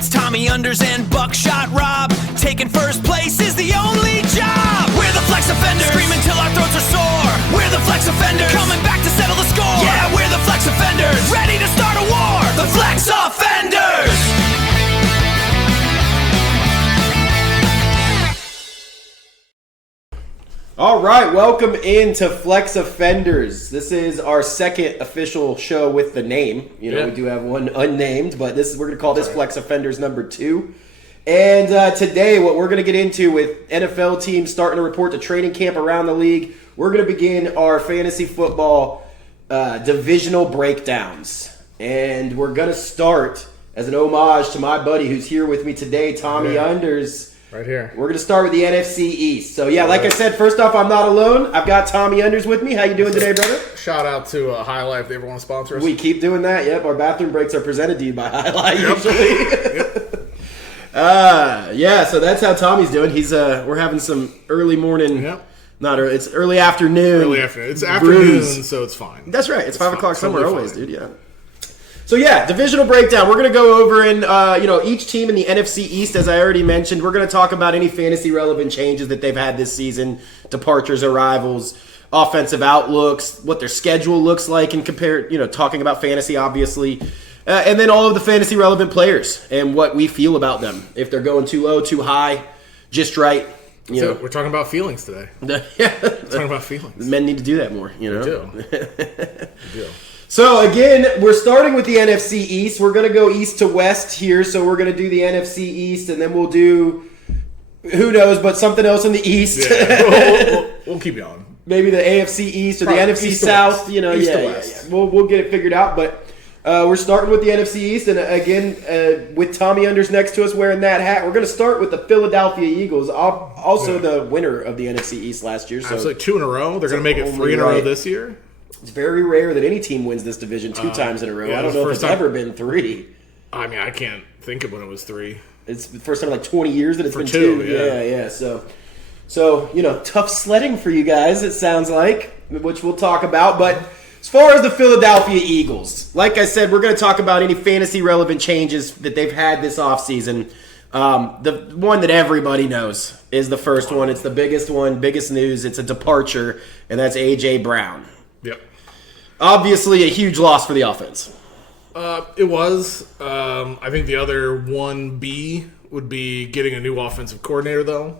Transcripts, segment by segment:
It's Tommy Unders and Buckshot Rob. Taking first place is the only job. We're the Flex Offenders, screaming till our throats are sore. We're the Flex Offenders, coming back to settle the score. Yeah, we're the Flex Offenders, ready to start a war. The Flex Offenders. All right, welcome into Flex Offenders. This is our second official show with the name. We do have one unnamed, but we're going to call this Flex Offenders number 2. And today, what we're going to get into with NFL teams starting to report to training camp around the league, we're going to begin our fantasy football divisional breakdowns. And we're going to start as an homage to my buddy who's here with me today, Tommy Unders. Right here. We're going to start with the NFC East. So, like I said, first off, I'm not alone. I've got Tommy Unders with me. How you doing today, brother? Shout out to High Life. They ever want to sponsor us? We keep doing that. Yep, our bathroom breaks are presented to you by High Life usually. So that's how Tommy's doing. He's we're having some early morning. Yep. Not early. It's early afternoon. Early afternoon. It's afternoon, brews. so it's fine. That's right. It's 5 o'clock somewhere totally always, fine. dude. Yeah. So, divisional breakdown. We're going to go over and, each team in the NFC East, as I already mentioned. We're going to talk about any fantasy-relevant changes that they've had this season, departures, arrivals, offensive outlooks, what their schedule looks like, and talking about fantasy, obviously. And then all of the fantasy-relevant players and what we feel about them. If they're going too low, too high, just right. We're talking about feelings today. We're talking about feelings. Men need to do that more, We do. We do. So, again, we're starting with the NFC East. We're going to go east to west here. So, we're going to do the NFC East, and then we'll do, who knows, but something else in the East. Yeah. We'll keep going. Maybe the AFC East or the NFC East to South. West. East to West. We'll get it figured out. But we're starting with the NFC East. And, again, with Tommy Unders next to us wearing that hat, we're going to start with the Philadelphia Eagles, also the winner of the NFC East last year. So absolutely, 2 in a row. They're going to make it 3 in a row this year. It's very rare that any team wins this division 2 times in a row. Yeah, I don't know if it's ever been 3. I mean, I can't think of when it was 3. It's the first time in like 20 years that it's been 2. 2. Yeah. So tough sledding for you guys, it sounds like, which we'll talk about. But as far as the Philadelphia Eagles, like I said, we're going to talk about any fantasy-relevant changes that they've had this offseason. The one that everybody knows is the first one. It's the biggest one, biggest news. It's a departure, and that's A.J. Brown. Yep. Obviously, a huge loss for the offense. It was. I think the other 1B would be getting a new offensive coordinator, though.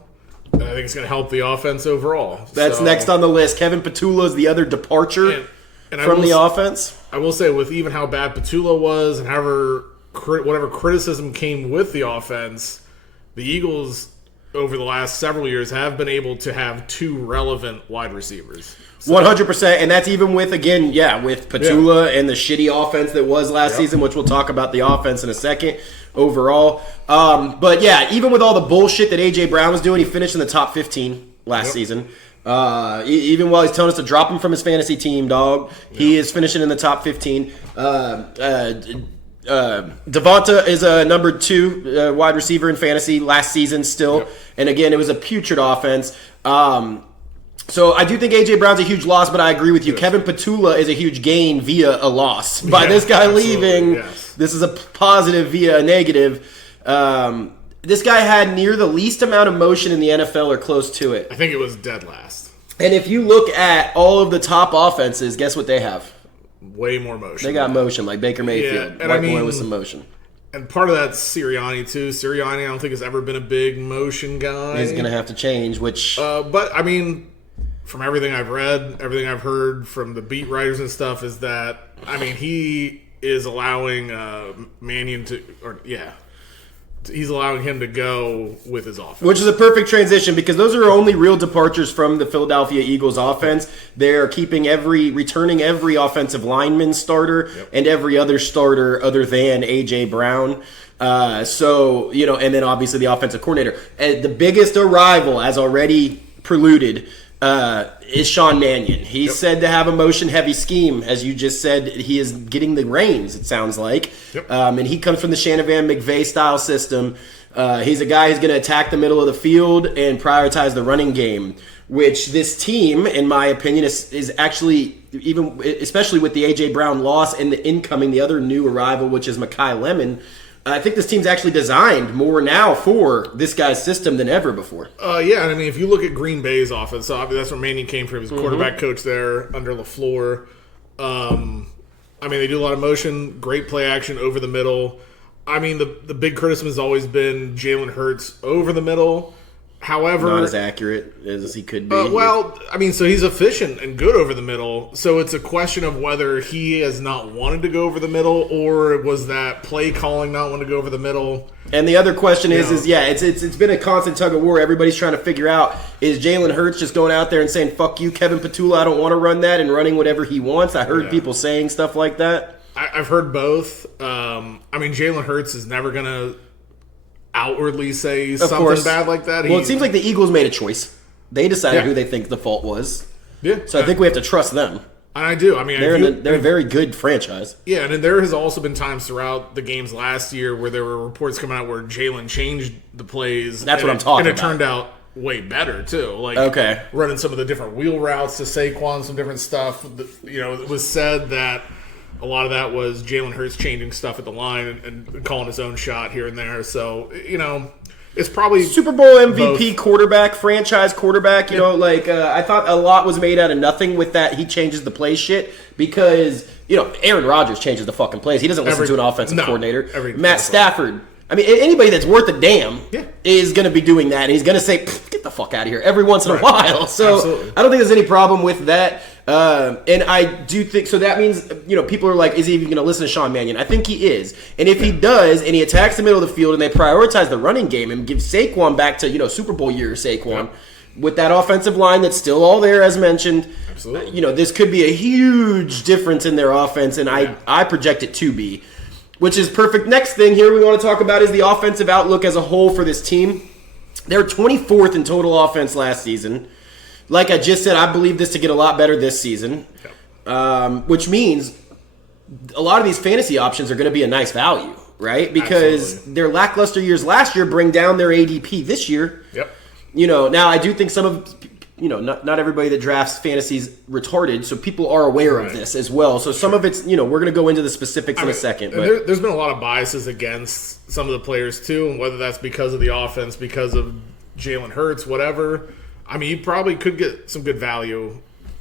I think it's going to help the offense overall. That's next on the list. Kevin Petula is the other departure from the offense. I will say, with even how bad Petula was and whatever criticism came with the offense, the Eagles over the last several years have been able to have 2 relevant wide receivers. 100%, and that's even with Petula and the shitty offense that was last season, which we'll talk about the offense in a second overall. But even with all the bullshit that A.J. Brown was doing, he finished in the top 15 last season. Even while he's telling us to drop him from his fantasy team, dog, he is finishing in the top 15. Devonta is a number 2 wide receiver in fantasy last season still. And again, it was a putrid offense. So I do think A.J. Brown's a huge loss, but I agree with you. Kevin Petula is a huge gain via a loss. By this guy leaving, this is a positive via a negative. This guy had near the least amount of motion in the NFL or close to it. I think it was dead last. And if you look at all of the top offenses, guess what they have? Way more motion. They got motion, like Baker Mayfield. Yeah, and boy with some motion. And part of that's Sirianni, too. Sirianni, I don't think, has ever been a big motion guy. He's going to have to change, which... but, I mean... From everything I've read, everything I've heard from the beat writers and stuff is that, he is allowing Mannion he's allowing him to go with his offense. Which is a perfect transition because those are only real departures from the Philadelphia Eagles offense. They're returning every offensive lineman starter and every other starter other than A.J. Brown. And then obviously the offensive coordinator. And the biggest arrival, as already preluded, is Sean Mannion. He's said to have a motion-heavy scheme. As you just said, he is getting the reins, it sounds like. And he comes from the Shanahan McVay-style system. He's a guy who's going to attack the middle of the field and prioritize the running game, which this team, in my opinion, is actually, even especially with the A.J. Brown loss and the other new arrival, which is Mekhi Lemon, I think this team's actually designed more now for this guy's system than ever before. Yeah, I mean, if you look at Green Bay's offense, so obviously that's where Manning came from. He was quarterback coach there under LaFleur. I mean, they do a lot of motion, great play action over the middle. I mean, the big criticism has always been Jalen Hurts over the middle. However, not as accurate as he could be. I mean, so he's efficient and good over the middle. So it's a question of whether he has not wanted to go over the middle, or was that play calling not wanting to go over the middle. And the other question is it's been a constant tug of war. Everybody's trying to figure out, is Jalen Hurts just going out there and saying, fuck you, Kevin Petula, I don't want to run that, and running whatever he wants? I heard people saying stuff like that. I've heard both. I mean, Jalen Hurts is never going to outwardly say something bad like that. Well, it seems like the Eagles made a choice. They decided who they think the fault was. Yeah. So I think we have to trust them. And I do. I mean, they're a very good franchise. Yeah, and then there has also been times throughout the games last year where there were reports coming out where Jalen changed the plays. That's what I'm talking about. And it turned out way better, too. Like, running some of the different wheel routes to Saquon, some different stuff. You know, it was said that a lot of that was Jalen Hurts changing stuff at the line and calling his own shot here and there. So, you know, it's probably Super Bowl MVP quarterback, franchise quarterback. You know, like I thought a lot was made out of nothing with that. He changes the play shit because, you know, Aaron Rodgers changes the fucking plays. He doesn't listen to an offensive coordinator. Matt Stafford. I mean, anybody that's worth a damn is going to be doing that. And he's going to say, get the fuck out of here every once in a while. So I don't think there's any problem with that. And I do think, so that means, you know, people are like, is he even going to listen to Sean Mannion? I think he is. And if he does, and he attacks the middle of the field and they prioritize the running game and give Saquon back to, you know, Super Bowl year Saquon, with that offensive line that's still all there, as mentioned, you know, this could be a huge difference in their offense. And I project it to be. Which is perfect. Next thing here we want to talk about is the offensive outlook as a whole for this team. They were 24th in total offense last season. Like I just said, I believe this to get a lot better this season, which means a lot of these fantasy options are going to be a nice value, right? Because their lackluster years last year bring down their ADP this year. Yep. You know, now I do think some of, you know, not everybody that drafts fantasies retarded, so people are aware of this as well. So some of it's, you know, we're going to go into the specifics in a second. But there's been a lot of biases against some of the players too, and whether that's because of the offense, because of Jalen Hurts, whatever. I mean, you probably could get some good value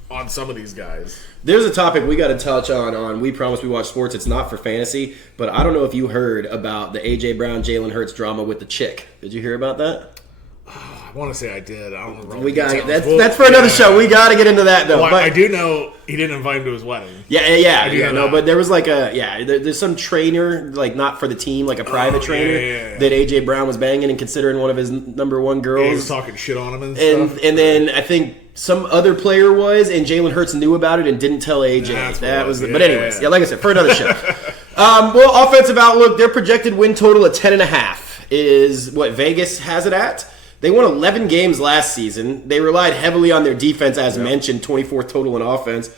on some of these guys. There's a topic we got to touch on We Promise We Watch Sports. It's not for fantasy, but I don't know if you heard about the A.J. Brown, Jalen Hurts drama with the chick. Did you hear about that? I want to say I did. I don't remember. We got that's for another show. We got to get into that though. Well, but I do know he didn't invite him to his wedding. But there was like there's some trainer, like not for the team, like a private trainer that AJ Brown was banging and considering one of his number one girls. He was talking shit on him and stuff. And then I think some other player was, and Jalen Hurts knew about it and didn't tell AJ. But anyways, like I said, for another show. Well, offensive outlook, their projected win total at 10.5 is what Vegas has it at. They won 11 games last season. They relied heavily on their defense, as mentioned, 24th total in offense.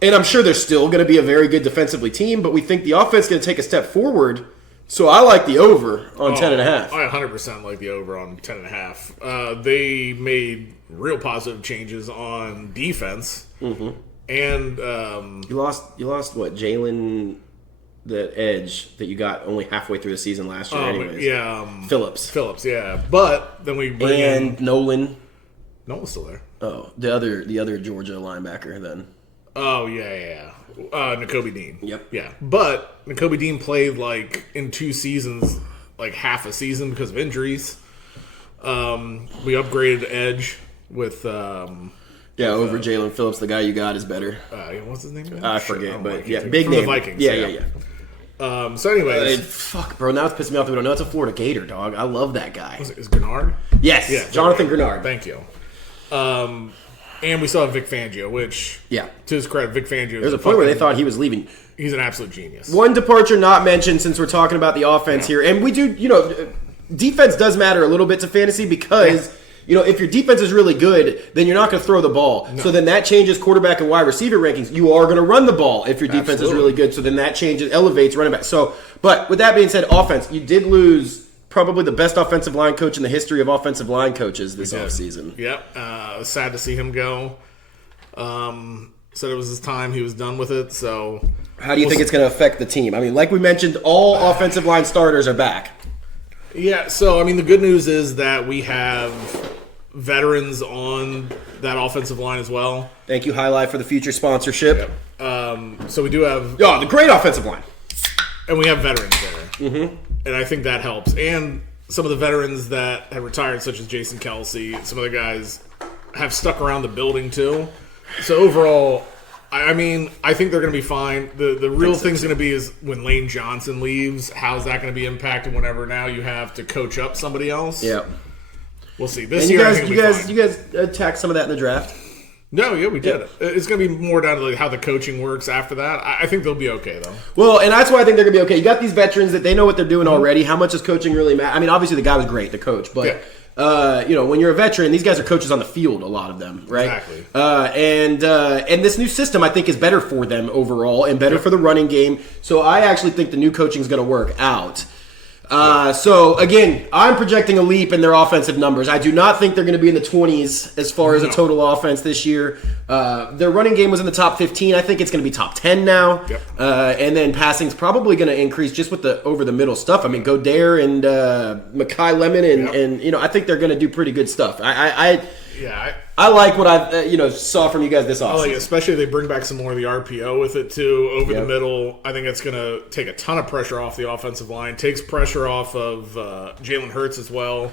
And I'm sure they're still going to be a very good defensively team, but we think the offense is going to take a step forward. So I like the over on 10.5. I 100% like the over on 10.5. They made real positive changes on defense. Mm-hmm. And you lost what, Jalen, the edge that you got only halfway through the season last year, anyways. Phillips, yeah. But then we bring in Nolan. Nolan's still there. Oh, the other Georgia linebacker then. Oh yeah. Nakobe Dean. Yep. Yeah, but Nakobe Dean played like in 2 seasons, like half a season because of injuries. We upgraded edge with. Over Jalen Phillips. The guy you got is better. What's his name? I forget, but big from name. The Vikings. Yeah. So anyways. Fuck, bro. Now it's pissing me off that we don't know. It's a Florida Gator, dog. I love that guy. Is Grenard? Yes. Yeah, Jonathan Grenard. Thank you. And we saw Vic Fangio, which, to his credit, Vic Fangio. There's a point where they thought he was leaving. He's an absolute genius. One departure not mentioned since we're talking about the offense here. And we do, defense does matter a little bit to fantasy because... if your defense is really good, then you're not going to throw the ball. No. So then that changes quarterback and wide receiver rankings. You are going to run the ball if your defense is really good. So then that elevates running back. So, but with that being said, offense, you did lose probably the best offensive line coach in the history of offensive line coaches this offseason. Yep. Sad to see him go. Said it was his time. He was done with it. So How do you think it's going to affect the team? I mean, like we mentioned, all offensive line starters are back. Yeah, so, I mean, the good news is that we have veterans on that offensive line as well. Thank you, Highlight, for the future sponsorship. So we do have... Oh, the great offensive line. And we have veterans there. Mm-hmm. And I think that helps. And some of the veterans that have retired, such as Jason Kelsey, some of the guys have stuck around the building too. So overall, I mean, I think they're going to be fine. The real thing's going to be is when Lane Johnson leaves, how's that going to be impacted whenever now you have to coach up somebody else? Yeah. We'll see. This and year, you guys attacked some of that in the draft? No, yeah, we did. It's going to be more down to like how the coaching works after that. I think they'll be okay, though. Well, and that's why I think they're going to be okay. You got these veterans that they know what they're doing already. How much does coaching really matter? I mean, obviously the guy was great, the coach, but when you're a veteran, these guys are coaches on the field, a lot of them, right? Exactly. And this new system, I think, is better for them overall and better for the running game. So I actually think the new coaching is going to work out. So, again, I'm projecting a leap in their offensive numbers. I do not think they're going to be in the 20s as far as a total offense this year. Their running game was in the top 15. I think it's going to be top 10 now. Yep. And then passing's probably going to increase just with the over-the-middle stuff. I mean, Godare and Mekhi Lemon, and I think they're going to do pretty good stuff. I like what I saw from you guys this offseason. I like it, especially if they bring back some more of the RPO with it too, over the middle. I think it's going to take a ton of pressure off the offensive line. Takes pressure off of Jalen Hurts as well.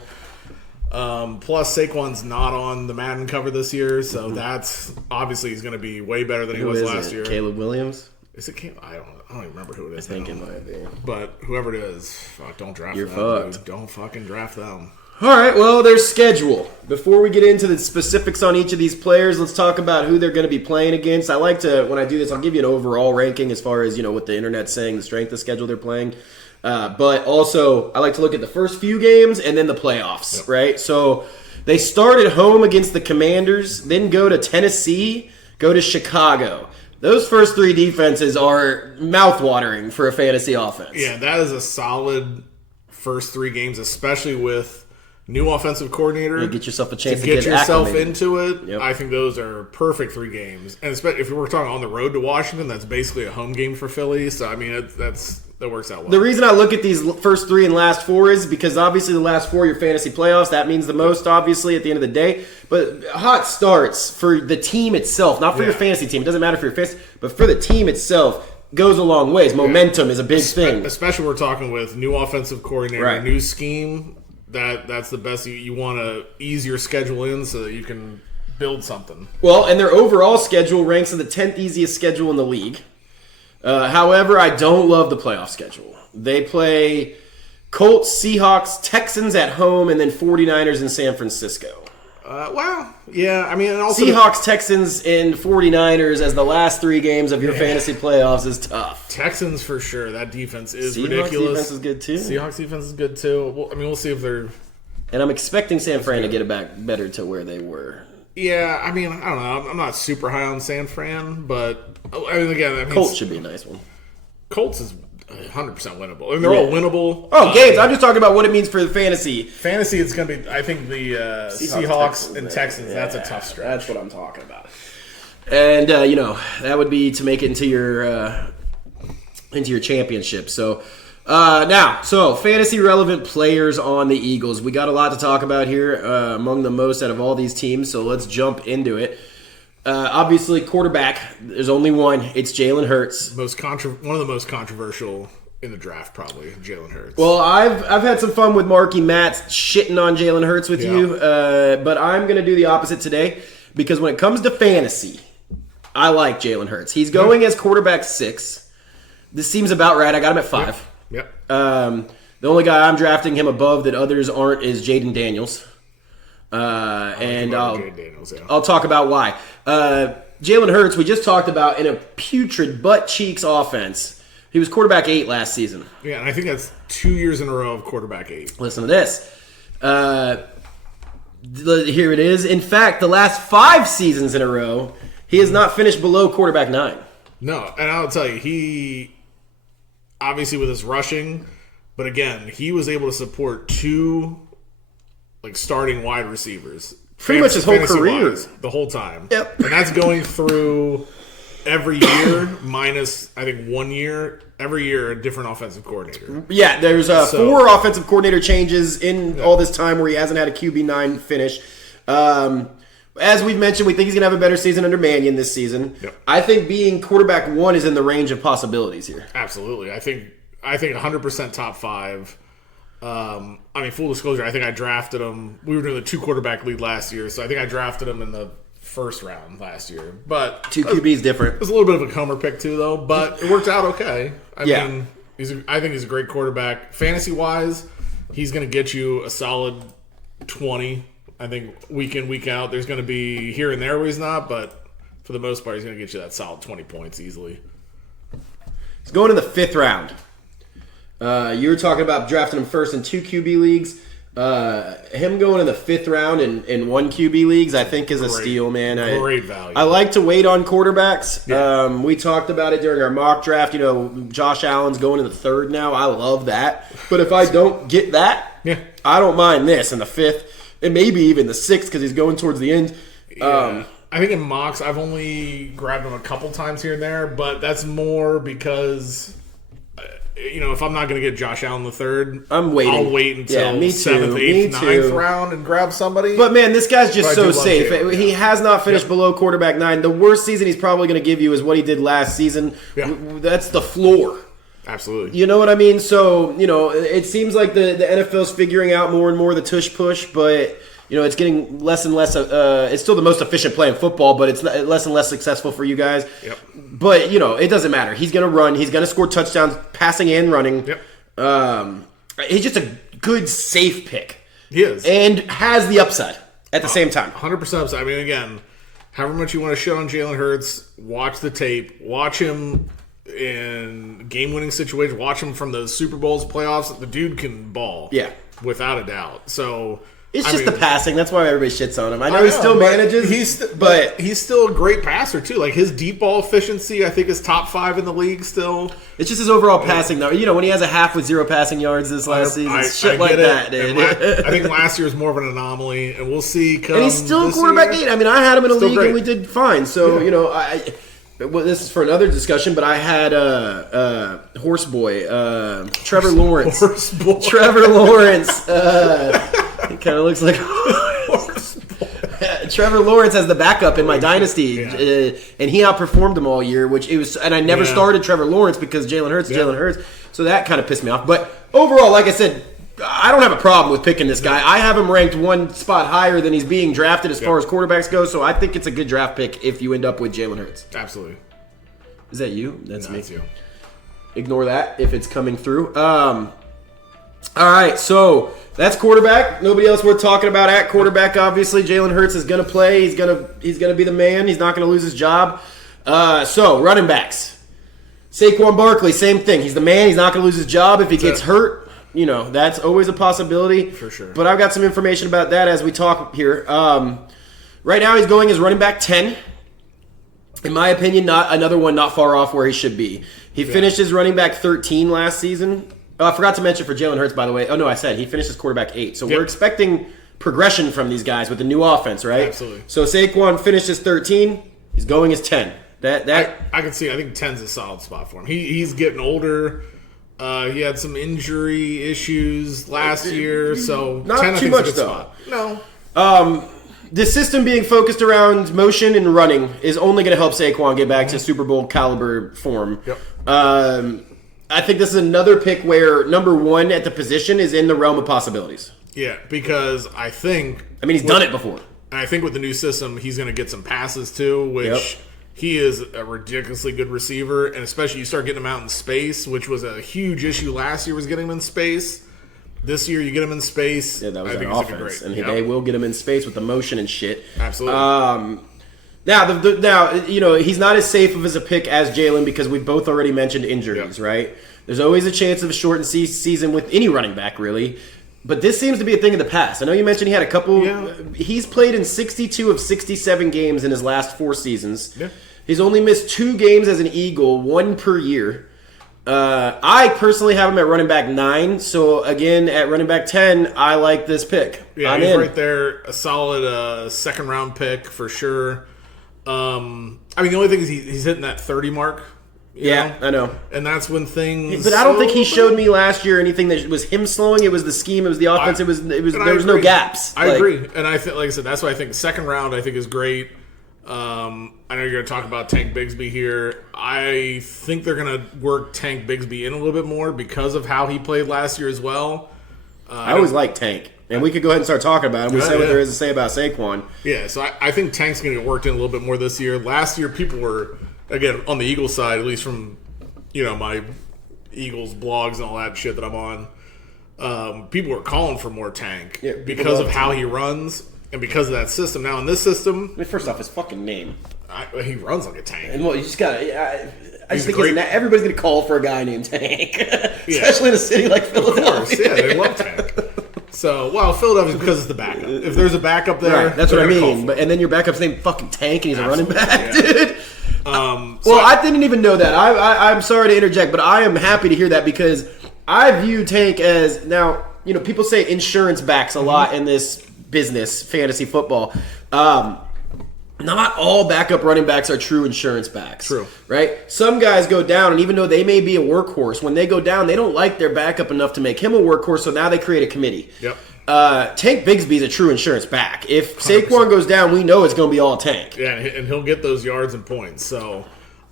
Plus, Saquon's not on the Madden cover this year, so that's obviously he's going to be way better than he was last year. Caleb Williams? Is it Caleb? I don't even remember who it is. I think it might be. But whoever it is, don't draft You're them. fucked. Don't fucking draft them. All right, well, their schedule. Before we get into the specifics on each of these players, let's talk about who they're going to be playing against. I like to, when I do this, I'll give you an overall ranking as far as, what the internet's saying, the strength of schedule they're playing. But also, I like to look at the first few games and then the playoffs, right? So they start at home against the Commanders, then go to Tennessee, go to Chicago. Those first three defenses are mouth-watering for a fantasy offense. Yeah, that is a solid first three games, especially with new offensive coordinator. You get yourself a chance to get yourself acclimated into it. Yep. I think those are perfect 3 games. And especially if we're talking on the road to Washington, that's basically a home game for Philly. So, I mean, that works out well. The reason I look at these first 3 and last 4 is because obviously the last 4 are your fantasy playoffs. That means the most, obviously, at the end of the day. But hot starts for the team itself, not for your fantasy team. It doesn't matter for your fantasy, but for the team itself, goes a long ways. Momentum is a big thing. Especially we're talking with new offensive coordinator, right. New scheme. That's the best. You want to ease your schedule in so that you can build something. Well, and their overall schedule ranks in the 10th easiest schedule in the league. However, I don't love the playoff schedule. They play Colts, Seahawks, Texans at home, and then 49ers in San Francisco. Yeah. I mean, and also Seahawks, Texans, and 49ers as the last 3 games of your fantasy playoffs is tough. Texans for sure. That defense is Seahawks ridiculous. Defense is good too. Seahawks defense is good too. Well, I mean, we'll see if they're. And I'm expecting San Fran to get it back better to where they were. Yeah, I mean, I don't know. I'm not super high on San Fran, but I mean, again, Colts should be a nice one. Colts is 100% winnable. I mean, they're all winnable. Oh, games. I'm just talking about what it means for the fantasy. Fantasy, it's going to be, I think, the Seahawks and Texans. Yeah, that's a tough stretch. That's what I'm talking about. And, that would be to make it into your championship. So, fantasy relevant players on the Eagles. We got a lot to talk about here, among the most out of all these teams. So let's jump into it. Obviously, quarterback. There's only one. It's Jalen Hurts. One of the most controversial in the draft, probably Jalen Hurts. Well, I've had some fun with Marky Matt shitting on Jalen Hurts with you, but I'm going to do the opposite today because when it comes to fantasy, I like Jalen Hurts. He's going as quarterback 6. This seems about right. I got him at 5. Yep. The only guy I'm drafting him above that others aren't is Jaden Daniels. I'll talk about why. Jalen Hurts, we just talked about in a putrid butt cheeks offense. He was quarterback 8 last season. Yeah, and I think that's 2 years in a row of quarterback 8. Listen to this. Here it is. In fact, the last 5 seasons in a row, he has not finished below quarterback 9. No, and I'll tell you, he obviously with his rushing, but again, he was able to support 2 starting wide receivers. Pretty much his whole career. The whole time. Yep. And that's going through every year, minus, I think, 1 year, every year a different offensive coordinator. Yeah, there's 4 offensive coordinator changes in all this time where he hasn't had a QB9 finish. As we've mentioned, we think he's going to have a better season under Mannion this season. Yep. I think being quarterback 1 is in the range of possibilities here. Absolutely. I think 100% top 5. Full disclosure, I think I drafted him. We were doing the 2 quarterback league last year, so I think I drafted him in the first round last year. But 2 QBs different. It was a little bit of a homer pick too, though, but it worked out okay. I think he's a great quarterback. Fantasy-wise, he's going to get you a solid 20. I think week in, week out, there's going to be here and there where he's not, but for the most part, he's going to get you that solid 20 points easily. He's going in the 5th round. You were talking about drafting him first in 2 QB leagues. Him going in the 5th round in 1 QB leagues, I think, is a steal, man. Great value. I like to wait on quarterbacks. Yeah. We talked about it during our mock draft. Josh Allen's going in the 3rd now. I love that. But if I don't get that, I don't mind this in the 5th. And maybe even the 6th because he's going towards the end. I think in mocks, I've only grabbed him a couple times here and there, but that's more because, if I'm not going to get Josh Allen the 3rd, I'm waiting. I'll wait until me 7th, too. 8th, 9th round and grab somebody. But, man, this guy's just so safe. Jalen, he has not finished below quarterback 9. The worst season he's probably going to give you is what he did last season. Yeah. That's the floor. Absolutely. You know what I mean? So, it seems like the NFL's figuring out more and more the tush push, but, it's getting less and less. It's still the most efficient play in football, but it's less and less successful for you guys. Yep. But, it doesn't matter. He's going to run. He's going to score touchdowns, passing and running. Yep. He's just a good, safe pick. He is. And has the upside at the same time. 100% upside. I mean, again, however much you want to shit on Jalen Hurts, watch the tape. Watch him in game-winning situations. Watch him from the Super Bowls, playoffs. The dude can ball. Yeah. Without a doubt. So It's just the passing. That's why everybody shits on him. I know he know, still but manages, but he's still a great passer, too. Like, his deep ball efficiency, I think, is top 5 in the league still. it's just his overall passing, though. When he has a half with 0 passing yards this last season, shit like that, dude. I think last year was more of an anomaly, and we'll see. And he's still quarterback 8. I mean, I had him in a league, and we did fine. So, well, this is for another discussion, but I had Horse Boy, Trevor Lawrence. Horse Boy. Trevor Lawrence. He kind of looks like Horse Boy. Trevor Lawrence as the backup in my dynasty, and he outperformed him all year. And I never started Trevor Lawrence because Jalen Hurts is Jalen Hurts, so that kind of pissed me off. But overall, like I said, I don't have a problem with picking this guy. I have him ranked 1 spot higher than he's being drafted as far as quarterbacks go, so I think it's a good draft pick if you end up with Jalen Hurts. Absolutely. Is that you? That's me. That's you. Ignore that if it's coming through. All right, so that's quarterback. Nobody else worth talking about at quarterback. Obviously, Jalen Hurts is going to play. He's gonna be the man. He's not going to lose his job. So running backs. Saquon Barkley, same thing. He's the man. He's not going to lose his job if he gets hurt. That's always a possibility. For sure. But I've got some information about that as we talk here. Right now, he's going as running back 10. In my opinion, not far off where he should be. He finished as running back 13 last season. I forgot to mention for Jalen Hurts, by the way. Oh, no, I said he finished as quarterback 8. So we're expecting progression from these guys with the new offense, right? Absolutely. So Saquon finished as 13. He's going as 10. I can see. I think 10's a solid spot for him. He's getting older. He had some injury issues last year, so not 10 too I think much is a good though. spot. No. The system being focused around motion and running is only going to help Saquon get back to Super Bowl caliber form. Yep. I think this is another pick where number 1 at the position is in the realm of possibilities. Yeah, because I think... he's done it before. And I think with the new system, he's going to get some passes too, which he is a ridiculously good receiver. And especially you start getting him out in space, which was a huge issue last year, was getting him in space. This year you get him in space. Yeah, that was I think their it's offense. great. And they will get him in space with the motion and shit. Absolutely. Now, he's not as safe as a pick as Jalen because we've both already mentioned injuries, right? There's always a chance of a shortened season with any running back, really. But this seems to be a thing of the past. I know you mentioned he had a couple. Yeah. He's played in 62 of 67 games in his last 4 seasons. Yeah. He's only missed 2 games as an Eagle, 1 per year. I personally have him at running back 9. So, again, at running back 10, I like this pick. Yeah, I'm he's in. right there. A solid second-round pick for sure. I mean, the only thing is he's hitting that 30 mark. You know? I know. And that's when things. But I don't think he showed me last year anything that was him slowing. It was the scheme. It was the offense. There was no gaps. I agree, and I think, like I said, that's why I think the second round I think is great. I know you're going to talk about Tank Bigsby here. I think they're going to work Tank Bigsby in a little bit more because of how he played last year as well. I always liked Tank. And we could go ahead and start talking about him. We say what there is to say about Saquon. Yeah, so I think Tank's going to get worked in a little bit more this year. Last year, people were, again, on the Eagles side, at least from, my Eagles blogs and all that shit that I'm on, people were calling for more Tank because of how he runs and because of that system. Now, in this system... I mean, first off, his fucking name. He runs like a tank. And well, you just got to... I just think everybody's going to call for a guy named Tank. Especially in a city like Philadelphia. Of course, yeah, they love Tank. So, Philadelphia because it's the backup. If there's a backup there, right, that's what I mean. And then your backup's named fucking Tank, and he's a running back, dude. I didn't even know that. I'm sorry to interject, but I am happy to hear that because I view Tank as now. People say insurance backs a lot in this business, fantasy football. Not all backup running backs are true insurance backs. True. Right? Some guys go down, and even though they may be a workhorse, when they go down, they don't like their backup enough to make him a workhorse, so now they create a committee. Yep. Tank Bigsby's a true insurance back. If 100%. Saquon goes down, we know it's going to be all Tank. Yeah, and he'll get those yards and points. So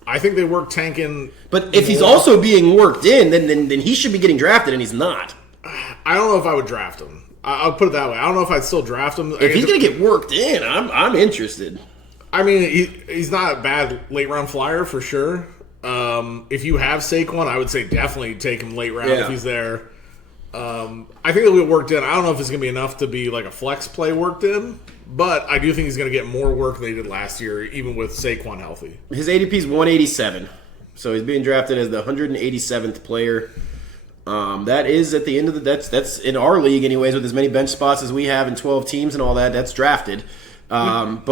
I think they work Tank in. But if he's also being worked in, then he should be getting drafted, and he's not. I don't know if I would draft him. I'll put it that way. I don't know if I'd still draft him. If he's going to get worked in, I'm interested. I mean, he's not a bad late-round flyer for sure. If you have Saquon, I would say definitely take him late round if he's there. I think it'll get worked in. I don't know if it's going to be enough to be like a flex play worked in, but I do think he's going to get more work than he did last year, even with Saquon healthy. His ADP is 187, so he's being drafted as the 187th player. That is at the end of the that's in our league anyways, with as many bench spots as we have in 12 teams and all that. That's drafted. It's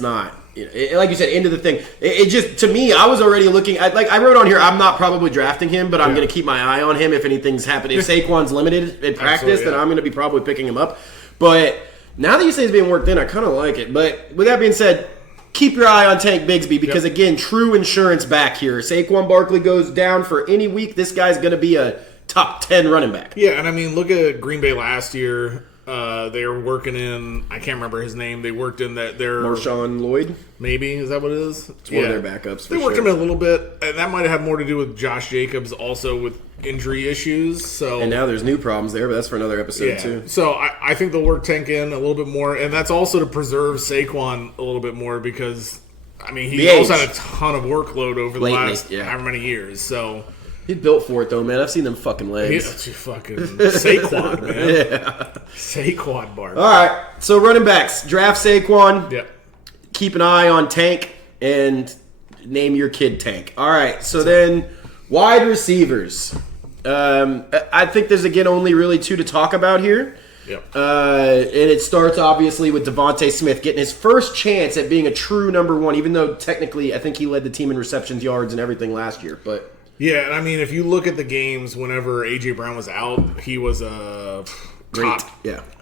not, like you said, end of the thing. It just, to me, I was already looking at, I wrote on here, I'm not probably drafting him, but I'm going to keep my eye on him if anything's happening. If Saquon's limited in practice, then I'm going to be probably picking him up. But now that you say he's being worked in, I kind of like it. But with that being said, keep your eye on Tank Bigsby because, again, true insurance back here. Saquon Barkley goes down for any week, this guy's going to be a top 10 running back. Yeah, and I mean, look at Green Bay last year. They were working in, I can't remember his name. They worked in their Marshawn Lloyd? Maybe, is that what it is? It's one of their backups. They worked him in a little bit, and that might have had more to do with Josh Jacobs also with injury issues. So and now there's new problems there, but that's for another episode too. So I think they'll work Tank in a little bit more, and that's also to preserve Saquon a little bit more because, I mean, he also had a ton of workload over the last however many years. So he's built for it, though, man. I've seen them fucking legs. Fucking Saquon, man. Yeah. Saquon bar. All right. So running backs. Draft Saquon. Yep. Keep an eye on Tank and name your kid Tank. All right. So then wide receivers. I think there's, again, only really two to talk about here. Yep. And it starts, obviously, with Devontae Smith getting his first chance at being a true number one, even though technically I think he led the team in receptions, yards, and everything last year. But yeah, I mean, if you look at the games whenever A.J. Brown was out, he was a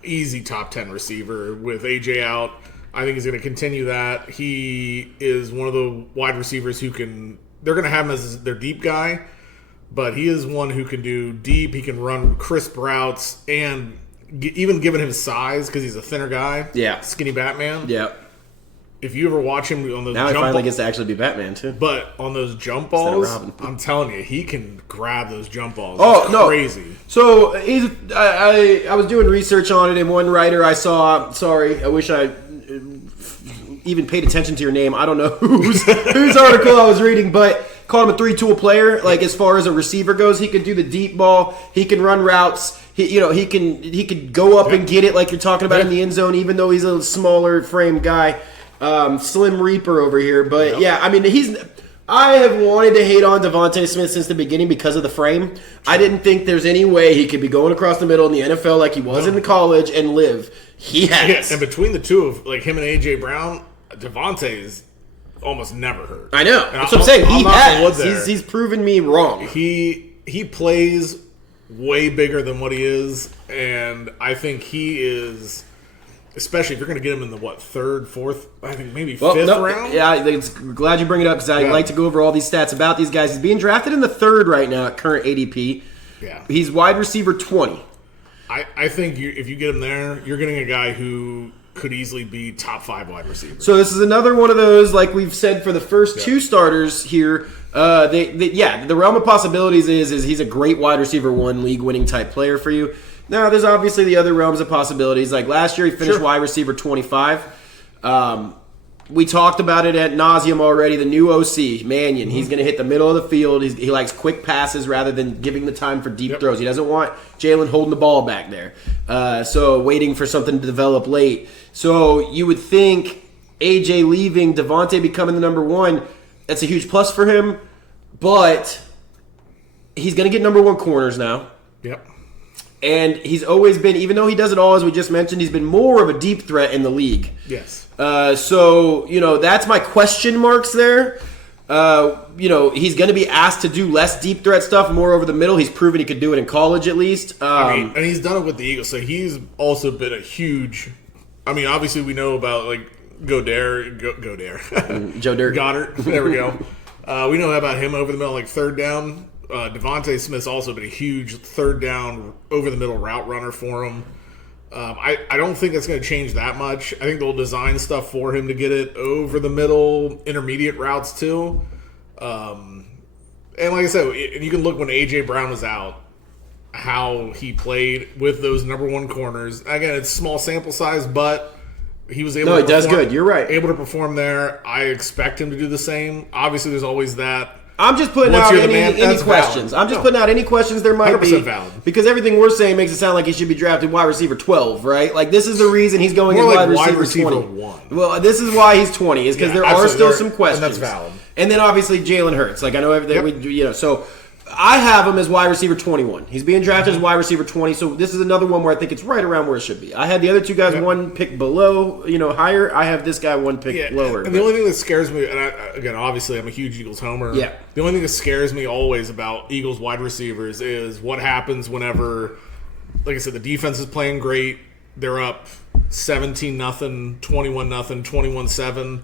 easy top 10 receiver. With A.J. out, I think he's going to continue that. He is one of the wide receivers who can – they're going to have him as their deep guy, but he is one who can do deep. He can run crisp routes, and even given his size, because he's a thinner guy, skinny Batman. Yeah. If you ever watch him on those now he finally gets to actually be Batman too. But on those jump balls, I'm telling you, he can grab those jump balls. Oh, it's crazy. No. So I was doing research on it, and one writer I saw. Sorry, I wish I even paid attention to your name. I don't know whose article I was reading, but called him a 3-tool player. Like as far as a receiver goes, he can do the deep ball. He can run routes. He can go up and get it like you're talking about in the end zone, even though he's a smaller frame guy. Slim Reaper over here, but I mean, I have wanted to hate on Devontae Smith since the beginning because of the frame. I didn't think there's any way he could be going across the middle in the NFL like he was in college and live. He has. Yeah, and between the two of like him and A.J. Brown, Devontae is almost never hurt. I know. And that's what I'm saying. He has. He's proven me wrong. He plays way bigger than what he is, and I think he is especially if you're going to get him in the third, fourth, I think maybe fifth round. Yeah, glad you bring it up because I like to go over all these stats about these guys. He's being drafted in the third right now at current ADP. Yeah, he's wide receiver 20. I think if you get him there, you're getting a guy who could easily be top 5 wide receiver. So this is another one of those, like we've said for the first 2 starters here. The realm of possibilities is he's a great wide receiver 1 league winning type player for you. Now there's obviously the other realms of possibilities. Like last year he finished wide receiver 25. We talked about it at nauseum already. The new OC, Mannion, he's going to hit the middle of the field. He likes quick passes rather than giving the time for deep throws. He doesn't want Jalen holding the ball back there. So waiting for something to develop late. So you would think AJ leaving, Devontae becoming the number 1, that's a huge plus for him. But he's going to get number 1 corners now. Yep. And he's always been, even though he does it all, as we just mentioned, he's been more of a deep threat in the league. Yes. So, that's my question marks there. He's going to be asked to do less deep threat stuff, more over the middle. He's proven he could do it in college at least. And he's done it with the Eagles, so he's also been a huge... obviously we know about, Godare. Joe Dirt. Goddard. There we go. We know about him over the middle, third down. Devontae Smith's also been a huge third down, over the middle route runner for him. I don't think that's going to change that much. I think they'll design stuff for him to get it over the middle, intermediate routes too. And like I said, you can look when A.J. Brown was out, how he played with those number 1 corners. Again, it's small sample size, but he was able to perform. Does good. You're right. Able to perform there. I expect him to do the same. Obviously, there's always that. I'm just putting out any questions. I'm just putting out any questions there might be. Valid. Because everything we're saying makes it sound like he should be drafted wide receiver 12, right? Like, this is the reason he's going in wide receiver 20. 1. Well, this is why he's 20, is because there are still some questions. And that's valid. And then, obviously, Jalen Hurts. Like, I know everything. So I have him as wide receiver 21. He's being drafted as wide receiver 20, so this is another one where I think it's right around where it should be. I had the other 2 guys 1 pick below, higher. I have this guy 1 pick lower. And the only thing that scares me, and again, obviously I'm a huge Eagles homer. Yeah. The only thing that scares me always about Eagles wide receivers is what happens whenever, like I said, the defense is playing great. They're up 17-0, 21-0, 21-7.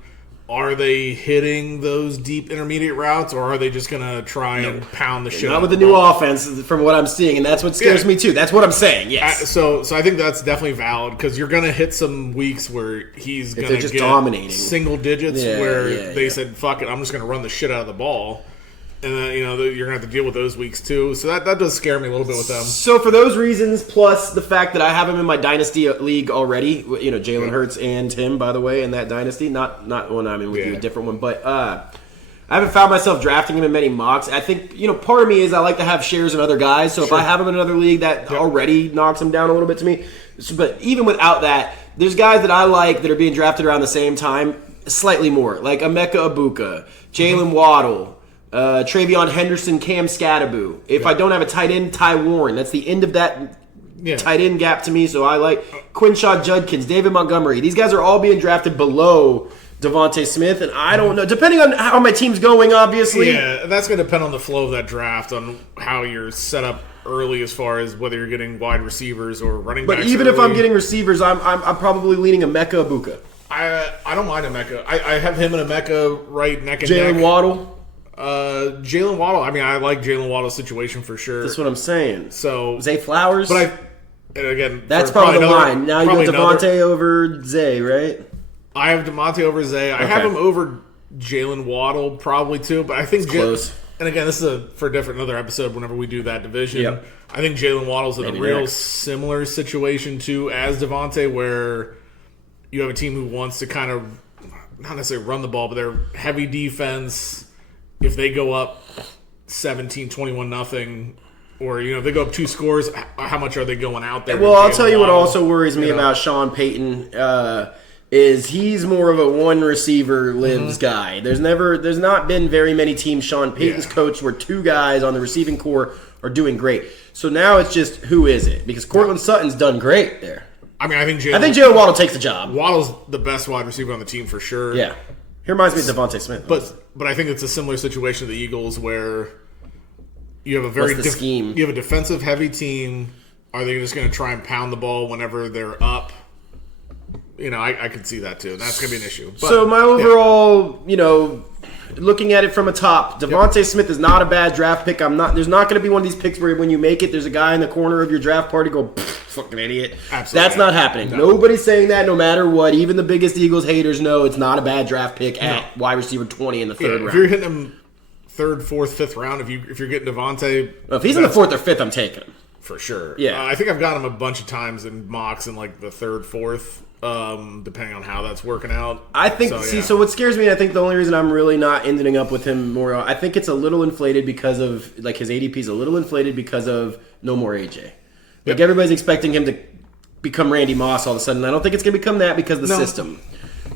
Are they hitting those deep intermediate routes, or are they just going to try and pound the shit? Not with the new offense, from what I'm seeing, and that's what scares me too. That's what I'm saying. Yes. So I think that's definitely valid because you're going to hit some weeks where he's going to get dominating single digits, where they said, "Fuck it, I'm just going to run the shit out of the ball." And then, you're going to have to deal with those weeks too. So that does scare me a little bit with them. So for those reasons, plus the fact that I have him in my Dynasty League already, Jalen Hurts and him, by the way, in that Dynasty. Not one I'm in with you, a different one. But I haven't found myself drafting him in many mocks. I think, part of me is I like to have shares in other guys. So if I have him in another league, that already knocks him down a little bit to me. So, but even without that, there's guys that I like that are being drafted around the same time, slightly more. Like Emeka Egbuka, Jalen Waddle, Travion Henderson, Cam Scatteraboo. If I don't have a tight end, Ty Warren. That's the end of that tight end gap to me. So I like Quinshaw Judkins, David Montgomery. These guys are all being drafted below Devontae Smith, and I don't know. Depending on how my team's going, obviously. Yeah, that's going to depend on the flow of that draft, on how you're set up early as far as whether you're getting wide receivers or running backs. But even if I'm getting receivers, I'm probably leaning Emeka Egbuka. I don't mind Emeka. I have him and Emeka right neck and neck. Jalen Waddle. Jalen Waddle. I like Jalen Waddle's situation for sure. That's what I'm saying. So Zay Flowers. But again, that's probably the line. Now you got Devontae over Zay, right? I have Devontae over Zay. I have him over Jalen Waddle probably too. But I think close. And again, this is for another episode. Whenever we do that division, I think Jalen Waddle's in a real similar situation too as Devontae, where you have a team who wants to kind of not necessarily run the ball, but they're heavy defense. If they go up 17-21-0, or if they go up 2 scores, how much are they going out there? Well, I'll tell you what also worries me about Sean Payton is he's more of a one receiver lives guy. There's not been very many teams Sean Payton's coached where 2 guys on the receiving core are doing great. So now it's just who is it? Because Cortland Sutton's done great there. I think Jalen Waddle takes the job. Waddle's the best wide receiver on the team for sure. Yeah. He reminds me of Devontae Smith. But I think it's a similar situation to the Eagles where you have a very scheme. You have a defensive heavy team. Are they just going to try and pound the ball whenever they're up I could see that too. That's going to be an issue. But, so my overall, looking at it from a top, Devontae Smith is not a bad draft pick. There's not going to be one of these picks where when you make it, there's a guy in the corner of your draft party go, fucking idiot. Absolutely. That's not happening. No. Nobody's saying that no matter what. Even the biggest Eagles haters know it's not a bad draft pick at wide receiver 20 in the third round. If you're hitting him third, fourth, fifth round, if you're getting Devontae. Well, if he's in the fourth or fifth, I'm taking him. For sure. Yeah. I think I've got him a bunch of times in mocks in like the third, fourth, depending on how that's working out. I think, so what scares me, I think the only reason I'm really not ending up with him more, I think it's a little inflated because of, like, his ADP's a little inflated because of no more AJ. Like, everybody's expecting him to become Randy Moss all of a sudden. I don't think it's going to become that because of the system.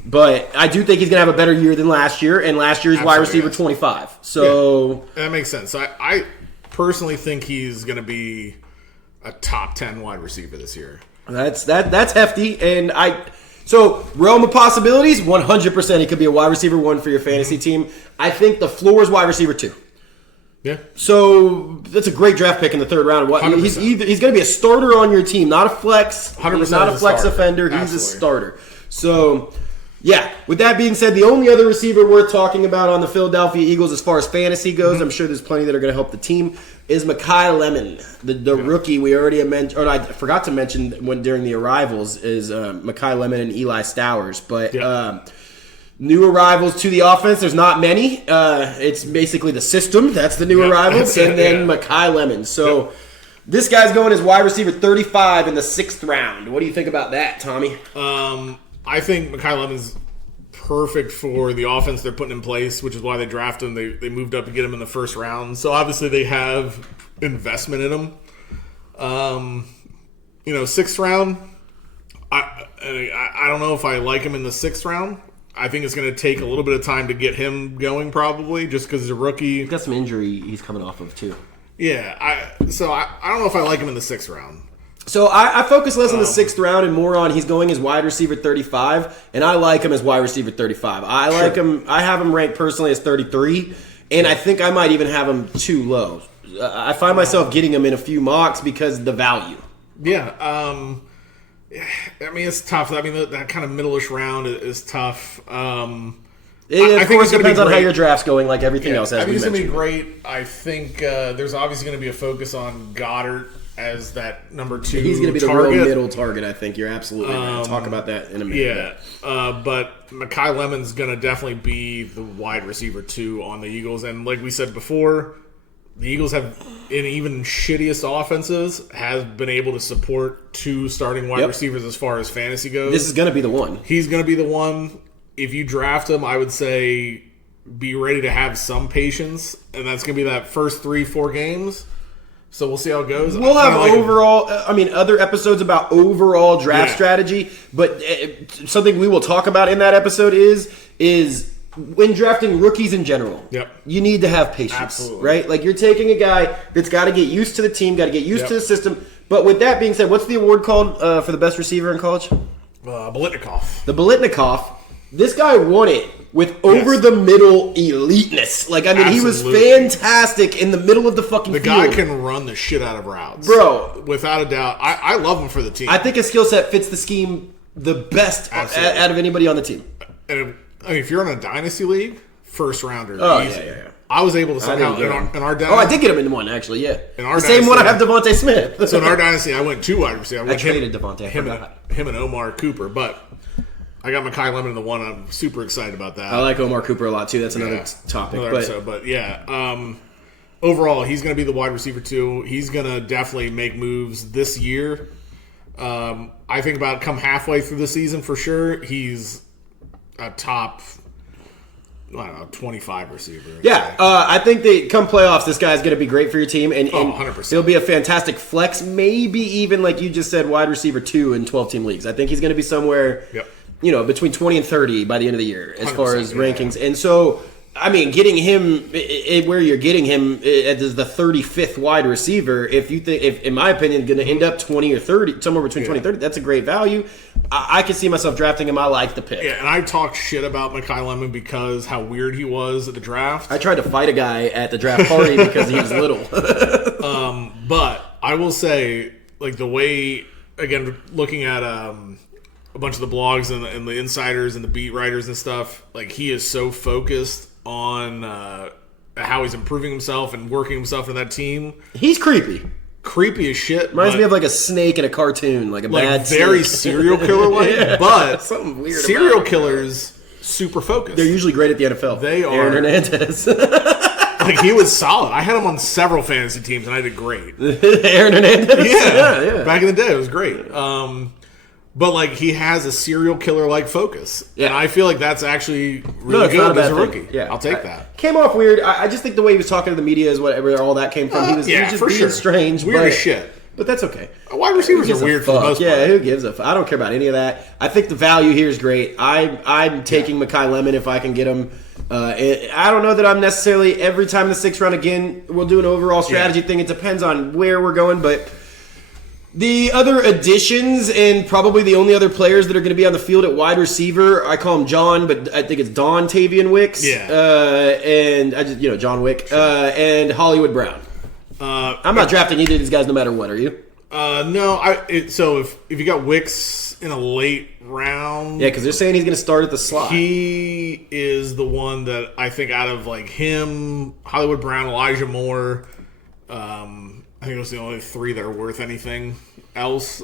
But I do think he's going to have a better year than last year, and last year's wide receiver 25. So that makes sense. I personally think he's going to be a top 10 wide receiver this year. That's hefty, and so realm of possibilities, 100% he could be a wide receiver 1 for your fantasy team. I think the floor is wide receiver 2. Yeah. So that's a great draft pick in the third round. He's going to be a starter on your team, not a flex. 100% He's not a flex offender. He's a starter. So, yeah. With that being said, the only other receiver worth talking about on the Philadelphia Eagles as far as fantasy goes, I'm sure there's plenty that are going to help the team, is Mekhi Lemon, the rookie we already mentioned, or I forgot to mention during the arrivals, is Mekhi Lemon and Eli Stowers. But new arrivals to the offense, there's not many. It's basically the system. That's the new arrivals. And then Mekhi Lemon. So this guy's going as wide receiver 35 in the 6th round. What do you think about that, Tommy? I think Mekhi Lemon's perfect for the offense they're putting in place, which is why they drafted him. They moved up to get him in the 1st round. So obviously they have investment in him. 6th round, I don't know if I like him in the 6th round. I think it's going to take a little bit of time to get him going, probably, just because he's a rookie. He's got some injury he's coming off of, too. Yeah, I don't know if I like him in the 6th round. So I focus less on the 6th round and more on he's going as wide receiver 35, and I like him as wide receiver 35. I like him. I have him ranked personally as 33, and I think I might even have him too low. I find myself getting him in a few mocks because of the value. Yeah, I mean, it's tough. I mean, that kind of middle-ish round is tough. Of course, it depends on how your draft's going, like everything else. I think it's going to be great. I think there's obviously going to be a focus on Goddard as that number 2 He's going to be target. The real middle target, I think. You're absolutely right. We'll talk about that in a minute. Yeah, but Mekhi Lemon's going to definitely be the wide receiver 2 on the Eagles. And like we said before, the Eagles have, in even shittiest offenses, have been able to support 2 starting wide receivers as far as fantasy goes. This is going to be the one. He's going to be the one. If you draft him, I would say be ready to have some patience, and that's going to be that first 3-4 games. So we'll see how it goes. We'll have other episodes about overall draft strategy, but something we will talk about in that episode is when drafting rookies in general, you need to have patience, right? Like, you're taking a guy that's got to get used to the team, got to get used to the system. But with that being said, what's the award called for the best receiver in college? Biletnikoff. The Biletnikoff. This guy won it with over-the-middle eliteness. Like, I mean, he was fantastic in the middle of the fucking field. The guy can run the shit out of routes. Bro. Without a doubt. I love him for the team. I think his skill set fits the scheme the best out of anybody on the team. And if you're in a dynasty league, first rounder. Oh, easy. yeah. I was able to somehow in our dynasty. Oh, I did get him in one, actually, yeah. In our the same one I have Devontae Smith. So in our dynasty, I went 2 wide receivers. I traded Devontae. Him and Omar Cooper, but I got Mekhi Lemon in the 1. I'm super excited about that. I like Omar Cooper a lot, too. That's another topic. Overall, he's going to be the wide receiver 2. He's going to definitely make moves this year. I think about come halfway through the season for sure, he's a top, 25 receiver. Yeah, I think that come playoffs, this guy's going to be great for your team. And 100%. He'll be a fantastic flex, maybe even, like you just said, wide receiver 2 in 12-team leagues. I think he's going to be somewhere between 20 and 30 by the end of the year as far as rankings. And so, I mean, getting him where you're getting him as the 35th wide receiver, if in my opinion, going to end up 20 or 30, somewhere between 20 and 30, that's a great value. I can see myself drafting him. I like the pick. Yeah, and I talked shit about Mekhi Lemon because how weird he was at the draft. I tried to fight a guy at the draft party because he was little. But I will say, like, the way, again, looking at a bunch of the blogs and the insiders and the beat writers and stuff, like he is so focused on how he's improving himself and working himself in that team. He's creepy. Creepy as shit. Reminds me of like a snake in a cartoon, like a bad very snake. serial killer like, Yeah, but something weird. serial about it. killers super focused. They're usually great at the NFL. They are. Aaron Hernandez. Like he was solid. I had him on several fantasy teams and I did great. Aaron Hernandez. Yeah. Back in the day, it was great. But like he has a serial killer like focus, and I feel like that's actually really it's not good as a bad rookie. thing. Yeah, I'll take that. Came off weird. I just think the way he was talking to the media is where all that came from. He was just for being sure. strange, Weird but, as shit. But that's okay. Wide receivers Who gives are a weird for the fuck? most Yeah, part. who gives a fuck? I don't care about any of that. I think the value here is great. I'm taking Mekhi Lemon if I can get him. I don't know that I'm necessarily every time in the 6th round again. We'll do an overall strategy thing. It depends on where we're going, but the other additions and probably the only other players that are going to be on the field at wide receiver, I call him John, but I think it's Don Tavian Wicks. Yeah. And I just John Wick and Hollywood Brown. I'm not drafting either of these guys no matter what. Are you? No. So if you got Wicks in a late round, Yeah, because they're saying he's going to start at the slot. he is the one that I think out of like him, Hollywood Brown, Elijah Moore. I think those are the only 3 that are worth anything else.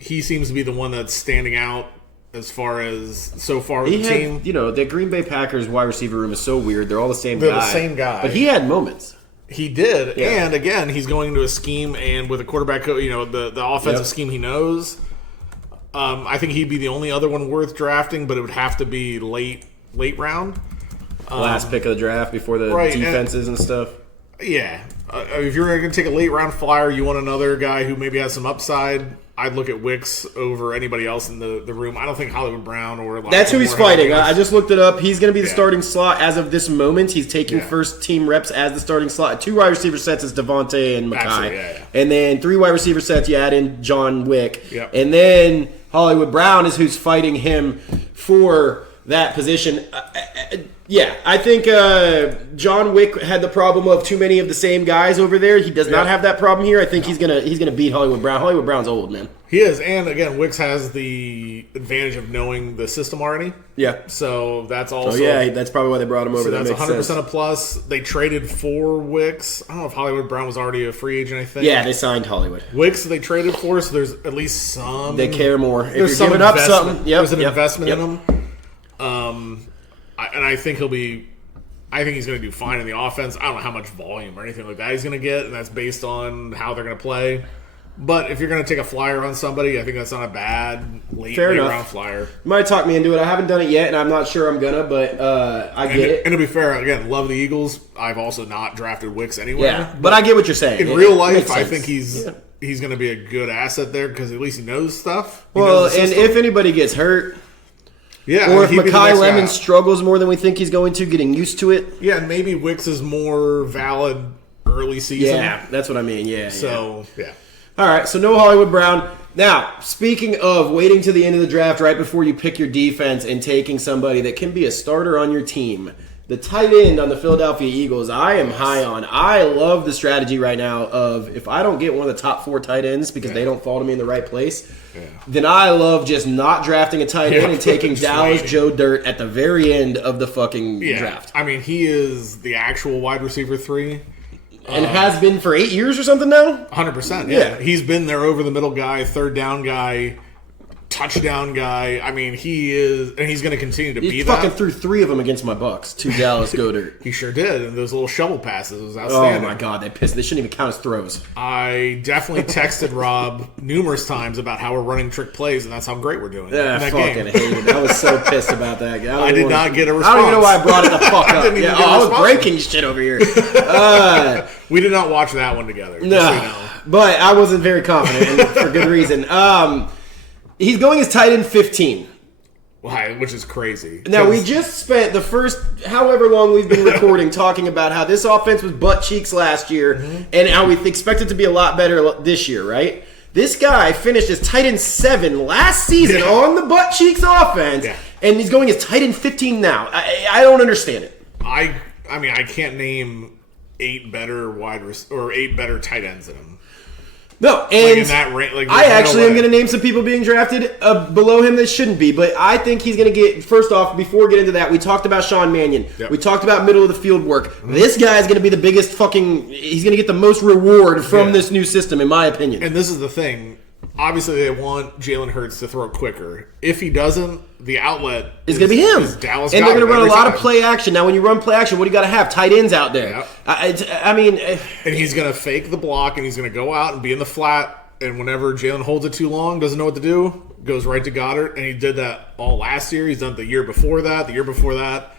He seems to be the one that's standing out as far as so far with the team. The Green Bay Packers wide receiver room is so weird. They're all the same They're guy. the same guy. But he had moments. He did, Yeah. and again, he's going into a scheme and with a quarterback, the offensive Yep. scheme he knows. I think he'd be the only other one worth drafting, but it would have to be late round. Last pick of the draft before the right, defenses and stuff. Yeah, if you're going to take a late round flyer, you want another guy who maybe has some upside. I'd look at Wicks over anybody else in the room. I don't think Hollywood Brown or Elijah That's who he's Moore fighting. have I just looked it up. He's going to be the Yeah. starting slot as of this moment. He's taking first team reps as the starting slot. 2 wide receiver sets is Devontae and Mekhi. Absolutely, yeah. And then 3 wide receiver sets, you add in John Wick. Yep. And then Hollywood Brown is who's fighting him for that position. I think John Wick had the problem of too many of the same guys over there. He does not have that problem here. I think he's gonna beat Hollywood Brown. Hollywood Brown's old, man. He is, and again, Wicks has the advantage of knowing the system already. Yeah. So that's also That's probably why they brought him over. So that's that makes 100% sense. a plus. They traded for Wicks. I don't know if Hollywood Brown was already a free agent, I think. Yeah, they signed Hollywood. Wicks they traded for, so there's at least some. They care more. If There's you're some giving up investment. something, There's an investment yep. in him. And I think I think he's going to do fine in the offense. I don't know how much volume or anything like that he's going to get, and that's based on how they're going to play. But if you're going to take a flyer on somebody, I think that's not a bad late round flyer. You might talk me into it. I haven't done it yet, and I'm not sure I'm gonna, but I get it. And to be fair, again, love the Eagles. I've also not drafted Wicks anywhere. Yeah, but I get what you're saying. In It real life, makes I sense. think he's going to be a good asset there because at least he knows stuff. He Well, knows the and system. if anybody gets hurt, yeah, or if he'd be the Mekhi next Lemon guy. struggles more than we think he's going to, getting used to it. Yeah, and maybe Wicks is more valid early season. Yeah, that's what I mean. Yeah. So, yeah. All right, so no Hollywood Brown. Now, speaking of waiting to the end of the draft right before you pick your defense and taking somebody that can be a starter on your team, the tight end on the Philadelphia Eagles, I am high on. I love the strategy right now of if I don't get one of the top 4 tight ends because they don't fall to me in the right place, then I love just not drafting a tight end and taking just Dallas waiting. Joe Dirt at the very end of the fucking draft. I mean, he is the actual wide receiver 3. And has been for 8 years or something now? 100%. Yeah. He's been their over the middle guy, third down guy, touchdown guy. I mean, he is, and he's going to continue to He be fucking that. threw 3 of them against my Bucks. 2 Dallas Go Dirt. He sure did, and those little shovel passes was Oh outstanding. my god, they pissed. They shouldn't even count as throws. I definitely texted Rob numerous times about how we're running trick plays, and that's how great we're doing in Yeah, I that fucking game. hated it. I was so pissed about that. I did not get a I don't even know response. why I brought it the fuck up. didn't even Yeah, get a I was response. breaking shit over here. We did not watch that one together. Just No, so you know. but I wasn't very confident, and for good reason. He's going as tight end 15. Why? Which is crazy. Now, we 'Cause- just spent the first however long we've been recording talking about how this offense was butt cheeks last year and how we expect it to be a lot better this year, right? This guy finished as tight end 7 last season Yeah. on the butt cheeks offense, Yeah. and he's going as tight end 15 now. I don't understand it. I mean, I can't name 8 better 8 better tight ends than him. No, Like and in that I actually am way. going to name some people being drafted below him that shouldn't be, but I think he's going to get, first off, before we get into that, we talked about Sean Mannion. Yep. We talked about middle of the field work. This guy is going to be the biggest he's going to get the most reward from this new system, in my opinion. And this is the thing. Obviously, they want Jalen Hurts to throw quicker. If he doesn't, the outlet It's going to be him. is Dallas and they're going to run a lot time. of play action. Now, when you run play action, what do you got to have? Tight ends out there. Yep. I mean... And he's going to fake the block, and he's going to go out and be in the flat. And whenever Jalen holds it too long, doesn't know what to do, goes right to Goddard. And he did that all last year. He's done it the year before that, the year before that.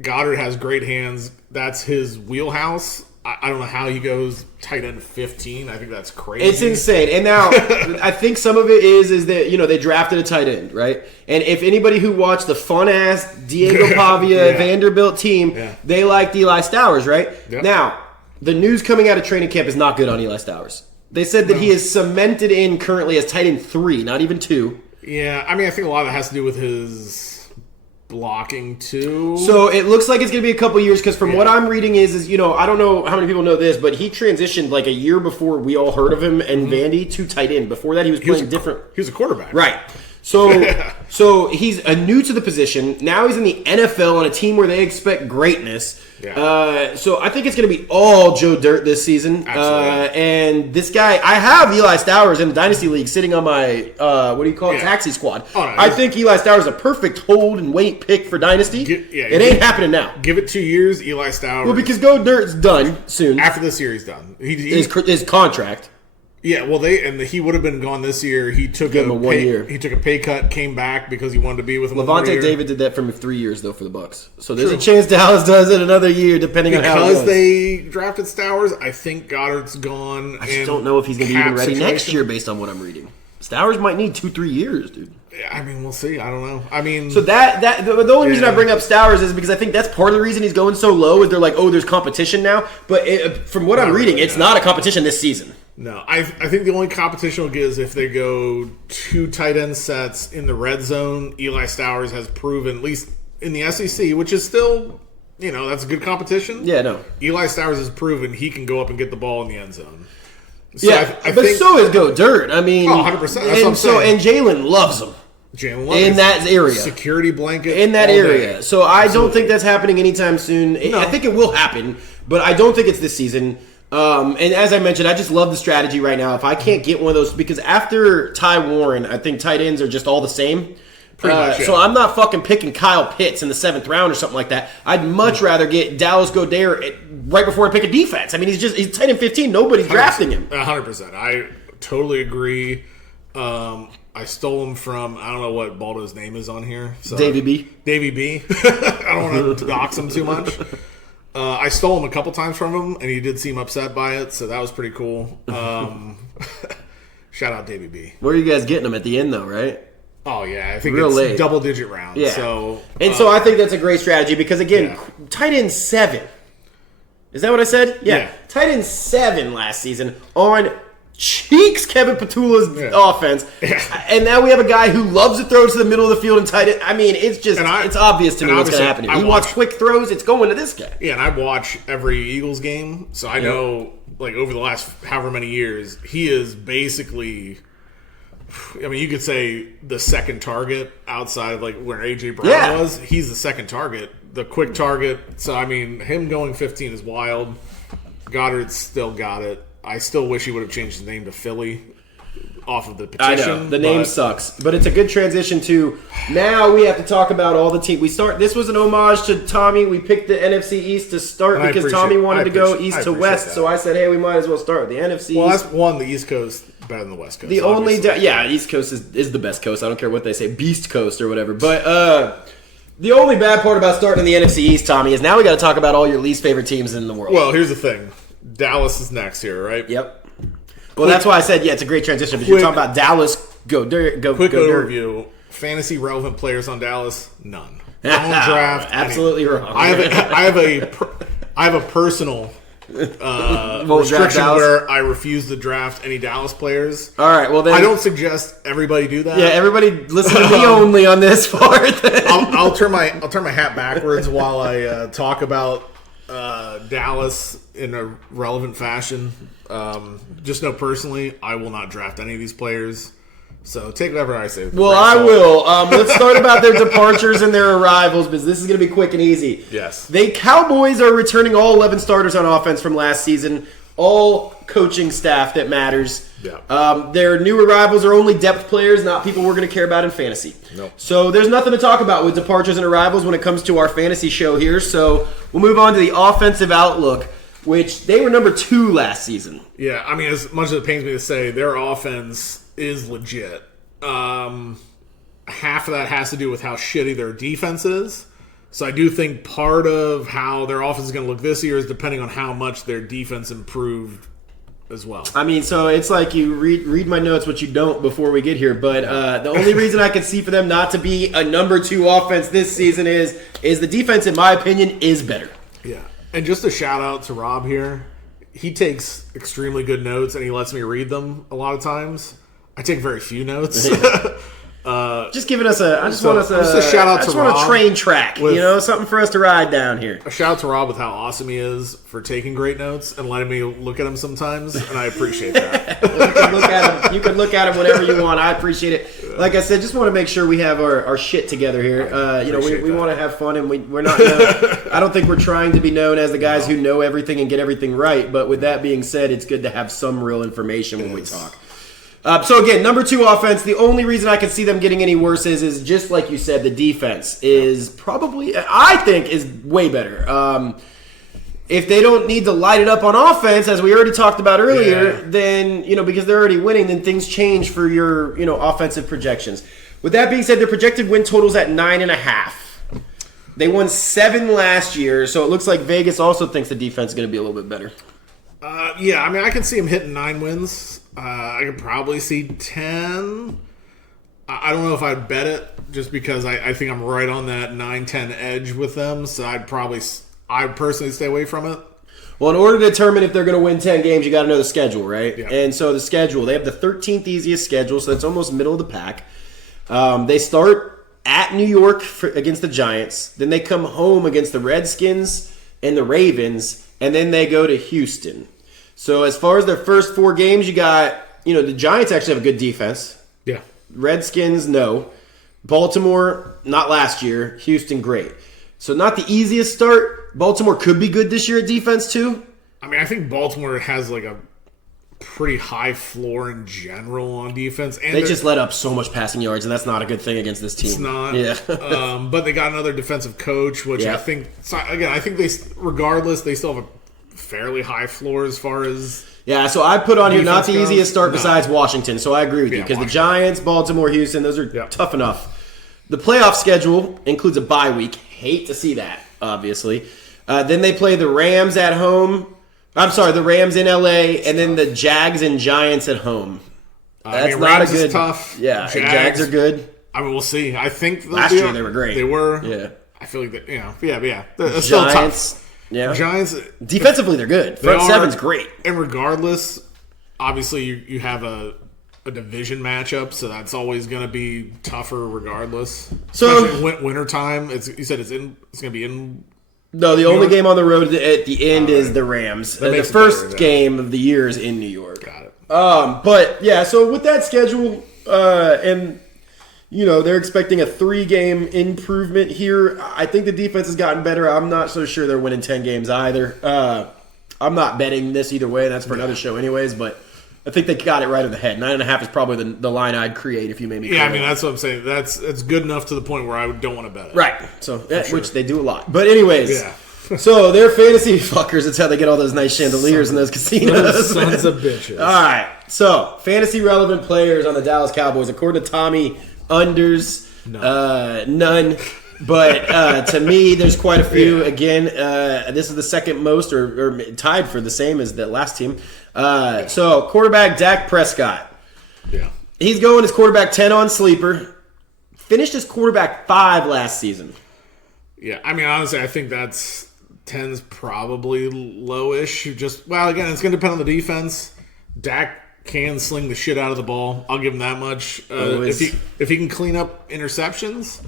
Goddard has great hands. That's his wheelhouse. I don't know how he goes tight end 15. I think that's crazy. It's insane. And now, I think some of it is that, they drafted a tight end, right? And if anybody who watched the fun-ass Diego Pavia Yeah. Vanderbilt team, they liked Eli Stowers, right? Yep. Now, the news coming out of training camp is not good on Eli Stowers. They said that he is cemented in currently as tight end 3, not even 2. Yeah, I mean, I think a lot of that has to do with his blocking, too. So it looks like it's going to be a couple years because from what I'm reading is I don't know how many people know this, but he transitioned like a year before we all heard of him and Vandy to tight end. Before that, he was playing different. He was a quarterback. Right. So he's new to the position. Now he's in the NFL on a team where they expect greatness. Yeah. So I think it's going to be all Joe Dirt this season. Absolutely. And this guy, I have Eli Stowers in the Dynasty League sitting on my, what do you call it, taxi squad. Oh, no, I think Eli Stowers is a perfect hold and wait pick for Dynasty. It ain't happening now. Give it 2 years, Eli Stowers. Well, because Go Dirt's done soon. after this year, he's done. His contract. Yeah, well, he would have been gone this year. He took Give him a 1 year. He took a pay cut, came back because he wanted to be with him. Levante David did that for 3 years though for the Bucks. So there's a chance Dallas does it another year, depending on how it because goes. they drafted Stowers. I think Goddard's gone. I just don't know if he's going to be even ready next year, based on what I'm reading. Stowers might need 2-3 years, dude. I mean, we'll see. I don't know. I mean, So the only reason I bring up Stowers is because I think that's part of the reason he's going so low. Is they're like, oh, there's competition now. But from what I'm reading, it's not a competition this season. no. I think the only competition will get is if they go 2 tight end sets in the red zone. Eli Stowers has proven, at least in the SEC, which is still, that's a good competition. Yeah, no. Eli Stowers has proven he can go up and get the ball in the end zone. So Yeah, I but think, so is Go Dirt. I mean, 100%. That's what I'm saying. And Jalen loves him Jalen Love in is that area. security blanket In that all area. day. So I don't think that's happening anytime soon. No. I think it will happen, but I don't think it's this season. And as I mentioned, I just love the strategy right now. If I can't get one of those, because after Ty Warren, I think tight ends are just all the same. Pretty much, yeah. So I'm not fucking picking Kyle Pitts in the 7th round or something like that. I'd much rather get Dallas Goedert right before I pick a defense. I mean, he's tight end 15. Nobody's drafting him. 100%. I totally agree. I stole him from, I don't know what Baldo's name is on here. So, Davey B. Davey B. I don't want to dox him too much. I stole him a couple times from him, and he did seem upset by it, so that was pretty cool. Shout out Davey B. Where are you guys getting him at the end, though, right? Oh, yeah. I think Real it's late. double-digit rounds. Yeah. So, So I think that's a great strategy because, again, tight end 7. Is that what I said? Yeah. Tight end 7 last season on cheeks Kevin Petula's offense. And now we have a guy who loves to throw to the middle of the field and tight end. I mean, it's just, it's obvious to me what's going to happen here. He wants quick throws, it's going to this guy. Yeah, and I watch every Eagles game, so I know, like, over the last however many years, he is basically, I mean, you could say the second target outside of, like, where A.J. Brown was. He's the second target, the quick target. So, I mean, him going 15 is wild. Goddard's still got it. I still wish he would have changed his name to Philly off of the petition. I know. The name sucks. But it's a good transition to now we have to talk about all the teams. This was an homage to Tommy. We picked the NFC East to start because Tommy wanted to go east to west. So I said, hey, we might as well start with the NFC Well, East. that's one, the East Coast better than the West Coast. The only East Coast is the best coast. I don't care what they say, Beast Coast or whatever. But the only bad part about starting in the NFC East, Tommy, is now we got to talk about all your least favorite teams in the world. Well, here's the thing. Dallas is next here, right? Yep. Well, that's why I said, it's a great transition because you're talking about Dallas, go Quick overview. Fantasy relevant players on Dallas, none. Don't draft. Absolutely wrong. I have a personal restriction Dallas? where I refuse to draft any Dallas players. All right, well then I don't suggest everybody do that. Yeah, everybody listen to me only on this part. I'll turn my hat backwards while I talk about Dallas in a relevant fashion. Just know personally, I will not draft any of these players. So take whatever I say. Well, I will. Let's start about their departures and their arrivals, because this is going to be quick and easy. Yes. The Cowboys are returning all 11 starters on offense from last season. All coaching staff that matters. Yeah. Their new arrivals are only depth players, not people we're going to care about in fantasy. Nope. So there's nothing to talk about with departures and arrivals when it comes to our fantasy show here. So we'll move on to the offensive outlook, which they were number 2 last season. Yeah, I mean, as much as it pains me to say, their offense is legit. Half of that has to do with how shitty their defense is. So I do think part of how their offense is going to look this year is depending on how much their defense improved as well. I mean, so it's like you read my notes, what you don't before we get here. But the only reason I could see for them not to be a number 2 offense this season is the defense, in my opinion, is better. Yeah. And just a shout out to Rob here. He takes extremely good notes and he lets me read them a lot of times. I take very few notes. Just giving us a. I just want us just a shout out I just to want Rob a train track, something for us to ride down here. A shout out to Rob with how awesome he is for taking great notes and letting me look at them sometimes, and I appreciate that. You can look at him whenever you want. I appreciate it. Like I said, just want to make sure we have our shit together here. We want to have fun, and we're not. I don't think we're trying to be known as the guys who know everything and get everything right. But with that being said, it's good to have some real information when we talk. So again, number 2 offense. The only reason I can see them getting any worse is just like you said, the defense is probably, I think, is way better. If they don't need to light it up on offense, as we already talked about earlier, then, because they're already winning, then things change for your, offensive projections. With that being said, their projected win total's at 9.5. They won 7 last year, so it looks like Vegas also thinks the defense is going to be a little bit better. Yeah, I mean, I can see him hitting 9 wins. I could probably see 10. I don't know if I'd bet it, just because I think I'm right on that 9-10 edge with them. So I'd personally stay away from it. Well, in order to determine if they're going to win 10 games, you got to know the schedule, right? Yeah. And so the schedule, they have the 13th easiest schedule, so that's almost middle of the pack. They start at New York against the Giants. Then they come home against the Redskins and the Ravens, and then they go to Houston. So as far as their first 4 games, you got, the Giants actually have a good defense. Yeah. Redskins, no. Baltimore, not last year. Houston, great. So not the easiest start. Baltimore could be good this year at defense, too. I mean, I think Baltimore has like a pretty high floor in general on defense. And they just let up so much passing yards, and that's not a good thing against this team. It's not. Yeah. But they got another defensive coach, which I think, I think they, regardless, they still have a fairly high floor as far as... Yeah, so I put on here not the goes. easiest start besides Washington, so I agree with you, because the Giants, Baltimore, Houston, those are tough enough. The playoff schedule includes a bye week. Hate to see that, obviously. Then they play the Rams at home. I'm sorry, the Rams in LA, and then the Jags and Giants at home. That's not Rams a good... is tough. Yeah, Jags are good. I mean, we'll see. I think... Last year they were great. They were. Yeah. I feel like, They're still tough. Yeah. Giants... Defensively, they're good. Front seven's great. And regardless, obviously, you have a division matchup, so that's always going to be tougher regardless. So especially wintertime, you said it's going to be in... No, the only game on the road at the end is the Rams. The first game of the year is in New York. Got it. But, yeah, so with that schedule, and... they're expecting a 3-game improvement here. I think the defense has gotten better. I'm not so sure they're winning 10 games either. I'm not betting this either way. That's for another show anyways, but I think they got it right in the head. 9.5 is probably the line I'd create if you made me I mean, that's what I'm saying. It's good enough to the point where I don't want to bet it. Right. So, which they do a lot. But anyways, so they're fantasy fuckers. That's how they get all those nice chandeliers in those casinos. Those sons of bitches. All right. So, fantasy relevant players on the Dallas Cowboys. According to Tommy, unders, none. But to me, there's quite a few. Again, this is the second most, or tied for the same as the last team. So, quarterback Dak Prescott. Yeah. He's going as quarterback 10 on Sleeper. Finished as quarterback 5 last season. Yeah, I mean, honestly, I think that's 10's probably lowish. Again, it's going to depend on the defense. Dak can sling the shit out of the ball. I'll give him that much. If he can clean up interceptions,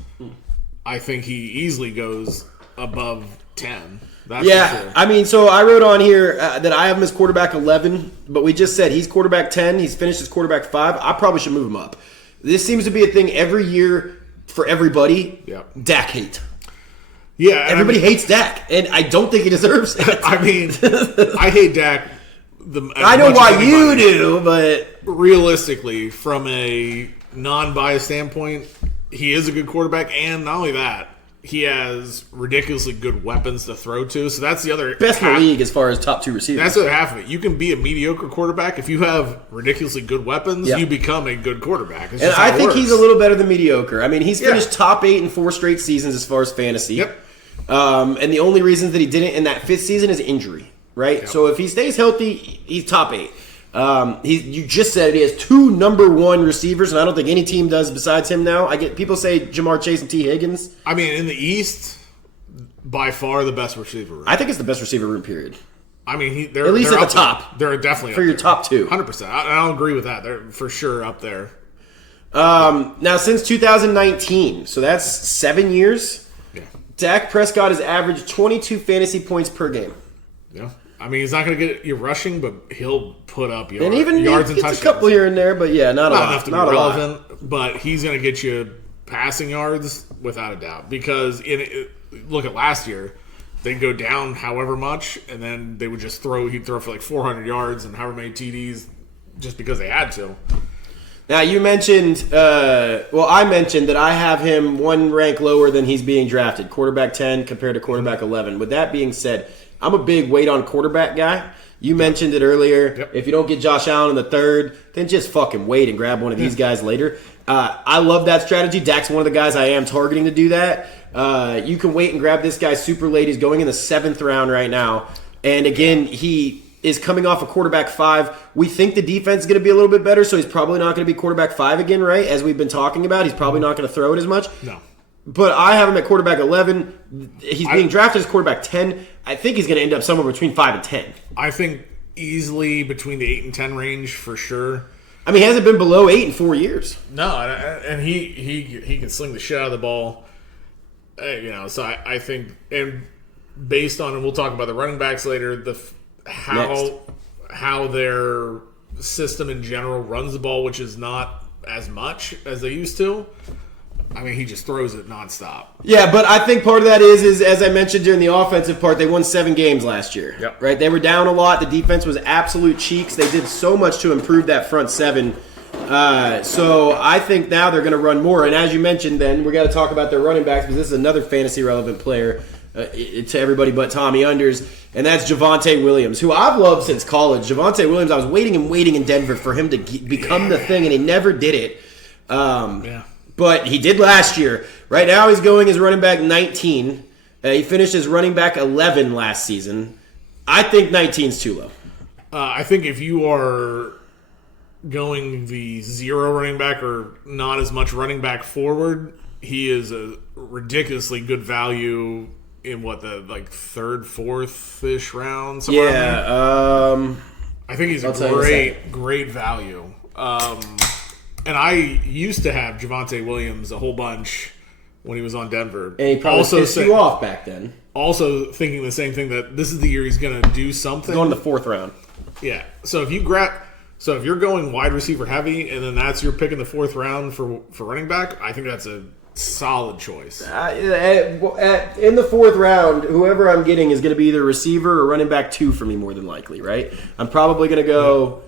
I think he easily goes above 10. That's Yeah, for sure. I mean, so I wrote on here that I have him as quarterback 11, but we just said he's quarterback 10. He's finished as quarterback 5. I probably should move him up. This seems to be a thing every year for everybody. Yep. Dak hate. Yeah, Everybody hates Dak, and I don't think he deserves it. I mean, I hate Dak. I know why you do, but realistically, from a non-biased standpoint, he is a good quarterback, and not only that, he has ridiculously good weapons to throw to. So that's the other best in the league as far as top 2 receivers. That's the other half of it. You can be a mediocre quarterback if you have ridiculously good weapons. Yep. You become a good quarterback. It's and just how I it think works. he's a little better than mediocre. I mean, he's finished top 8 in 4 straight seasons as far as fantasy. Yep. And the only reason that he didn't in that 5th season is injury, right? Yep. So if he stays healthy, he's top 8. You just said he has 2 number 1 receivers, and I don't think any team does besides him now. I get people say Jamar Chase and T. Higgins. I mean, in the East, by far the best receiver room. I think it's the best receiver room, period. I mean, they're At least they're at the up top. There. They're definitely For up your there. top 2. 100%. I'll agree with that. They're for sure up there. Now, since 2019, so that's 7 years, Yeah. Dak Prescott has averaged 22 fantasy points per game. Yeah. I mean, he's not going to get you rushing, but he'll put up And even yards he and gets touchdowns. a couple here and there, but yeah, not a Not lot. enough to Not be a lot. relevant, but he's going to get you passing yards without a doubt. Because look at last year. They'd go down however much, and then they would just he'd throw for like 400 yards and however many TDs just because they had to. Now, you mentioned, I mentioned that I have him 1 rank lower than he's being drafted, quarterback 10 compared to quarterback 11. With that being said, I'm a big wait on quarterback guy. You mentioned it earlier. Yep. If you don't get Josh Allen in the 3rd, then just fucking wait and grab one of these guys later. I love that strategy. Dak's one of the guys I am targeting to do that. You can wait and grab this guy super late. He's going in the 7th round right now. And again, he is coming off a quarterback 5. We think the defense is going to be a little bit better, so he's probably not going to be quarterback 5 again, right? As we've been talking about, he's probably not going to throw it as much. No. But I have him at quarterback 11. He's being drafted as quarterback 10. I think he's going to end up somewhere between 5 and 10. I think easily between the 8 and 10 range for sure. I mean, he hasn't been below 8 in 4 years. No, and he can sling the shit out of the ball. So I think, and based on, and we'll talk about the running backs later, how their system in general runs the ball, which is not as much as they used to. I mean, he just throws it nonstop. Yeah, but I think part of that is as I mentioned during the offensive part, they won 7 games last year. Yep. Right? They were down a lot. The defense was absolute cheeks. They did so much to improve that front 7. So I think now they're going to run more. And as you mentioned, then we got to talk about their running backs because this is another fantasy relevant player to everybody but Tommy Unders, and that's Javonte Williams, who I've loved since college. Javonte Williams, I was waiting in Denver for him to become the thing, and he never did it. But he did last year. Right now he's going as running back 19. He finished as running back 11 last season. I think 19 is too low. I think if you are going the 0 running back or not as much running back forward, he is a ridiculously good value in the 3rd, 4th-ish round. Somewhere in there. I think he's a great value. And I used to have Javonte Williams a whole bunch when he was on Denver. And he probably pissed you off back then. Also thinking the same thing, that this is the year he's going to do something. Going to the 4th round. Yeah. So if you're going wide receiver heavy, and then that's your pick in the 4th round for running back, I think that's a solid choice. In the 4th round, whoever I'm getting is going to be either receiver or running back 2 for me, more than likely, right? I'm probably going to go,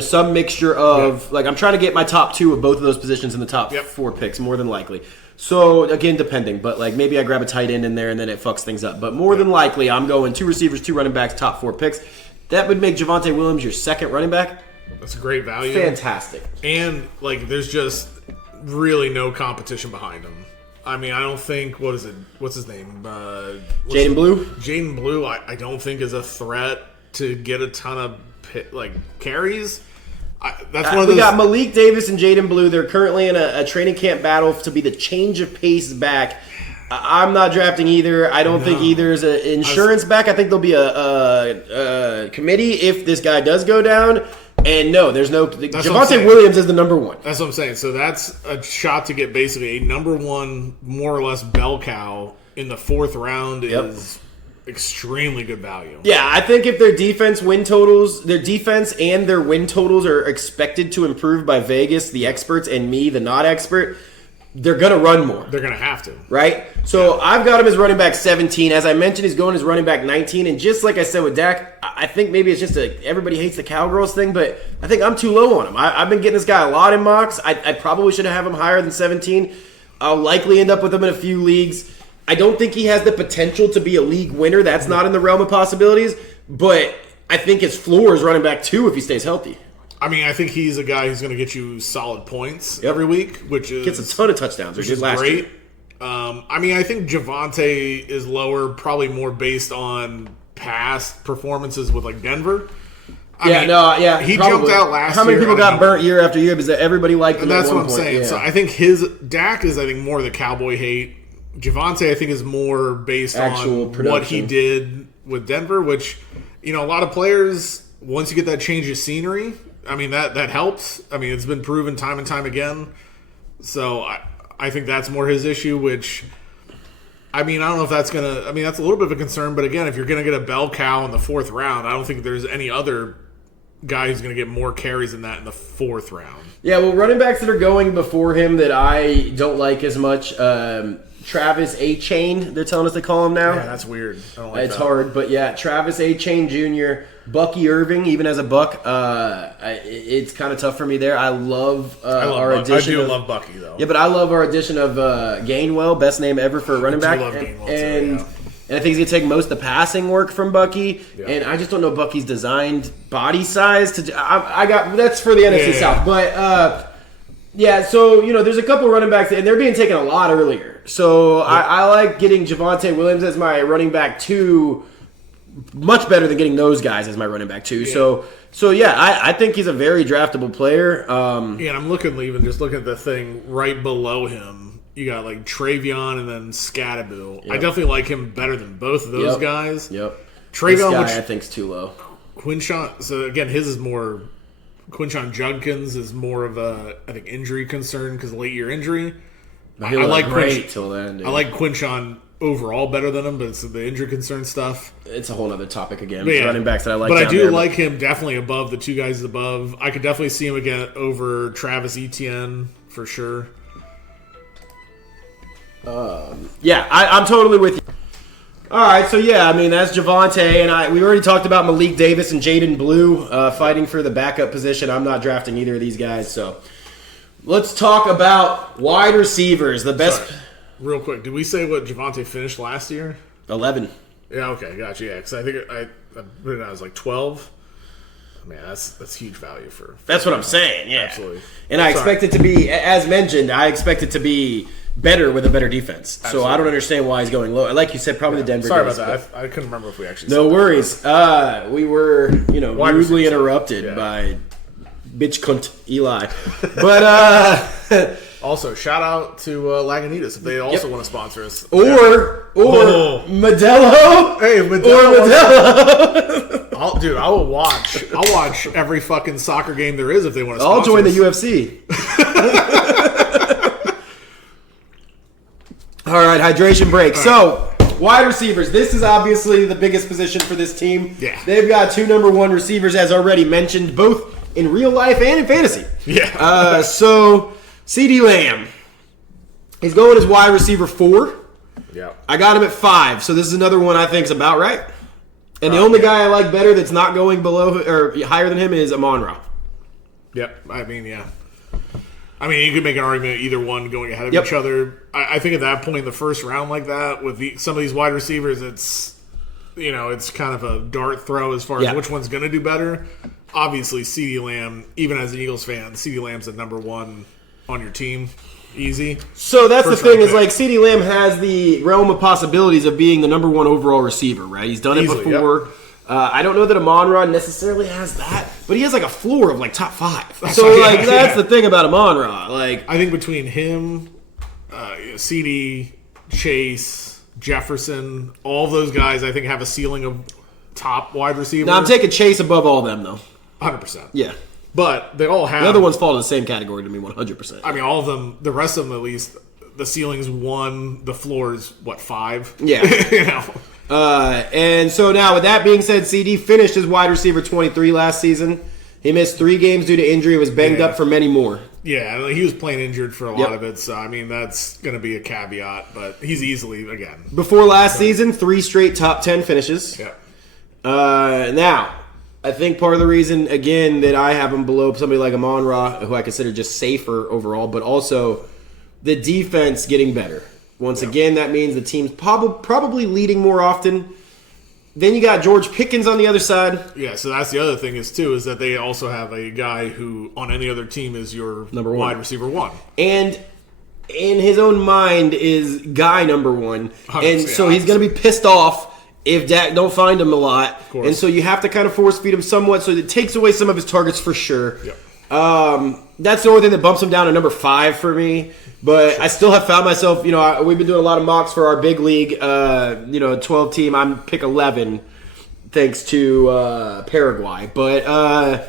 some mixture of, I'm trying to get my top 2 of both of those positions in the top 4 picks, more than likely. So, again, depending, but maybe I grab a tight end in there and then it fucks things up. But more than likely, I'm going 2 receivers, 2 running backs, top 4 picks. That would make Javonte Williams your 2nd running back. That's a great value. Fantastic. And, there's just really no competition behind him. I mean, I don't think, what's his name? Jaden Blue? Jaden Blue, I don't think is a threat to get a ton of carries. That's one of those. We got Malik Davis and Jaden Blue. They're currently in a training camp battle to be the change of pace back. I'm not drafting either. I don't think either is an insurance back. I think there'll be a committee if this guy does go down. And no, there's no. Javonte Williams is the number 1. That's what I'm saying. So that's a shot to get basically a number 1, more or less bell cow in the 4th round is extremely good value. Yeah, I think if their defense and their win totals are expected to improve by Vegas, the experts, and me, the not expert, they're going to run more. They're going to have to. Right? So I've got him as running back 17. As I mentioned, he's going as running back 19. And just like I said with Dak, I think maybe it's just everybody hates the Cowgirls thing, but I think I'm too low on him. I've been getting this guy a lot in mocks. I probably should have him higher than 17. I'll likely end up with him in a few leagues. I don't think he has the potential to be a league winner. That's not in the realm of possibilities. But I think his floor is running back 2 if he stays healthy. I mean, I think he's a guy who's going to get you solid points every week, which is... Gets a ton of touchdowns, which is great. I mean, I think Javonte is lower, probably more based on past performances with, like, Denver. He probably jumped out last year. How many people got burnt year after year because everybody liked him? And that's what I'm saying. Yeah. So I think Dak is, more the Cowboy hate. Javonte, I think, is more based on what he did with Denver, which, a lot of players, once you get that change of scenery, I mean, that helps. I mean, it's been proven time and time again. So I think that's more his issue, which, I don't know if that's going to... that's a little bit of a concern, but again, if you're going to get a bell cow in the 4th round, I don't think there's any other guy who's going to get more carries than that in the 4th round. Yeah, well, running backs that are going before him that I don't like as much... Travis A-Chain, they're telling us to call him now. Yeah, that's weird. I don't like it's hard, but yeah, Travis A-Chain Jr., Bucky Irving, even as a Buck, it's kind of tough for me there. I love our addition. I love Bucky, though. Yeah, but I love our addition of Gainwell, best name ever for a running back. I love Gainwell, and I think he's going to take most of the passing work from Bucky, and I just don't know Bucky's designed body size. That's for the NFC South, but... so, there's a couple running backs, and they're being taken a lot earlier. So I like getting Javonte Williams as my running back 2 much better than getting those guys as my running back 2. Yeah. So I think he's a very draftable player. And I'm looking at the thing right below him. You got, Travion and then Scattaboo. Yep. I definitely like him better than both of those guys. Yep. Travion, this guy I think is too low. Quinshon, so again, his is more... Quinshon Judkins is more of a, I think, injury concern because late year injury. I like great till then. Dude. I like Quinshon overall better than him, but it's the injury concern stuff. It's a whole other topic again. Running backs that I like. But I do like him definitely above the 2 guys above. I could definitely see him again over Travis Etienne for sure. I'm totally with you. All right, so that's Javonte, and we already talked about Malik Davis and Jaden Blue fighting for the backup position. I'm not drafting either of these guys, so let's talk about wide receivers. The best. Sorry. Real quick, did we say what Javonte finished last year? 11. Yeah, okay, gotcha. Yeah, because I think I put it out as 12. Man, that's huge value for. That's what I'm saying. Yeah, absolutely. And I expect it to be, as mentioned, better with a better defense. Absolutely. So I don't understand why he's going low. Like you said, probably the Denver. Sorry about that. I couldn't remember if we actually. No worries. We were, rudely interrupted by bitch cunt Eli. But also shout out to Lagunitas if they also want to sponsor us. Or Modelo. Hey, Modelo. I will watch. I'll watch every fucking soccer game there is if they want to. I'll sponsor join us. the UFC. All right, hydration break. So, wide receivers. This is obviously the biggest position for this team. Yeah. They've got 2 number 1 receivers, as already mentioned, both in real life and in fantasy. Yeah. So, CeeDee Lamb. He's going as wide receiver 4. Yeah. I got him at 5, so this is another one I think is about right. And the only guy I like better that's not going below or higher than him is Amon-Ra. Yep. You could make an argument either one going ahead of each other. I think at that point in the first round like that, with some of these wide receivers, it's kind of a dart throw as far as which one's going to do better. Obviously, CeeDee Lamb, even as an Eagles fan, CeeDee Lamb's the number 1 on your team. Easy. So that's the thing is CeeDee Lamb has the realm of possibilities of being the number 1 overall receiver, right? He's done it before. Yep. I don't know that Amon-Ra necessarily has that, but he has a floor of top 5. So that's the thing about Amon-Ra. I think between him, CD, Chase, Jefferson, all of those guys, I think have a ceiling of top wide receiver. Now I'm taking Chase above all of them though. 100%. Yeah. But they all have... The other ones fall in the same category to me 100%. All of them, the rest of them at least, the ceiling's 1, the floor is, 5? Yeah. You know? And so now, with that being said, CD finished as wide receiver 23 last season. He missed 3 games due to injury. Was banged up for many more. Yeah, he was playing injured for a lot of it, so, I mean, that's going to be a caveat, but he's easily, again. Before last season, 3 straight top 10 finishes. Yeah. Now, I think part of the reason, again, that I have him below somebody like Amon-Ra, who I consider just safer overall, but also the defense getting better. Once again, that means the team's probably leading more often. Then you got George Pickens on the other side. Yeah, so that's the other thing is that they also have a guy who on any other team is your number 1. Wide receiver 1. And in his own mind is guy number 1. And so he's going to be pissed off if Dak don't find him a lot. And so you have to kind of force feed him somewhat so it takes away some of his targets for sure. Yep. That's the only thing that bumps him down to number 5 for me. But I still have found myself, we've been doing a lot of mocks for our big league, 12 team. I'm pick 11 thanks to Paraguay. But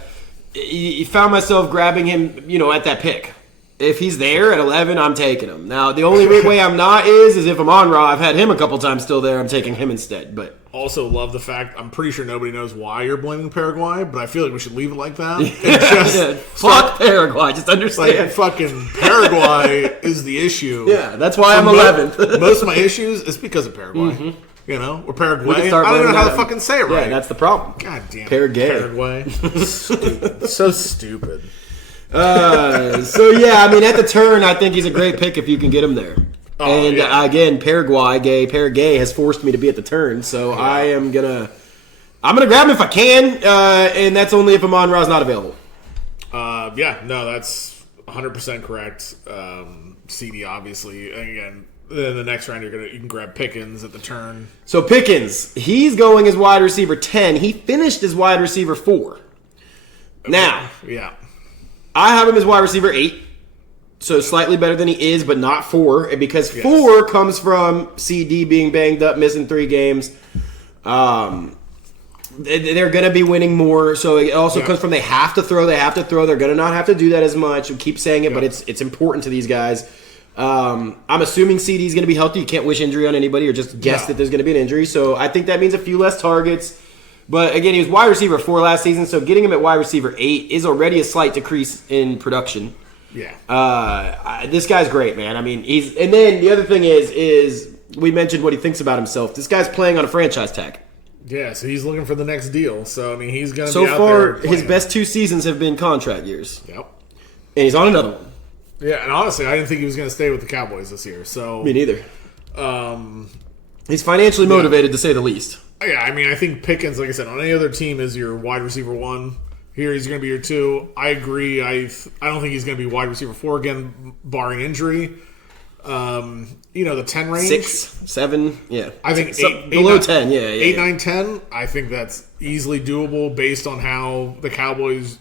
you found myself grabbing him, at that pick. If he's there at 11, I'm taking him. Now, the only way I'm not is if I'm on Raw. I've had him a couple times still there. I'm taking him instead. But also love the fact, I'm pretty sure nobody knows why you're blaming Paraguay, but I feel like we should leave it like that. And fuck Paraguay. Just understand. Like, fucking Paraguay is the issue. Yeah, that's why I'm 11th. Most of my issues is because of Paraguay. Mm-hmm. Or Paraguay. I don't even know how to fucking say it right. Yeah, that's the problem. God damn it. Paraguay. Stupid. So stupid. So yeah, I mean, at the turn, I think he's a great pick if you can get him there. Again, Paraguay has forced me to be at the turn, so I'm gonna grab him if I can, and that's only if Amon-Ra's not available. That's 100% correct. CD obviously, and again, then the next round you can grab Pickens at the turn. So Pickens, he's going as wide receiver 10. He finished as wide receiver 4. Okay. Now, I have him as wide receiver 8. So slightly better than he is, but not 4. And because 4 comes from CD being banged up, missing 3 games. They're going to be winning more. So it also comes from they have to throw. They're going to not have to do that as much. We keep saying it, but it's important to these guys. I'm assuming CD is going to be healthy. You can't wish injury on anybody or just guess that there's going to be an injury. So I think that means a few less targets. But again, he was wide receiver 4 last season, so getting him at wide receiver 8 is already a slight decrease in production. Yeah. This guy's great, man. I mean, and then the other thing is we mentioned what he thinks about himself. This guy's playing on a franchise tag. Yeah, so he's looking for the next deal. So I mean, he's going to be out there. So far, his best 2 seasons have been contract years. Yep. And he's on another one. Yeah, and honestly, I didn't think he was going to stay with the Cowboys this year. So me neither. He's financially motivated, to say the least. Yeah, I mean, I think Pickens, like I said, on any other team is your wide receiver 1. Here he's going to be your 2. I agree. I don't think he's going to be wide receiver 4 again, barring injury. The 10 range, 6, 7, yeah. I think below 10, 8, 9, 10. I think that's easily doable based on how the Cowboys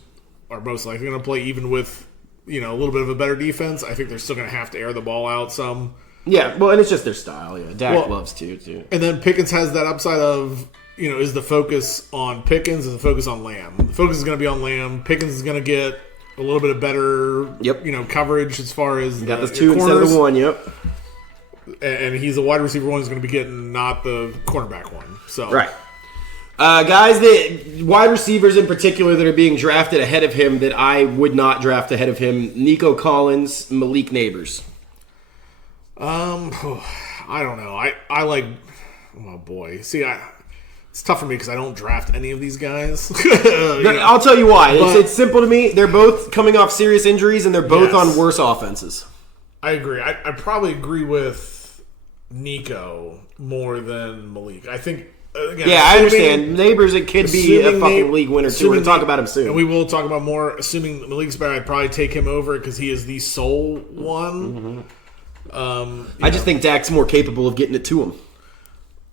are most likely going to play, even with a little bit of a better defense. I think they're still going to have to air the ball out some. Yeah, well, and it's just their style. Yeah, Dak loves to too. And then Pickens has that upside of, is the focus on Pickens, is the focus on Lamb. The focus is going to be on Lamb. Pickens is going to get a little bit of better, coverage as far as got the 2 instead of the 1. Yep. And he's a wide receiver 1. He's going to be getting not the cornerback 1. So right. Guys, wide receivers in particular that are being drafted ahead of him that I would not draft ahead of him: Nico Collins, Malik Neighbors. I don't know. I like. Oh boy. See, it's tough for me because I don't draft any of these guys. I'll tell you why. It's simple to me. They're both coming off serious injuries, and they're both on worse offenses. I agree. I probably agree with Nico more than Malik. I think. Again, I understand. Neighbors, it could be a fucking league winner too. We're going to talk about him soon. And we will talk about more. Assuming Malik's better, I'd probably take him over because he is the sole one. I just think Dak's more capable of getting it to him.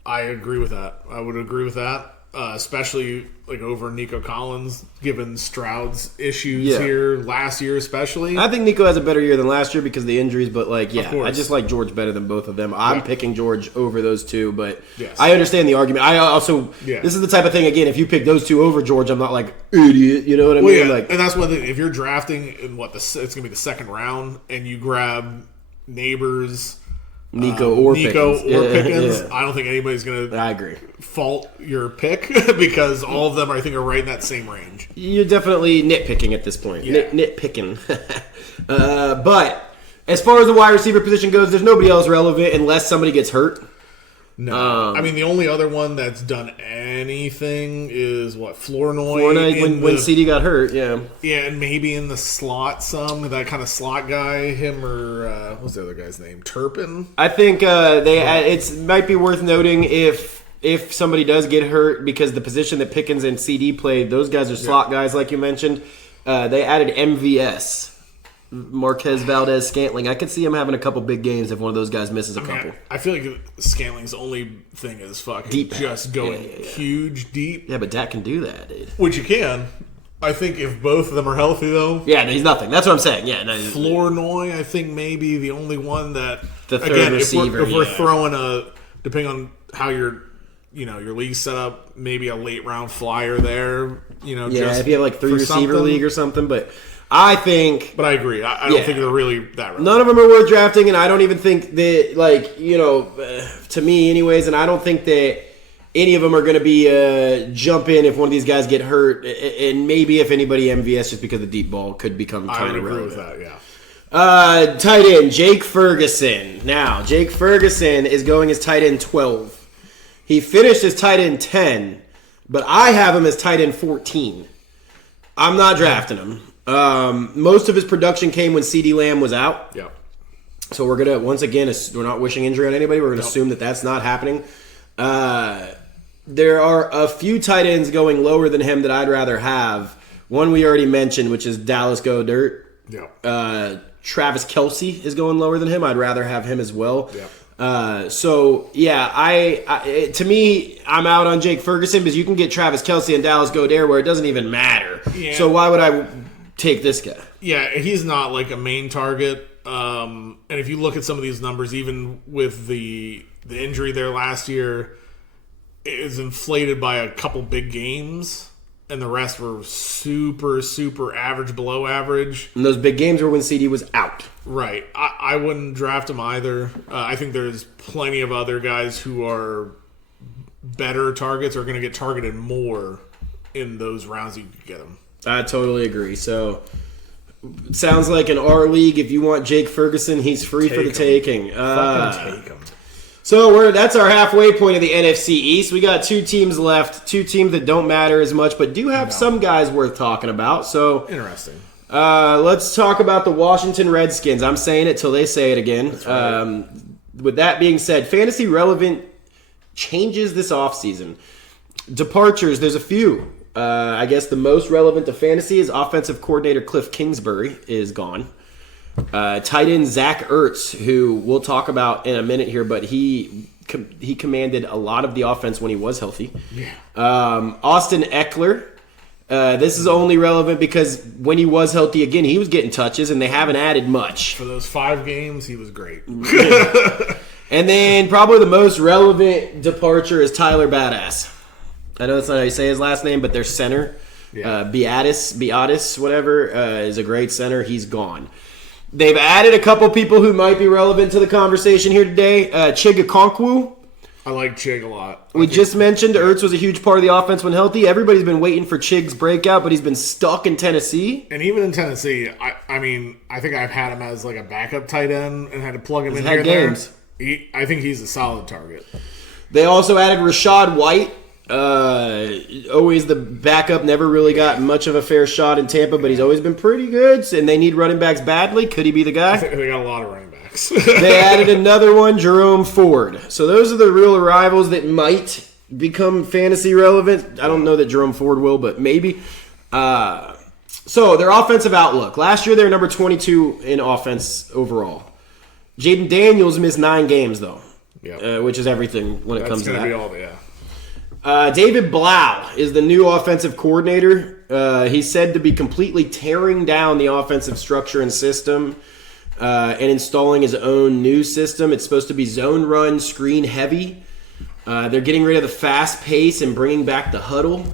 I agree with that. I would agree with that, especially like over Nico Collins, given Stroud's issues here last year, especially. I think Nico has a better year than last year because of the injuries, but I just like George better than both of them. I'm picking George over those 2, but I understand the argument. I also, this is the type of thing, again, if you pick those 2 over George, I'm not like, idiot, you know what I mean? Yeah. And that's one thing, if you're drafting in it's going to be the second round, and you grab Neighbors, Nico or Pickens. Pickens. I don't think anybody's going to I agree. fault your pick because all of them, I think, are right in that same range. You're definitely nitpicking at this point. Yeah. Nitpicking. But as far as the wide receiver position goes, there's nobody else relevant unless somebody gets hurt. No. I mean, the only other one that's done anything is, Flournoy. Flournoy when CD got hurt, yeah. Yeah, and maybe in the slot that kind of slot guy, him or, what's the other guy's name? Turpin? I think it might be worth noting if somebody does get hurt, because the position that Pickens and CD played, those guys are slot guys, like you mentioned. They added MVS. Marquez Valdez-Scantling. I could see him having a couple big games if one of those guys misses a couple. I feel like Scantling's only thing is fucking just going huge deep. Yeah, but Dak can do that, dude. Which you can. I think if both of them are healthy, though. Yeah, he's nothing. That's what I'm saying. Yeah, no, Flournoy, I think maybe the only one that the third receiver. If we're throwing depending on how your league set up, maybe a late round flyer there. If you have like 3 receiver league or something, but. I think... But I agree. I don't think they're really that relevant. None of them are worth drafting, and I don't even think that, to me anyways, and I don't think that any of them are going to be jump in if one of these guys get hurt, and maybe if anybody MVS just because the deep ball could become kind of relevant. I would agree with that, yeah. Tight end, Jake Ferguson. Now, Jake Ferguson is going as tight end 12. He finished as tight end 10, but I have him as tight end 14. I'm not drafting him. Most of his production came when CeeDee Lamb was out. Yeah. So we're going to, once again, we're not wishing injury on anybody. We're going to assume that that's not happening. There are a few tight ends going lower than him that I'd rather have. One we already mentioned, which is Dallas Goedert. Yeah. Travis Kelce is going lower than him. I'd rather have him as well. Yeah. To me, I'm out on Jake Ferguson because you can get Travis Kelce and Dallas Goedert where it doesn't even matter. Yeah. So why would I take this guy? Yeah, he's not like a main target. And if you look at some of these numbers, even with the injury there last year, it is inflated by a couple big games. And the rest were super, super average, below average. And those big games were when CD was out. Right. I wouldn't draft him either. I think there's plenty of other guys who are better targets or going to get targeted more in those rounds you could get them. I totally agree. So, it sounds like in our league, if you want Jake Ferguson, he's free for the taking. Fucking take him. So that's our halfway point of the NFC East. We got 2 teams left, 2 teams that don't matter as much, but do have some guys worth talking about. So interesting. Let's talk about the Washington Redskins. I'm saying it till they say it again. Right. With that being said, fantasy relevant changes this offseason. Departures, there's a few. I guess the most relevant to fantasy is offensive coordinator Cliff Kingsbury is gone. Tight end Zach Ertz, who we'll talk about in a minute here, but he commanded a lot of the offense when he was healthy. Yeah. Austin Eckler. This is only relevant because when he was healthy again, he was getting touches, and they haven't added much. For those 5 games, he was great. And then probably the most relevant departure is Tyler Badass. I know that's not how you say his last name, but their center, Beatis, whatever, is a great center. He's gone. They've added a couple people who might be relevant to the conversation here today. Chig Okonkwo. I like Chig a lot. We just mentioned Ertz was a huge part of the offense when healthy. Everybody's been waiting for Chig's breakout, but he's been stuck in Tennessee. And even in Tennessee, I think I've had him as like a backup tight end and had to plug him in here and games. There. I think he's a solid target. They also added Rashad White. Always the backup, never really got much of a fair shot in Tampa, but he's always been pretty good, and they need running backs badly. Could he be the guy? I think they got a lot of running backs. They added another one, Jerome Ford. So those are the real arrivals that might become fantasy relevant. I don't know that Jerome Ford will, but maybe. So their offensive outlook. Last year they were number 22 in offense overall. Jaden Daniels missed 9 games, though, which is everything when it comes to that. That's going to be all, David Blau is the new offensive coordinator. He's said to be completely tearing down the offensive structure and system and installing his own new system. It's supposed to be zone run, screen heavy. They're getting rid of the fast pace and bringing back the huddle.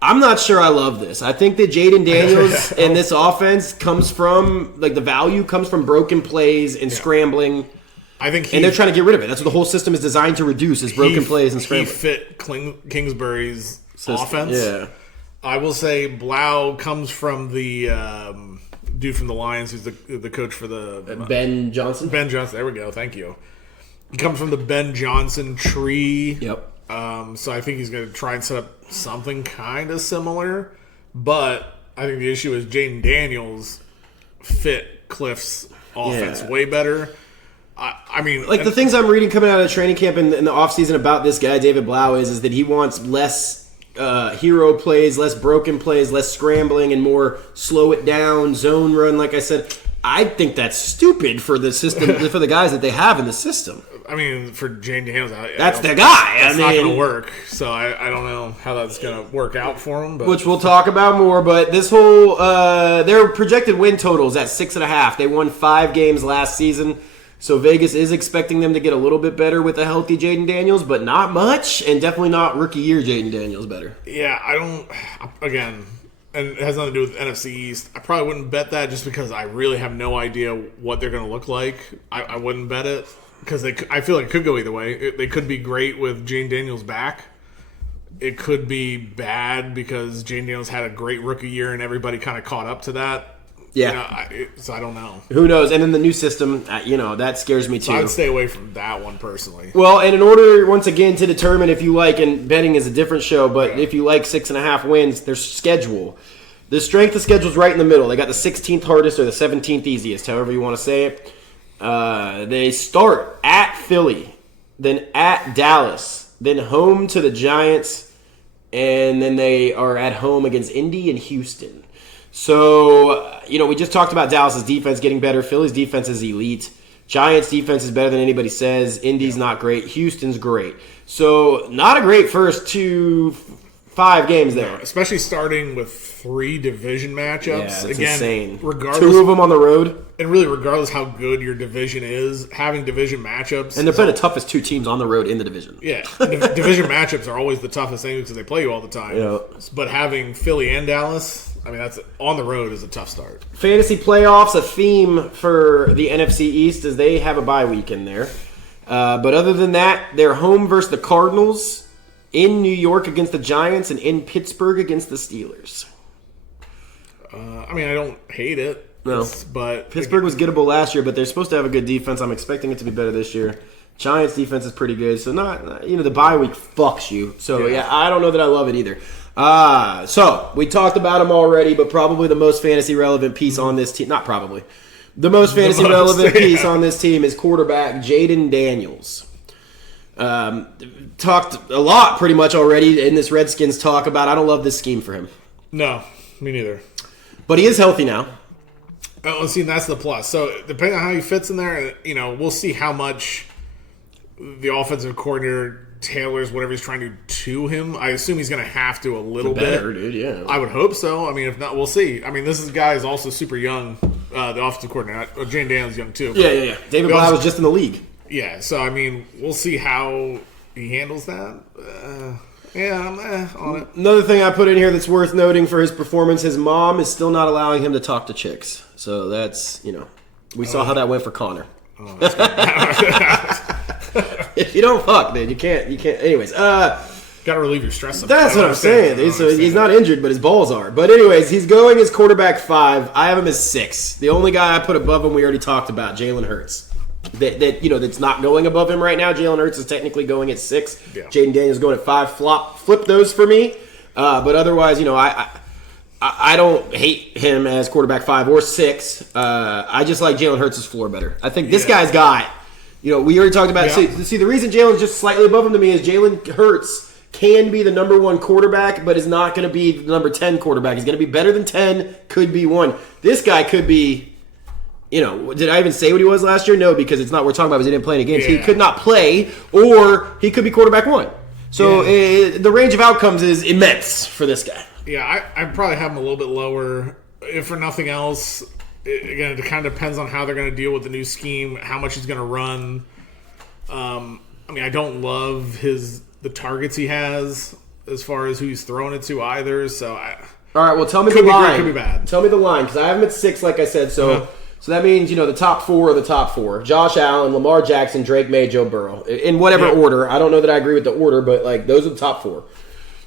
I'm not sure I love this. I think that Jaden Daniels and this offense comes from, like, the value comes from broken plays and scrambling. I think and they're trying to get rid of it. That's what the whole system is designed to reduce, is broken plays and scrambling. He fit Kingsbury's offense. Yeah. I will say Blau comes from the dude from the Lions who's the coach for the... Ben Johnson? Ben Johnson. There we go. Thank you. He comes from the Ben Johnson tree. Yep. So I think he's going to try and set up something kind of similar. But I think the issue is Jaden Daniels fit Cliff's offense way better. I mean... Like, the things I'm reading coming out of training camp in the offseason about this guy, David Blau, is that he wants less hero plays, less broken plays, less scrambling, and more slow it down, zone run, like I said. I think that's stupid for the system, for the guys that they have in the system. I mean, for Jaden Daniels, that's the guy. That's not going to work. So I don't know how that's going to work out for him. But. Which we'll talk about more. But this whole their projected win totals at 6.5. They won 5 games last season, so Vegas is expecting them to get a little bit better with a healthy Jaden Daniels, but not much, and definitely not rookie year Jaden Daniels better. Yeah, I don't. Again. And it has nothing to do with NFC East. I probably wouldn't bet that just because I really have no idea what they're going to look like. I wouldn't bet it because I feel like it could go either way. They could be great with Jane Daniels back. It could be bad because Jane Daniels had a great rookie year and everybody kind of caught up to that. Yeah. So I don't know. Who knows? And then the new system, that scares me too. So I'd stay away from that one personally. Well, and in order, once again, to determine if you like, and betting is a different show, but if you like 6.5 wins, their schedule. The strength of schedule is right in the middle. They got the 16th hardest or the 17th easiest, however you want to say it. They start at Philly, then at Dallas, then home to the Giants, and then they are at home against Indy and Houston. So, we just talked about Dallas's defense getting better. Philly's defense is elite. Giants' defense is better than anybody says. Indy's not great. Houston's great. So, not a great first 5 games there. No, especially starting with 3 division matchups. Yeah, it's insane. Regardless, 2 of them on the road. And really, regardless how good your division is, having division matchups... And they're playing the toughest 2 teams on the road in the division. Yeah. Division matchups are always the toughest thing because they play you all the time. Yeah. But having Philly and Dallas... that's on the road is a tough start. Fantasy playoffs, a theme for the NFC East is they have a bye week in there. But other than that, they're home versus the Cardinals, in New York against the Giants, and in Pittsburgh against the Steelers. I don't hate it. No. But Pittsburgh was gettable last year, but they're supposed to have a good defense. I'm expecting it to be better this year. Giants' defense is pretty good, so the bye week fucks you. So, I don't know that I love it either. So we talked about him already, but probably the most fantasy relevant piece on this team, not probably, the most fantasy relevant piece on this team is quarterback Jaden Daniels. Talked a lot pretty much already in this Redskins talk about I don't love this scheme for him. No, me neither. But he is healthy now. Oh, see, that's the plus. So depending on how he fits in there, we'll see how much the offensive coordinator tailors whatever he's trying to do to him. I assume he's going to have to a little better, bit. Dude, yeah. I would hope so. If not, we'll see. This guy is also super young, the offensive coordinator. Jane Daniels young too. Yeah. David Blau was just in the league. Yeah, so we'll see how he handles that. I'm on it. Another thing I put in here that's worth noting for his performance, his mom is still not allowing him to talk to chicks. So that's, we saw how that went for Connor. If you don't fuck, dude, you can't. Anyways, gotta relieve your stress. That's what I'm saying, dude. So he's not injured, but his balls are. But anyways, he's going as quarterback 5. I have him as 6. The only guy I put above him we already talked about, Jalen Hurts. That's not going above him right now. Jalen Hurts is technically going at 6. Yeah. Jaden Daniels going at 5. Flip those for me. But otherwise, I don't hate him as quarterback 5 or 6. I just like Jalen Hurts' floor better. I think this guy's got. We already talked about it. See, the reason Jalen's just slightly above him to me is Jalen Hurts can be the number 1 quarterback, but is not going to be the number 10 quarterback. He's going to be better than 10, could be 1. This guy could be, did I even say what he was last year? No, because it's not what we're talking about because he didn't play any games. Yeah. He could not play, or he could be quarterback 1. So the range of outcomes is immense for this guy. Yeah, I'd probably have him a little bit lower, if for nothing else. Again, it kind of depends on how they're going to deal with the new scheme, how much he's going to run. I don't love the targets he has. as far as who he's throwing it to either. So all right, well, tell me could the be line. good, could be bad. Tell me the line, because I have him at 6, like I said. So that means, the top 4 are the top 4. Josh Allen, Lamar Jackson, Drake May, Joe Burrow. In whatever order. I don't know that I agree with the order, but, those are the top 4.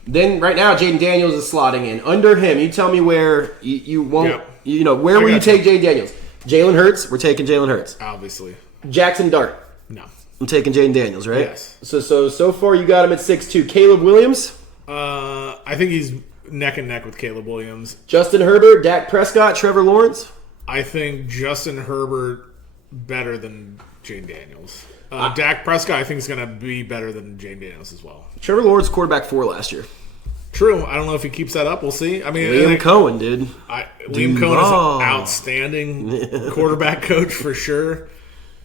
Then, right now, Jaden Daniels is slotting in. Under him, you tell me where you won't, where will you take Jaden Daniels? Jalen Hurts? We're taking Jalen Hurts. Obviously. Jackson Dart? No. I'm taking Jaden Daniels, right? Yes. So far you got him at 6'2". Caleb Williams? I think he's neck and neck with Caleb Williams. Justin Herbert, Dak Prescott, Trevor Lawrence? I think Justin Herbert better than Jane Daniels. Dak Prescott, I think, is going to be better than Jane Daniels as well. Trevor Lawrence quarterback 4 last year. True. I don't know if he keeps that up. We'll see. I mean, Liam Cohen, dude. Liam Cohen is an outstanding quarterback coach for sure.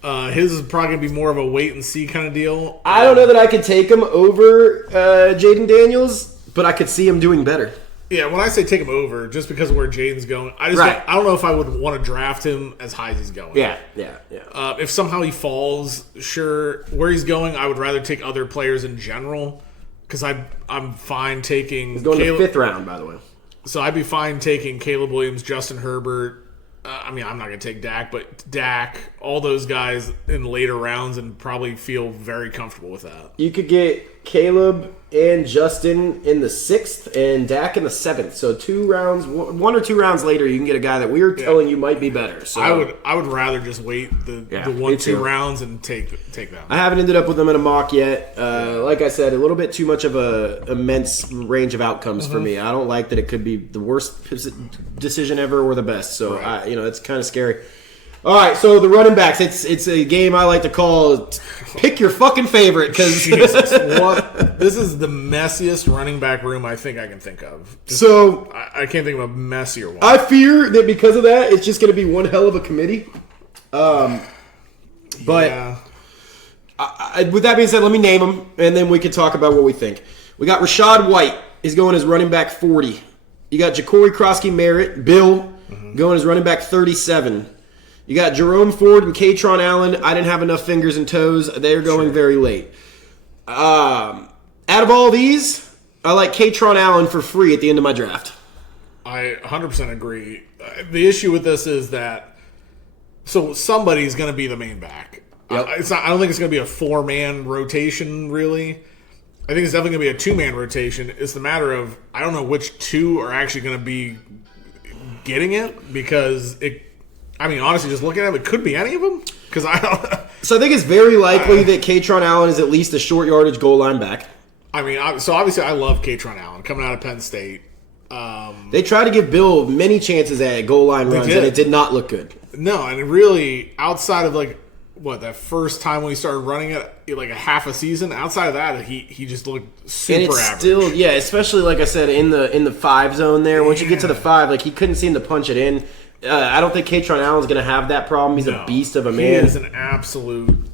His is probably going to be more of a wait and see kind of deal. I don't know that I could take him over Jaden Daniels, but I could see him doing better. Yeah, when I say take him over, just because of where Jaden's going, I don't know if I would want to draft him as high as he's going. Yeah. If somehow he falls, sure. Where he's going, I would rather take other players in general, because I'm fine taking. He's going to the 5th round, by the way. So I'd be fine taking Caleb Williams, Justin Herbert. I'm not going to take Dak, but Dak, all those guys in later rounds, and probably feel very comfortable with that. You could get Caleb and Justin in the 6th and Dak in the 7th. So 2 rounds, 1 or 2 rounds later, you can get a guy that we're telling you might be better. So I would rather just wait the 1-2 rounds and take them. I haven't ended up with them in a mock yet. Like I said, a little bit too much of a immense range of outcomes for me. I don't like that it could be the worst decision ever or the best. So it's kind of scary. All right, so the running backs, it's a game I like to call pick your fucking favorite, because this is the messiest running back room I think I can think of. I can't think of a messier one. I fear that because of that, it's just going to be one hell of a committee. But with that being said, let me name them, and then we can talk about what we think. We got Rashad White is going as running back 40. You got Ja'Cory Crosky-Merritt, Bill, going as running back 37. You got Jerome Ford and Katron Allen. I didn't have enough fingers and toes. They're going very late. Out of all these, I like Katron Allen for free at the end of my draft. I 100% agree. The issue with this is that somebody's going to be the main back. Yep. I don't think it's going to be a 4-man rotation, really. I think it's definitely going to be a 2-man rotation. It's the matter of, I don't know which 2 are actually going to be getting it, because honestly, just looking at it could be any of them. Because I don't. So I think it's very likely that Katron Allen is at least a short yardage goal line back. So obviously I love Katron Allen coming out of Penn State. They tried to give Bill many chances at goal line runs, and it did not look good. No, and really, outside of that first time when he started running it, like a half a season, outside of that, he just looked super average. Still, especially like I said, in the 5 zone there. Once you get to the 5, he couldn't seem to punch it in. I don't think Katron Allen's going to have that problem. He's a beast of a man. He is an absolute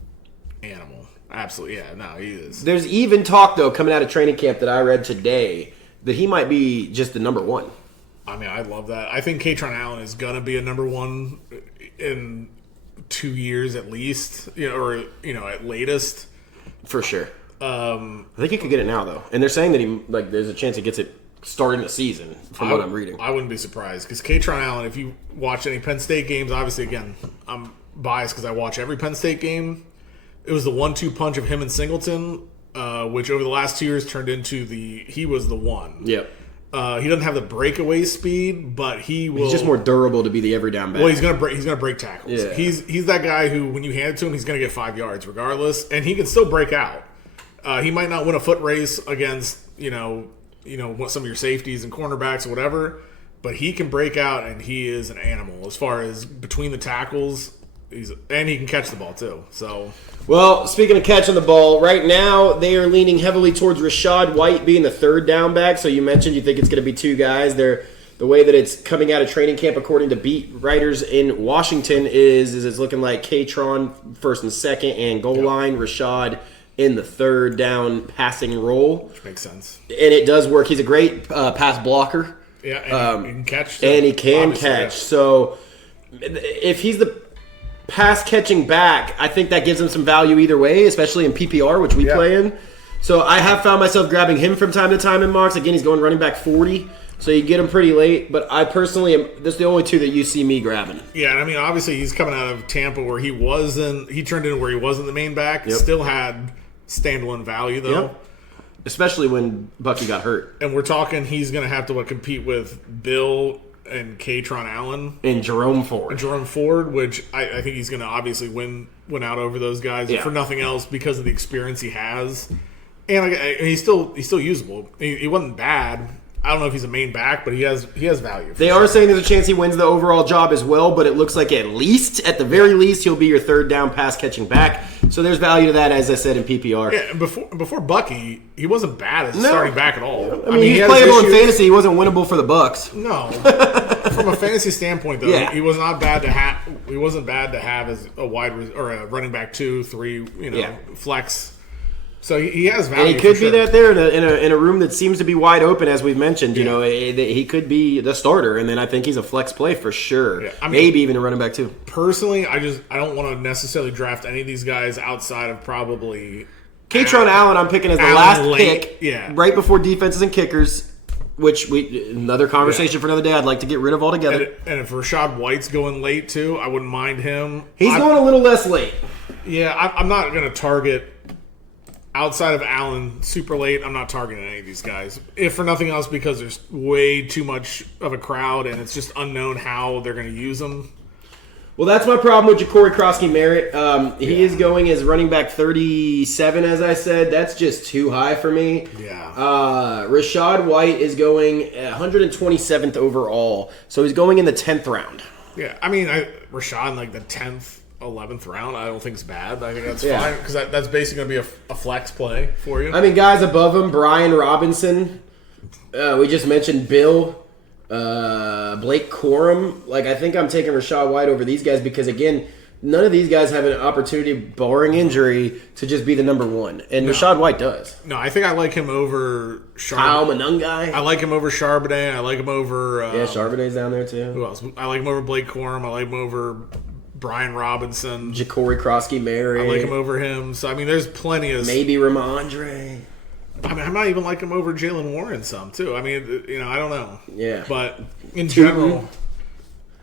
animal. Absolutely, he is. There's even talk, though, coming out of training camp that I read today, that he might be just the number 1. I love that. I think Katron Allen is going to be a number 1 in 2 years at least, or at latest. For sure. I think he could get it now, though. And they're saying that there's a chance he gets it starting the season, from what I'm reading. I wouldn't be surprised, because Katron Allen, if you watch any Penn State games, obviously, again, I'm biased because I watch every Penn State game. It was the 1-2 punch of him and Singleton, which over the last 2 years turned into he was the one. Yep. He doesn't have the breakaway speed, but he will. He's just more durable to be the every down back. Well, he's gonna break tackles. Yeah. He's that guy who, when you hand it to him, he's gonna get 5 yards regardless, and he can still break out. He might not win a foot race against what some of your safeties and cornerbacks or whatever, but he can break out, and he is an animal as far as between the tackles. And he can catch the ball too. So, well, speaking of catching the ball, right now they are leaning heavily towards Rashad White being the 3rd down back. So you mentioned you think it's going to be 2 guys. The way that it's coming out of training camp, according to beat writers in Washington, is it's looking like Katron 1st and 2nd, and goal line Rashad in the 3rd down passing role. Which makes sense. And it does work. He's a great pass blocker. Yeah, and he can catch. Too, and he can catch. Yeah. So if he's the pass catching back, I think that gives him some value either way, especially in PPR, which we play in. So I have found myself grabbing him from time to time in mocks. Again, he's going running back 40, so you get him pretty late. But I personally am. That's the only two that you see me grabbing. Yeah, and I mean, obviously he's coming out of Tampa where he turned into where he wasn't the main back. Yep. Still had standalone value though. Yep. Especially when Bucky got hurt. And we're talking he's going to have to compete with Bill and Katron Allen And Jerome Ford. Which I think he's going to obviously win out over those guys, Yeah. for nothing else because of the experience he has. And he's still usable. He wasn't bad. I don't know if he's a main back, but he has value. They are saying there's a chance he wins the overall job as well, but it looks like at the very least, he'll be your third down pass catching back. So there's value to that, as I said, in PPR. Yeah, and before Bucky, he wasn't bad as a starting back at all. I mean he's playable in fantasy. He wasn't winnable for the Bucks. No, from a fantasy standpoint, though, Yeah. he was not bad to have. He wasn't bad to have as a or a running back 2, 3, flex. So he has value. And he could be that there in a room that seems to be wide open, as we've mentioned. You know, he could be the starter, and then I think he's a flex play for sure. Yeah, maybe even a running back too. Personally, I don't want to necessarily draft any of these guys outside of probably Katron Allen. I'm picking as the last pick, right before defenses and kickers. Which another conversation for another day. I'd like to get rid of altogether. And if Rachaad White's going late too, I wouldn't mind him. He's going a little less late. Yeah, I'm not going to target. Outside of Allen, super late, I'm not targeting any of these guys. If for nothing else, because there's way too much of a crowd and it's just unknown how they're going to use them. Well, that's my problem with Ja'Cory Krosky-Merritt. He is going as running back 37, as I said. That's just too high for me. Yeah. Rachaad White is going 127th overall, so he's going in the 10th round. Yeah, I mean, Rashad, the 10th, 11th round, I don't think it's bad. I think that's fine because that's basically going to be a flex play for you. I mean, guys above him, Brian Robinson. We just mentioned Bill. Blake Corum. I think I'm taking Rachaad White over these guys because, again, none of these guys have an opportunity, barring injury, to just be the number one. And Rachaad White does. No, I think I like him over Kyle Monungai. I like him over Charbonnet. I like him over... Charbonnet's down there, too. Who else? I like him over Blake Corum. I like him over Brian Robinson. Ja'Cory Krosky-Merritt. I like him over him. So, I mean, there's plenty of... Maybe Ramondre. I mean, I might even like him over Jalen Warren some, too. I mean, I don't know. Yeah. But in general,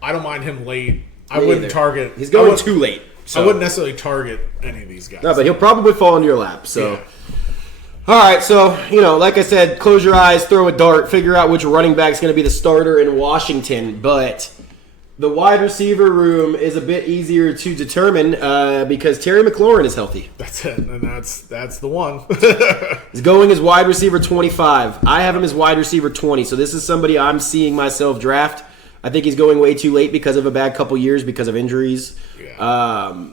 I don't mind him late. I wouldn't target... He's going too late. So. I wouldn't necessarily target any of these guys. No, but he'll probably fall into your lap, so... Yeah. All right, so, like I said, close your eyes, throw a dart, figure out which running back is going to be the starter in Washington, but... The wide receiver room is a bit easier to determine because Terry McLaurin is healthy. That's it, and that's the one. He's going as wide receiver 25. I have him as wide receiver 20, so this is somebody I'm seeing myself draft. I think he's going way too late because of a bad couple years because of injuries. Yeah.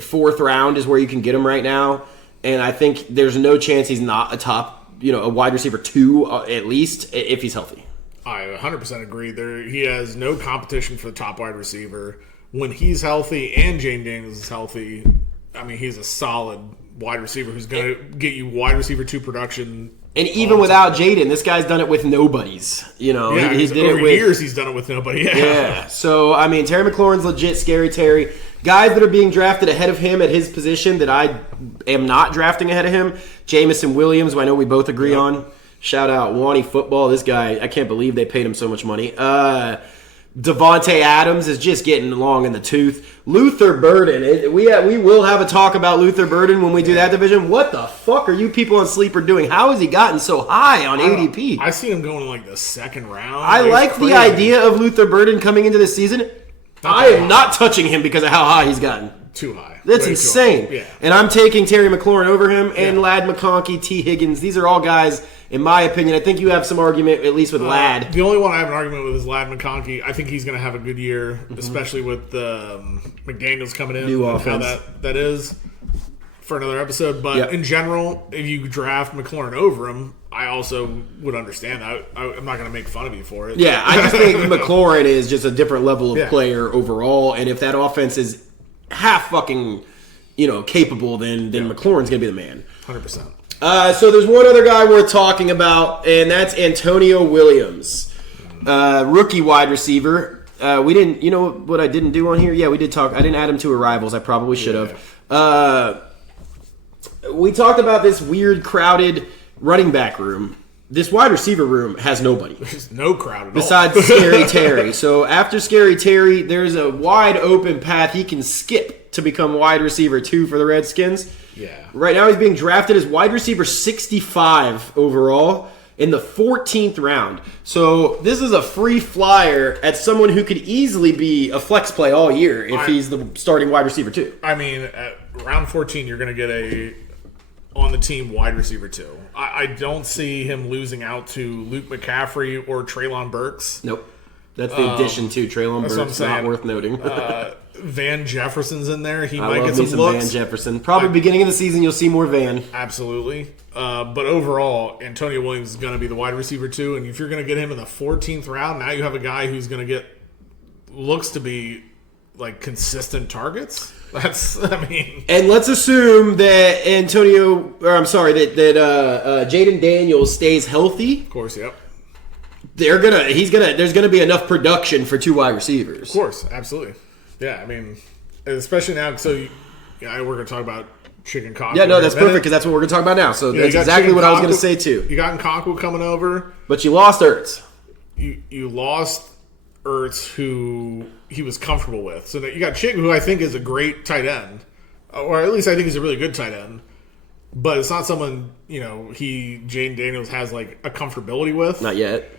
Fourth round is where you can get him right now, and I think there's no chance he's not a top, a wide receiver 2 at least if he's healthy. I 100% agree. He has no competition for the top wide receiver. When he's healthy and Jane Daniels is healthy, I mean, he's a solid wide receiver who's going to get you wide receiver 2 production. And even without Jaden, this guy's done it with nobodies. He did over it with years. He's done it with nobody. Yeah. So I mean, Terry McLaurin's legit scary Terry. Guys that are being drafted ahead of him at his position that I am not drafting ahead of him. Jamison Williams, who I know we both agree on. Shout out Wani Football. This guy, I can't believe they paid him so much money. Devontae Adams is just getting long in the tooth. Luther Burden. We will have a talk about Luther Burden when we do that division. What the fuck are you people on Sleeper doing? How has he gotten so high on ADP? I see him going in the second round. I like the idea of Luther Burden coming into this season. I am not touching him because of how high he's gotten. Too high. That's insane. Yeah. And I'm taking Terry McLaurin over him and Ladd McConkey, T. Higgins. These are all guys, in my opinion. I think you have some argument, at least with Ladd. The only one I have an argument with is Ladd McConkey. I think he's going to have a good year, especially with McDaniels coming in. New and offense. how that is for another episode. But in general, if you draft McLaurin over him, I also would understand that. I'm not going to make fun of you for it. Yeah, I just think McLaurin is just a different level of player overall. And if that offense is half fucking, capable, then McLaurin's going to be the man. 100%. So there's one other guy worth talking about, and that's Antonio Williams, rookie wide receiver. We didn't, what I didn't do on here? Yeah, we did talk. I didn't add him to arrivals. I probably should have. we talked about this weird, crowded running back room. This wide receiver room has nobody. There's no crowd at besides all. Scary Terry. So after Scary Terry, there's a wide open path he can skip to become wide receiver 2 for the Redskins. Yeah. Right now he's being drafted as wide receiver 65 overall in the 14th round. So this is a free flyer at someone who could easily be a flex play all year if he's the starting wide receiver 2. I mean, at round 14, you're going to get a on-the-team wide receiver 2. I don't see him losing out to Luke McCaffrey or Treylon Burks. Nope. That's the addition to Treylon That's Burks. Not worth noting. Van Jefferson's in there. He I might love get me some some looks. Van Jefferson. Probably beginning of the season, you'll see more Van. Absolutely. But overall, Antonio Williams is going to be the wide receiver 2. And if you're going to get him in the 14th round, now you have a guy who's going to get looks to be like consistent targets. And let's assume that Jaden Daniels stays healthy. Of course, yep. There's gonna be enough production for 2 wide receivers. Of course, absolutely. Yeah, I mean, especially now. So, we're going to talk about Chicken Conquer. Yeah, no, that's perfect because that's what we're gonna talk about now. So that's exactly what I was gonna say too. You got Nkonkwo coming over, but you lost Ertz. You lost Ertz, who he was comfortable with. So you got Chig, who I think is a great tight end, or at least I think he's a really good tight end. But it's not someone Jaden Daniels has like a comfortability with. Not yet.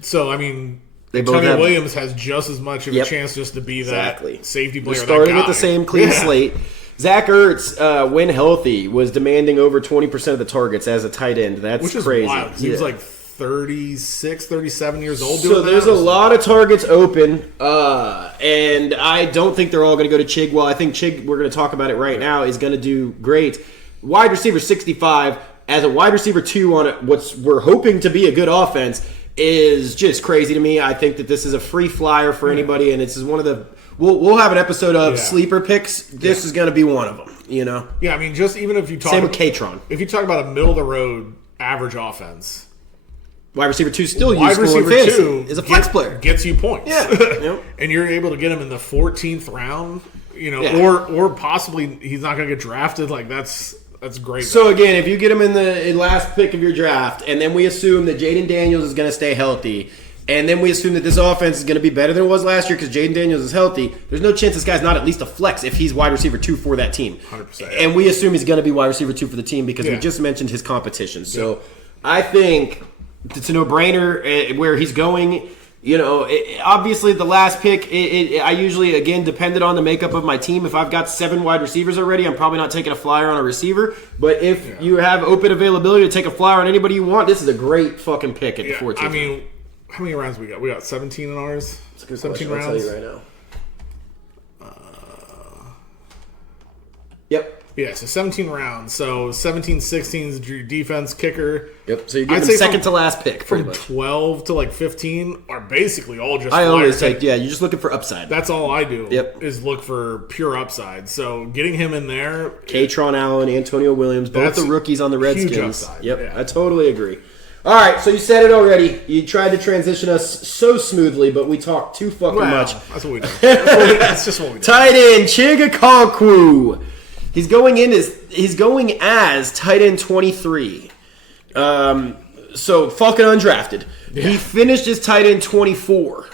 So I mean, Antonio Williams has just as much of a chance just to be that safety player. They're starting with the same clean slate. Zach Ertz, when healthy, was demanding over 20% of the targets as a tight end. That's which is crazy. Wild. He was like 36, 37 years old. So there's a lot of targets open, and I don't think they're all going to go to Chig. Well, I think Chig, we're going to talk about it right now, is going to do great. Wide receiver 65 as a wide receiver 2 on what we're hoping to be a good offense is just crazy to me. I think that this is a free flyer for anybody, and this is one of the. We'll have an episode of sleeper picks. This is going to be one of them. Yeah, I mean, just even if you talk same with Katron. If you talk about a middle of the road average offense. Wide receiver 2 still wide useful in receiver fantasy. 2 is a flex player. Gets you points. Yeah. Yep. And you're able to get him in the 14th round, or possibly he's not going to get drafted. Like that's great. So again, if you get him in the last pick of your draft, and then we assume that Jaden Daniels is going to stay healthy, and then we assume that this offense is going to be better than it was last year because Jaden Daniels is healthy, there's no chance this guy's not at least a flex if he's wide receiver 2 for that team. 100%. And we assume he's going to be wide receiver 2 for the team because we just mentioned his competition. So I think it's a no-brainer where he's going. Obviously the last pick, I usually, again, depended on the makeup of my team. If I've got 7 wide receivers already, I'm probably not taking a flyer on a receiver. But if you have open availability to take a flyer on anybody you want, this is a great fucking pick at the 14th. I mean, how many rounds we got? We got 17 in ours? That's a good 17 question. rounds? I'll tell you right now. Yep. Yeah, so 17 rounds. So 17, 16 is your defense kicker. Yep. So you're getting second to last pick, pretty much. 12 to like 15 are basically all just. I always take. Yeah, you're just looking for upside. That's all I do. Yep. Is look for pure upside. So getting him in there. Katron Allen, Antonio Williams, both the rookies on the Redskins. Huge upside. Yep. Yeah. I totally agree. All right, so you said it already. You tried to transition us so smoothly, but we talked too fucking much. That's what we do. That's just what we do. Tight end Chigakonkwo. He's going as tight end 23. So fucking undrafted. Yeah. He finished as tight end 24,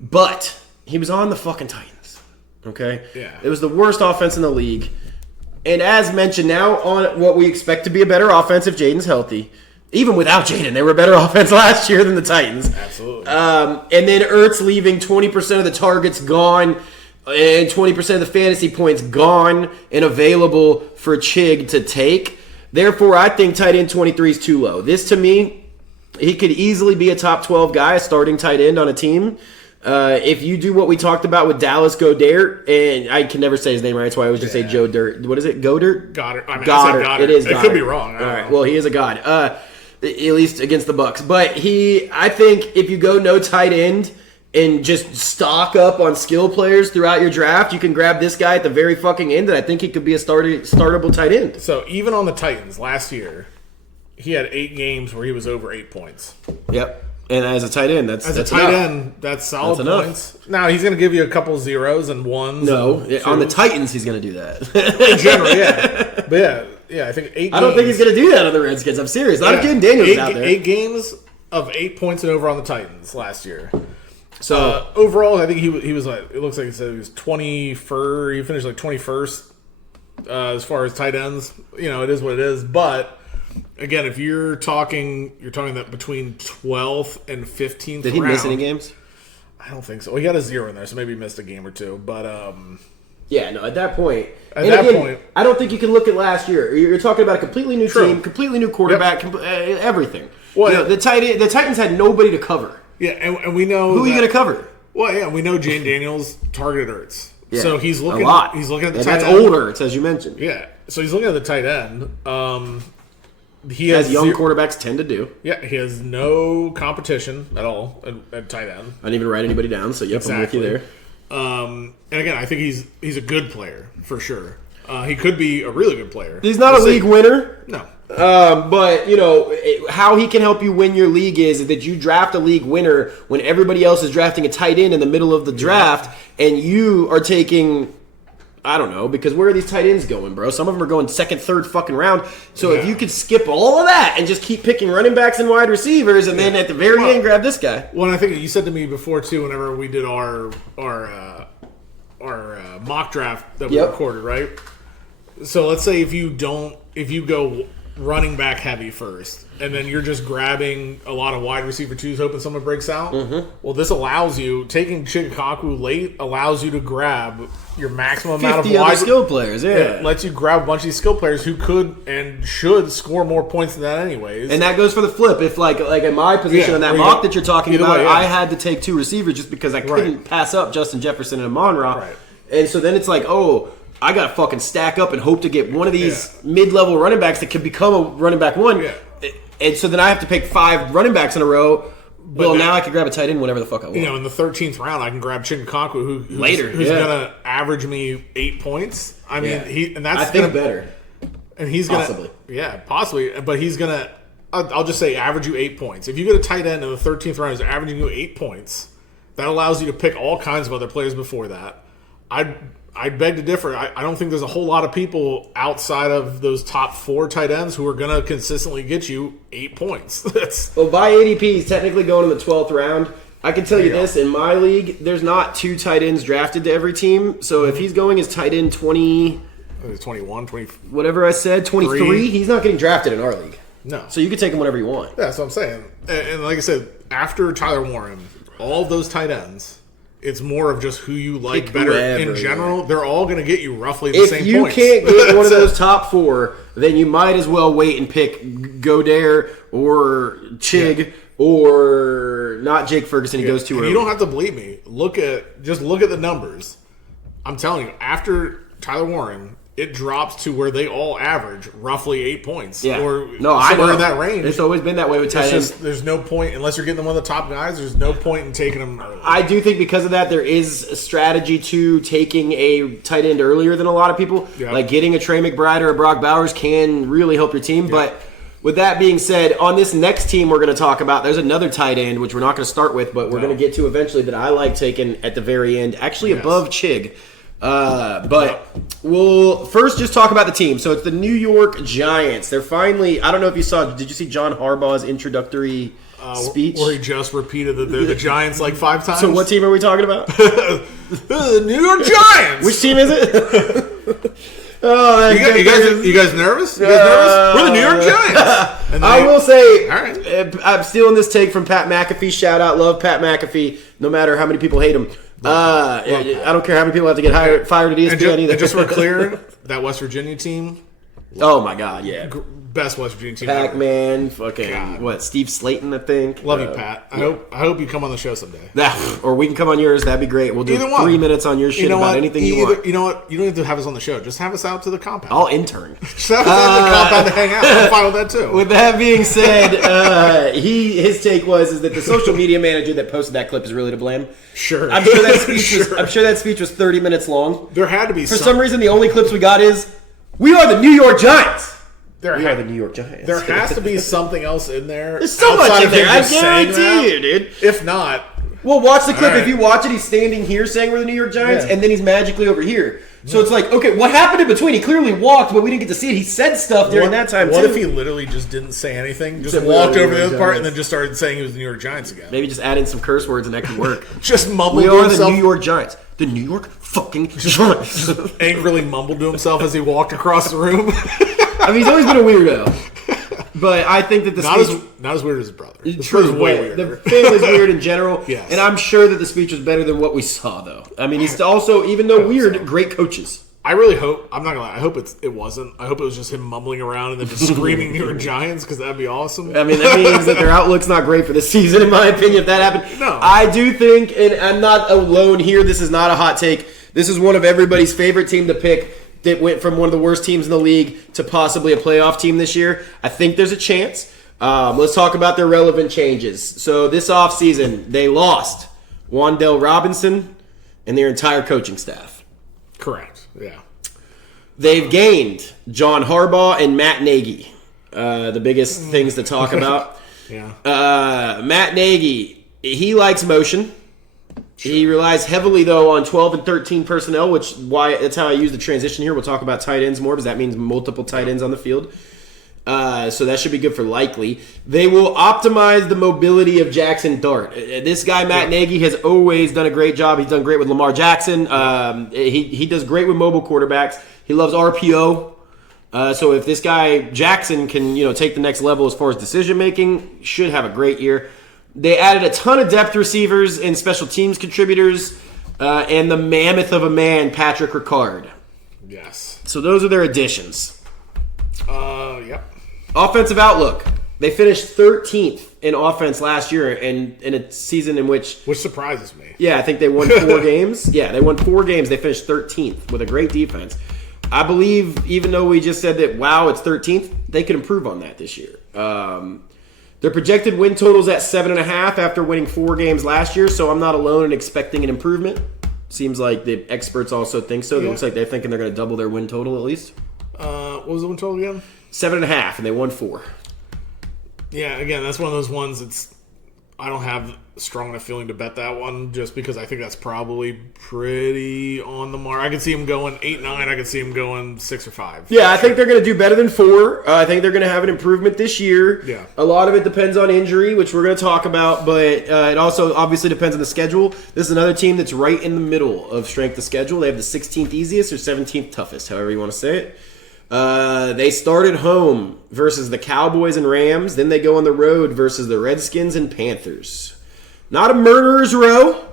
but he was on the fucking Titans. Okay? Yeah. It was the worst offense in the league. And as mentioned, now on what we expect to be a better offense if Jaden's healthy. Even without Jaden, they were a better offense last year than the Titans. Absolutely. And then Ertz leaving 20% of the targets gone and 20% of the fantasy points gone and available for Chig to take. Therefore, I think tight end 23 is too low. This, to me, he could easily be a top 12 guy, a starting tight end on a team. If you do what we talked about with Dallas Goedert, and I can never say his name right, that's why I always just say Joe Dirt. What is it? Goddard? Goddard. I Goddard. said Goddard. It is Goddard. Goddard. It could be wrong. All right. Well, he is a god. At least against the Bucks. But I think if you go no tight end and just stock up on skill players throughout your draft, you can grab this guy at the very fucking end, and I think he could be a startable tight end. So even on the Titans last year, he had 8 games where he was over 8 points. Yep. And as a tight end, that's tight end, that's solid points. Now he's going to give you a couple zeros and ones. No, on the Titans, he's going to do that. In general, yeah. But yeah, I think 8 games. I don't think he's going to do that on the Redskins. I'm serious. I'm kidding. Daniels out there. 8 games of 8 points and over on the Titans last year. So overall, I think he was like, it looks like he said he was 21st. He finished like 21st as far as tight ends. You know, it is what it is. But again, if you're talking that between 12th and 15th. Did he miss any games? I don't think so. Well, he got a 0 in there, so maybe he missed a game or two. But yeah, no. At that point, point, I don't think you can look at last year. You're talking about a completely new team, completely new quarterback, everything. Well, you know, the Titans had nobody to cover. Yeah, and we know who are you going to cover? Well, yeah, we know Jane Daniels targeted Ertz, so he's looking a lot. He's looking at the and tight that's end. older, as you mentioned. Yeah, so he's looking at the tight end. He has young quarterbacks tend to do. Yeah, he has no competition at all at tight end. I didn't even write anybody down, so yep, I'm with you there. And again, I think he's a good player for sure. He could be a really good player. He's not a league winner. No. But, you know, how he can help you win your league is that you draft a league winner when everybody else is drafting a tight end in the middle of the draft, and you are taking, I don't know, because where are these tight ends going, bro? Some of them are going second, third fucking round. So if you could skip all of that and just keep picking running backs and wide receivers, and then at the very end grab this guy. Well, I think you said to me before, too, whenever we did our mock draft that we recorded, right? So let's say if you go running back heavy first, and then you're just grabbing a lot of wide receiver twos, hoping someone breaks out. Mm-hmm. Well, this allows you, taking Chikaku late allows you to grab your maximum amount of wide skill players. Yeah, it lets you grab a bunch of these skill players who could and should score more points than that anyways. And that goes for the flip. If like in my position on that mock that you're talking about, I had to take 2 receivers just because I couldn't pass up Justin Jefferson and Amon-Ra. Right. And so then it's like, I got to fucking stack up and hope to get one of these mid-level running backs that can become a running back one. Yeah. And so then I have to pick 5 running backs in a row. Well, now I can grab a tight end whenever the fuck I want. You know, in the 13th round, I can grab Chikaku, who's going to average me 8 points. I mean, I think better. And he's going to possibly, but he's going to. I'll just say average you 8 points. If you get a tight end in the 13th round who's averaging you 8 points, that allows you to pick all kinds of other players before that. I'd beg to differ. I don't think there's a whole lot of people outside of those top 4 tight ends who are going to consistently get you 8 points. Well, by ADP, he's technically going in the 12th round. I can tell you this, in my league, there's not 2 tight ends drafted to every team. So if he's going as tight end 20... 21, 20... Whatever I said, 23, he's not getting drafted in our league. No. So you can take him whenever you want. Yeah, that's what I'm saying. And like I said, after Tyler Warren, all of those tight ends... It's more of just who you like better in general. They're all going to get you roughly the same points. If you can't get one of those top 4, then you might as well wait and pick Goddard or Chig or not Jake Ferguson. He goes too early. You don't have to believe me. Look at the numbers. I'm telling you, after Tyler Warren, it drops to where they all average roughly 8 points. Yeah. Or I know in that range. It's always been that way with tight ends. There's no point, unless you're getting them one of the top guys, there's no point in taking them early. I do think because of that, there is a strategy to taking a tight end earlier than a lot of people. Yeah. Like getting a Trey McBride or a Brock Bowers can really help your team. Yeah. But with that being said, on this next team we're going to talk about, there's another tight end, which we're not going to start with, but we're going to get to eventually, that I like taking at the very end, actually above Chig. But we'll first just talk about the team. So it's the New York Giants. They're finally, I don't know if you saw, did you see John Harbaugh's introductory speech? Where he just repeated that they're the Giants like 5 times? So what team are we talking about? The New York Giants! Which team is it? You guys nervous? You guys nervous? We're the New York Giants! I will say, I'm stealing this take from Pat McAfee. Shout out, love Pat McAfee, no matter how many people hate him. I don't care how many people have to get fired at ESPN either. And just so we're clear, that West Virginia team. Oh my God, yeah. Best West Virginia team. Pac-Man, fucking Steve Slayton, I think. Love you, Pat. I hope you come on the show someday. Or we can come on yours. That'd be great. We'll do 3 minutes on your shit about anything you want. You know what? You don't have to have us on the show. Just have us out to the compound. I'll intern. Just have us out to the compound to hang out. I'm fine with that too. With that being said, his take was that the social media manager that posted that clip is really to blame. Sure. I'm sure that speech was 30 minutes long. There had to be. For some reason, the only clips we got is, "We are the New York Giants." We are the New York Giants. There has to be something else in there. There's so much in there. I guarantee you, dude. If not, Well, watch the clip. All right. If you watch it, he's standing here saying we're the New York Giants, Yeah. and then he's magically over here. So it's like, okay, what happened in between? He clearly walked, but we didn't get to see it. He said stuff during that time, What too. if he literally just didn't say anything, just Said, walked "We're over the the other part, Giants." and then just started saying he was the New York Giants again? Maybe just add in some curse words and that could work. Just mumbled We to are the himself. New York Giants. The New York fucking Giants. Angrily mumbled to himself as he walked across the room. I mean, he's always been a weirdo. But I think that the not speech... as weird as his brother. His True, brother's way but weirder. the family's weird in general. Yes. And I'm sure that the speech was better than what we saw, though. I mean, he's also, even though weird, great coaches. I really hope. I'm not gonna lie. I hope it wasn't. I hope it was just him mumbling around and then just screaming New York Giants because that'd be awesome. I mean, that means that their outlook's not great for this season, in my opinion, if that happened. No. I do think, and I'm not alone here, this is not a hot take. This is one of everybody's favorite team to pick that went from one of the worst teams in the league to possibly a playoff team this year. I think there's a chance. Let's talk about their relevant changes. So this offseason, they lost Wan'Dale Robinson and their entire coaching staff. Correct. Yeah. They've gained John Harbaugh and Matt Nagy. The biggest things to talk about. Yeah. Matt Nagy, he likes motion. He relies heavily, though, on 12 and 13 personnel, that's how I use the transition here. We'll talk about tight ends more because that means multiple tight ends on the field. So that should be good for likely. They will optimize the mobility of Jackson Dart. This guy, Matt Nagy, has always done a great job. He's done great with Lamar Jackson. He does great with mobile quarterbacks. He loves RPO. So if this guy, Jackson, can take the next level as far as decision-making, should have a great year. They added a ton of depth receivers and special teams contributors, and the mammoth of a man, Patrick Ricard. Yes. So those are their additions. Yep. Offensive outlook. They finished 13th in offense last year in a season in which surprises me. Yeah, I think they won 4 games. Yeah, they won 4 games. They finished 13th with a great defense. I believe, even though we just said that, wow, it's 13th, they could improve on that this year. Their projected win total's at 7.5 after winning 4 games last year, so I'm not alone in expecting an improvement. Seems like the experts also think so. It looks like they're thinking they're going to double their win total at least. What was the win total again? 7.5, and they won 4. Yeah, again, that's one of those ones I don't have strong enough feeling to bet that one just because I think that's probably pretty on the mark. I could see him going 8-9. I could see him going 6 or 5. Yeah, I think they're going to do better than 4. I think they're going to have an improvement this year. Yeah. A lot of it depends on injury, which we're going to talk about, but it also obviously depends on the schedule. This is another team that's right in the middle of strength of schedule. They have the 16th easiest or 17th toughest, however you want to say it. They started home versus the Cowboys and Rams. Then they go on the road versus the Redskins and Panthers. Not a murderer's row,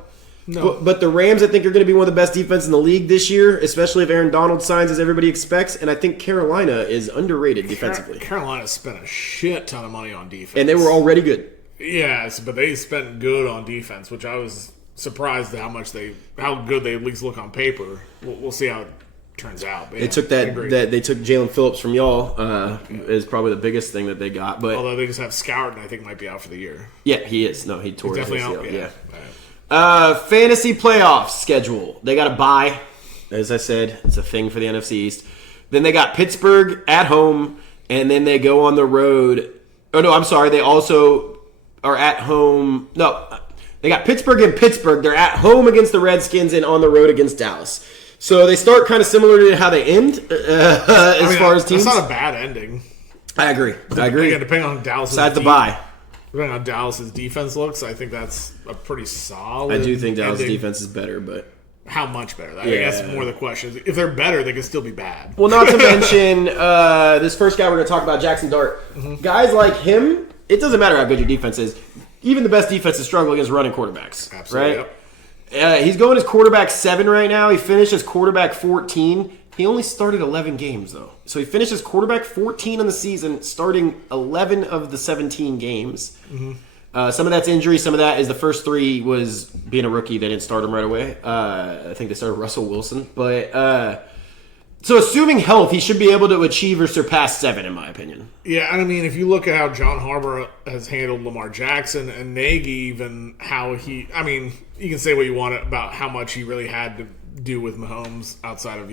but the Rams, I think, are going to be one of the best defenses in the league this year, especially if Aaron Donald signs as everybody expects. And I think Carolina is underrated defensively. Carolina spent a shit ton of money on defense. And they were already good. Yes, but they spent good on defense, which I was surprised at how good they at least look on paper. We'll see how it turns out. But They took that they took Jalen Phillips from y'all is probably the biggest thing that they got. But although they just have Scout, and I think might be out for the year. yeah, he is. No, he tore his Definitely ACL. out. Yeah. Fantasy playoffs schedule. They got a bye. As I said, it's a thing for the NFC East. Then they got Pittsburgh at home, and then they go on the road. Oh no, I'm sorry. They also are at home. No, they got Pittsburgh and Pittsburgh. They're at home against the Redskins and on the road against Dallas. So they start kind of similar to how they end as far as teams. It's not a bad ending. I agree. Again, depending on Dallas. Besides the bye. Depending on how Dallas's defense looks, I think that's a pretty solid. I do think Dallas' ending. defense is better, but How much better? I guess more the question. If they're better, they can still be bad. well, not to mention this first guy we're going to talk about, Jackson Dart. Guys like him, it doesn't matter how good your defense is. Even the best defenses struggle against running quarterbacks. Absolutely. Right? Yep. He's going as quarterback 7 right now. He finished as quarterback 14. He only started 11 games, though. So he finished as quarterback 14 on the season, starting 11 of the 17 games. Some of that's injury. Some of that is the first 3 was being a rookie. They didn't start him right away. I think they started Russell Wilson. But so assuming health, he should be able to achieve or surpass 7, in my opinion. Yeah, I mean, if you look at how John Harbaugh has handled Lamar Jackson and Nagy, even how he, I mean, you can say what you want about how much he really had to do with Mahomes outside of,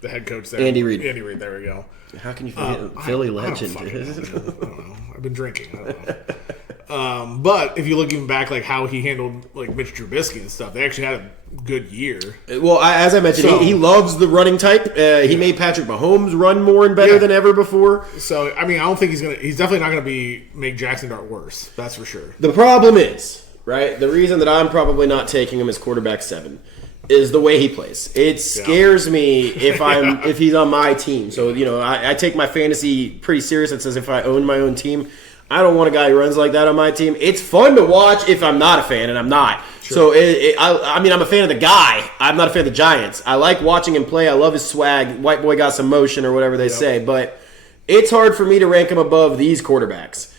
the head coach there. Andy Reid. Andy Reid, there we go. How can you forget Philly legend? I don't know. I've been drinking. I don't But if you look even back, like how he handled like Mitch Trubisky and stuff, they actually had a good year. Well, as I mentioned, he loves the running type. He made Patrick Mahomes run more and better than ever before. So I mean, I don't think he's definitely not gonna make Jackson Dart worse. That's for sure. The problem is, right? The reason that I'm probably not taking him as quarterback 7 is the way he plays. It scares me if he's on my team. So, I take my fantasy pretty serious. It says if I own my own team, I don't want a guy who runs like that on my team. It's fun to watch if I'm not a fan, and I'm not. Sure. So, I'm a fan of the guy. I'm not a fan of the Giants. I like watching him play. I love his swag. White boy got some motion or whatever they say. But it's hard for me to rank him above these quarterbacks.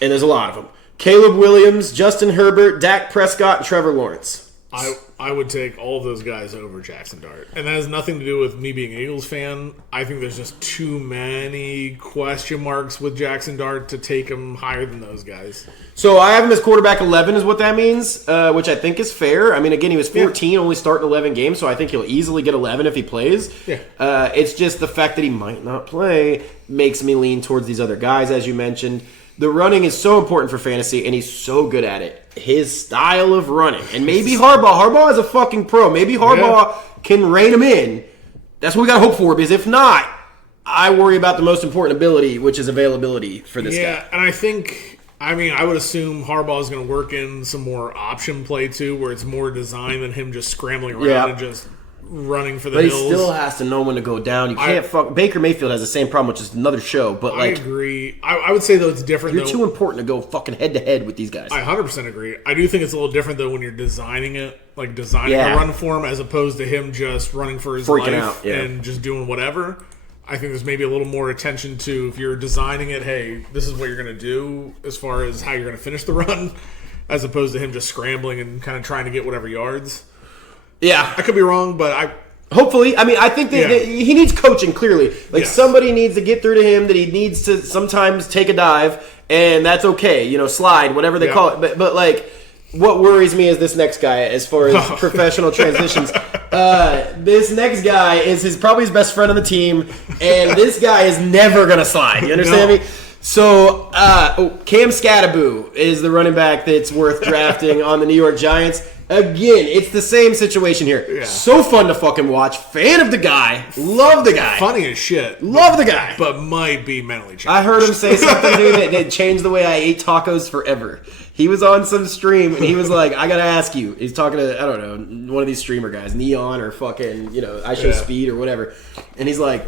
And there's a lot of them. Caleb Williams, Justin Herbert, Dak Prescott, and Trevor Lawrence. I would take all of those guys over Jackson Dart. And that has nothing to do with me being an Eagles fan. I think there's just too many question marks with Jackson Dart to take him higher than those guys. So I have him as quarterback 11 is what that means, which I think is fair. I mean, again, he was 14, only starting 11 games, so I think he'll easily get 11 if he plays. Yeah. It's just the fact that he might not play makes me lean towards these other guys, as you mentioned. The running is so important for fantasy, and he's so good at it. His style of running. And maybe Harbaugh is a fucking pro. Maybe Harbaugh can rein him in. That's what we got to hope for, because if not, I worry about the most important ability, which is availability for this guy. Yeah, and I would assume Harbaugh is going to work in some more option play, too, where it's more design than him just scrambling around and just running for the hills. But he still has to know when to go down. You can't Baker Mayfield has the same problem, which is another show. But I agree. I would say, though, it's different. You're too important to go fucking head-to-head with these guys. I 100% agree. I do think it's a little different, though, when you're designing it, like designing a run for him, as opposed to him just running for his life and just doing whatever. I think there's maybe a little more attention to, if you're designing it, hey, this is what you're going to do as far as how you're going to finish the run, as opposed to him just scrambling and kind of trying to get whatever yards. Yeah. I could be wrong, but hopefully. I mean, I think that he needs coaching, clearly. Like, somebody needs to get through to him, that he needs to sometimes take a dive, and that's okay. Slide, whatever they call it. But like, what worries me is this next guy as far as professional transitions. This next guy is probably his best friend on the team, and this guy is never going to slide. You understand me? So, Cam Scattaboo is the running back that's worth drafting on the New York Giants. Again, it's the same situation here. Yeah. So fun to fucking watch. Fan of the guy. Love the guy. Funny as shit. Love the guy. But might be mentally challenged. I heard him say something, dude, that changed the way I ate tacos forever. He was on some stream, and he was like, I gotta ask you. He's talking to, I don't know, one of these streamer guys, Neon or fucking, I Show Speed or whatever. And he's like,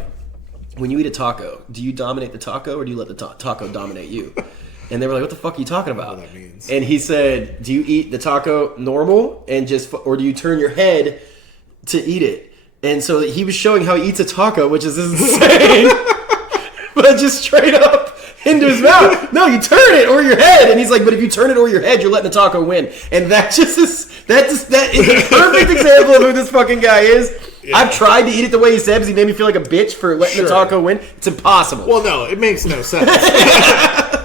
when you eat a taco, do you dominate the taco or do you let the taco dominate you? And they were like, what the fuck are you talking about? That means. And he said, do you eat the taco normal or do you turn your head to eat it? And so he was showing how he eats a taco, which is insane. But just straight up into his mouth. No, you turn it or your head. And he's like, but if you turn it or your head, you're letting the taco win. And that is a perfect example of who this fucking guy is. Yeah. I've tried to eat it the way he said because he made me feel like a bitch for letting the taco win. It's impossible. Well, no, it makes no sense.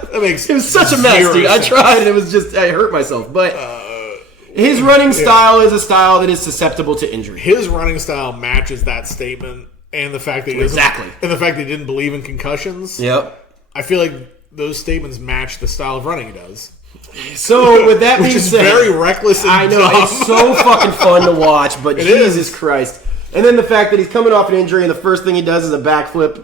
It was such a mess, dude. I tried, and I hurt myself. But his running style is a style that is susceptible to injury. His running style matches that statement, and the fact that he didn't believe in concussions. Yep. I feel like those statements match the style of running he does. So with that being said, very reckless. And I know dumb. It's so fucking fun to watch, but Jesus Christ. And then the fact that he's coming off an injury and the first thing he does is a backflip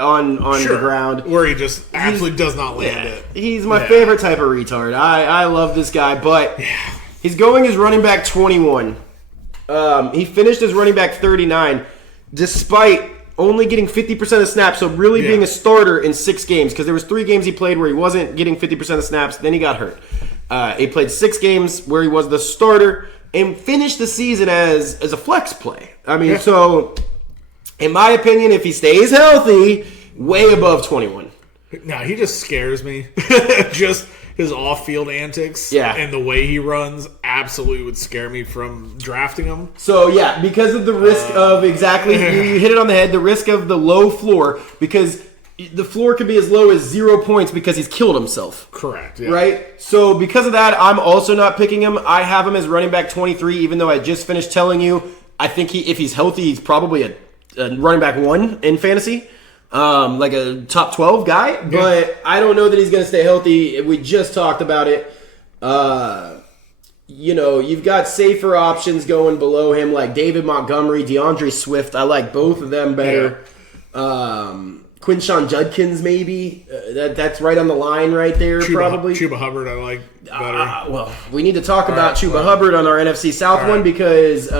on the ground. Where he just absolutely does not land it. He's my favorite type of retard. I love this guy, but he's going as running back 21. He finished as running back 39 despite only getting 50% of snaps, so really being a starter in 6 games, because there was 3 games he played where he wasn't getting 50% of snaps, then he got hurt. He played 6 games where he was the starter and finished the season as a flex play. I mean, so in my opinion, if he stays healthy, way above 21. No, he just scares me. Just his off-field antics and the way he runs absolutely would scare me from drafting him. So, because of the risk of you hit it on the head, the risk of the low floor, because the floor could be as low as 0 points because he's killed himself. Correct. Yeah. Right? So because of that, I'm also not picking him. I have him as running back 23, even though I just finished telling you, I think if he's healthy, he's probably a running back 1 in fantasy. like a top 12 guy, but I don't know that he's going to stay healthy. We just talked about it. You've got safer options going below him, like David Montgomery, DeAndre Swift. I like both of them better. Quinshon Judkins, maybe. That's right on the line right there, probably. Chuba Hubbard, I like better. Well, we need to talk about Chuba Hubbard on our NFC South one because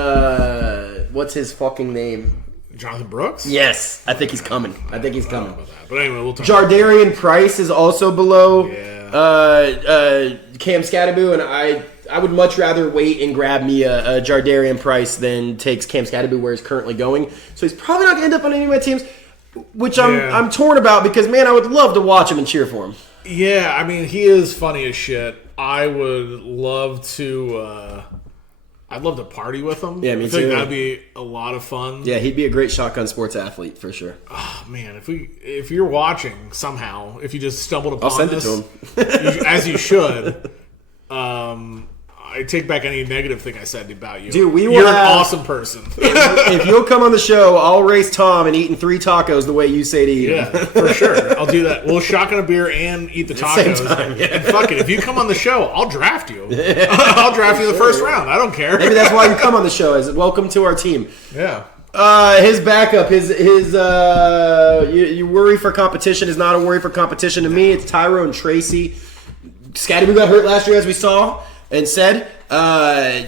what's his fucking name? Jonathan Brooks? Yes, I think he's coming. But anyway, we'll talk. Jardarian Price is also below Yeah. Cam Scatterbo, and I would much rather wait and grab me a Jardarian Price than takes Cam Scatterbo where he's currently going. So he's probably not going to end up on any of my teams, which I'm torn about because, man, I would love to watch him and cheer for him. Yeah, I mean, he is funny as shit. I would love to... I'd love to party with him. Yeah, me I think too. that'd be a lot of fun. Yeah, he'd be a great shotgun sports athlete for sure. Oh man, if you're watching somehow, if you just stumbled upon I'll send this, it to him. as you should. I take back any negative thing I said about you. Dude, you're an awesome person. If you'll come on the show, I'll race Tom and eating 3 tacos the way you say to eat them. Yeah, for sure. I'll do that. We'll shotgun a beer and eat the tacos. Same time, yeah. And fuck it, if you come on the show, I'll draft you. I'll draft you in the first round. I don't care. Maybe that's why you come on the show. As welcome to our team. Yeah. His backup, you worry for competition is not a worry for competition to me. It's Tyrone Tracy. Scatterbo got hurt last year, as we saw and said.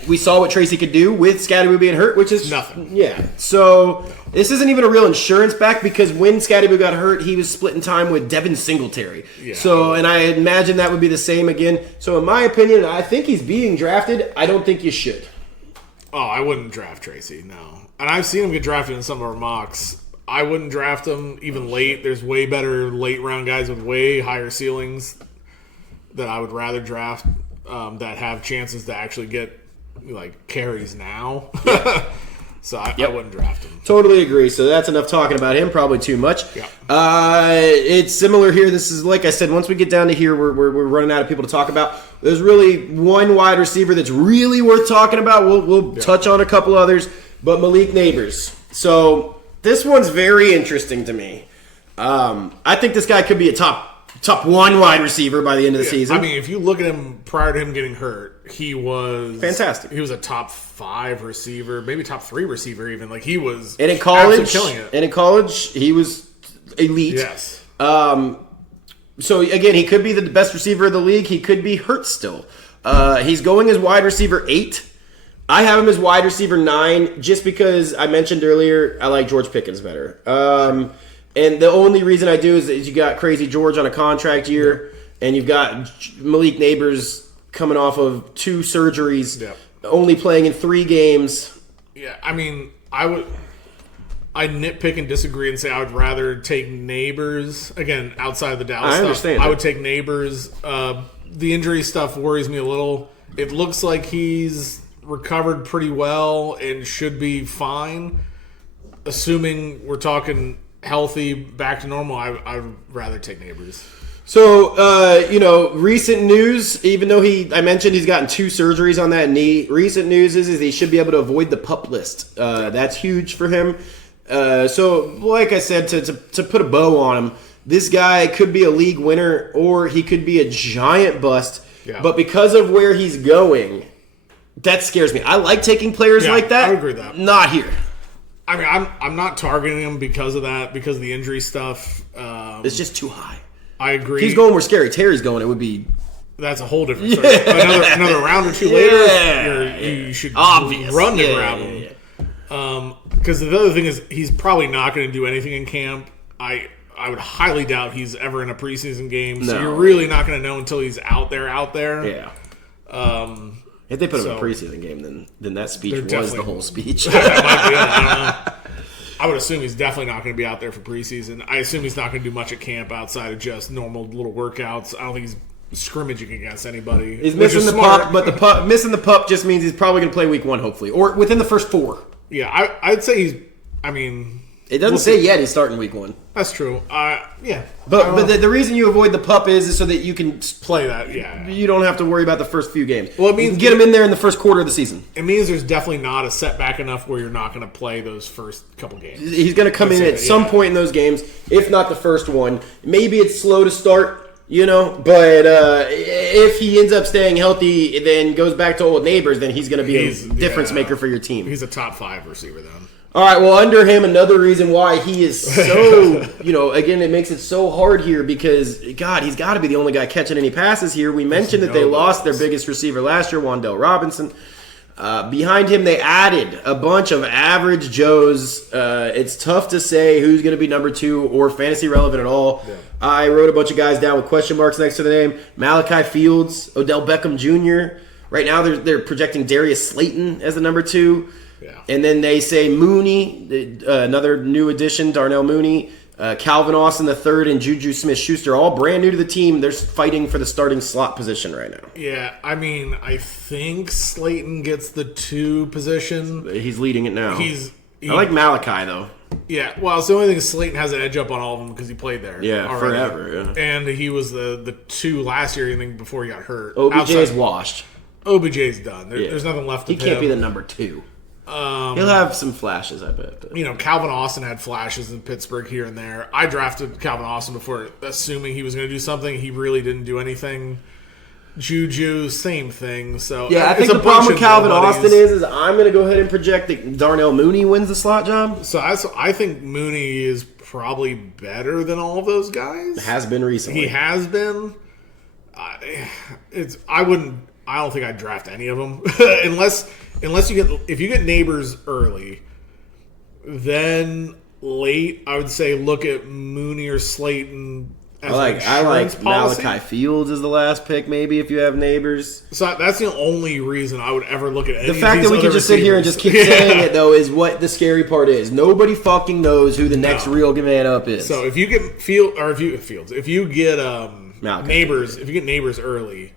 We saw what Tracy could do with Scatterbo being hurt, which is nothing. Yeah. So this isn't even a real insurance back because when Scatterbo got hurt, he was splitting time with Devin Singletary. Yeah. So, and I imagine that would be the same again. So, in my opinion, I think he's being drafted. I don't think you should. Oh, I wouldn't draft Tracy. No. And I've seen him get drafted in some of our mocks. I wouldn't draft him even late. There's way better late round guys with way higher ceilings that I would rather draft that have chances to actually get like carries now. So I wouldn't draft him. Totally agree. So that's enough talking about him. Probably too much. Yeah. It's similar here. This is like I said. Once we get down to here, we're running out of people to talk about. There's really one wide receiver that's really worth talking about. We'll touch on a couple others, but Malik Neighbors. So this one's very interesting to me. I think this guy could be a top 1 wide receiver by the end of the season. I mean, if you look at him prior to him getting hurt, he was fantastic. He was a top 5 receiver, maybe top 3 receiver even. Like he was and in college, killing it. And in college, he was elite. Yes. So again, he could be the best receiver of the league. He could be hurt still. He's going as wide receiver 8. I have him as wide receiver 9 just because I mentioned earlier I like George Pickens better. And the only reason I do is you got Crazy George on a contract year, and you've got Malik Neighbors coming off of 2 surgeries, only playing in 3 games. Yeah, I mean, I nitpick and disagree and say I would rather take Neighbors, again, outside of the Dallas stuff. Understand. I would take Neighbors. The injury stuff worries me a little. It looks like he's recovered pretty well and should be fine. Assuming we're talking healthy, back to normal, I'd rather take Neighbors. So, recent news, even though I mentioned he's gotten 2 surgeries on that knee, recent news is he should be able to avoid the PUP list. That's huge for him. So, like I said, to put a bow on him, this guy could be a league winner or he could be a giant bust. Yeah. But because of where he's going, that scares me. I like taking players like that. I agree with that. Not here. I mean, I'm not targeting him because of that, because of the injury stuff. It's just too high. I agree. If he's going where Scary Terry's going, it would be... That's a whole different story. Another round or 2 later, you should run to grab him. Because the other thing is, he's probably not going to do anything in camp. I would highly doubt he's ever in a preseason game. So you're really not going to know until he's out there. Yeah. If they put him in a preseason game, then that speech was the whole speech. That might be it. I don't know. I would assume he's definitely not going to be out there for preseason. I assume he's not going to do much at camp outside of just normal little workouts. I don't think he's scrimmaging against anybody. He's missing the pup, but missing the pup just means he's probably going to play week 1, hopefully, or within the first 4. Yeah, I'd say he's. I mean, It doesn't say yet he's starting week 1. That's true. Yeah. But the reason you avoid the pup is so that you can play that. Yeah. You don't have to worry about the first few games. Well, it means you can get him in there in the first quarter of the season. It means there's definitely not a setback enough where you're not going to play those first couple games. He's going to come in at some point in those games, if not the first one. Maybe it's slow to start, but if he ends up staying healthy, then goes back to old neighbors, then he's going to be a difference maker for your team. He's a top 5 receiver then. All right, well, under him, another reason why he is so, again, it makes it so hard here because, God, he's got to be the only guy catching any passes here. We mentioned that they lost their biggest receiver last year, Wan'Dale Robinson. Behind him, they added a bunch of average Joes. It's tough to say who's going to be number 2 or fantasy relevant at all. Yeah. I wrote a bunch of guys down with question marks next to the name. Malachi Fields, Odell Beckham Jr. Right now, they're projecting Darius Slayton as the number 2. Yeah. And then they say Mooney, another new addition, Darnell Mooney, Calvin Austin III, and Juju Smith-Schuster, all brand new to the team. They're fighting for the starting slot position right now. Yeah, I mean, I think Slayton gets the 2 position. He's leading it now. I like Malachi, though. Yeah, well, it's the only thing is Slayton has an edge up on all of them because he played there. Yeah, already. Forever, yeah. And he was the 2 last year, I think, before he got hurt. OBJ is washed. OBJ's done. There's nothing left of him. He can't be the number 2. He'll have some flashes, I bet. But. Calvin Austin had flashes in Pittsburgh here and there. I drafted Calvin Austin before, assuming he was going to do something. He really didn't do anything. Juju, same thing. So yeah, I think the problem with Calvin Austin is I'm going to go ahead and project that Darnell Mooney wins the slot job. So I think Mooney is probably better than all of those guys. Has been recently. He has been. I don't think I'd draft any of them unless if you get Neighbors early, then late I would say look at Mooney or Slayton. As I like Malachi Fields as the last pick maybe if you have Neighbors. So that's the only reason I would ever look at any the fact that we can just sit here and just keep saying it though is what the scary part is. Nobody fucking knows who the next real man up is. So if you get if you get Neighbors early.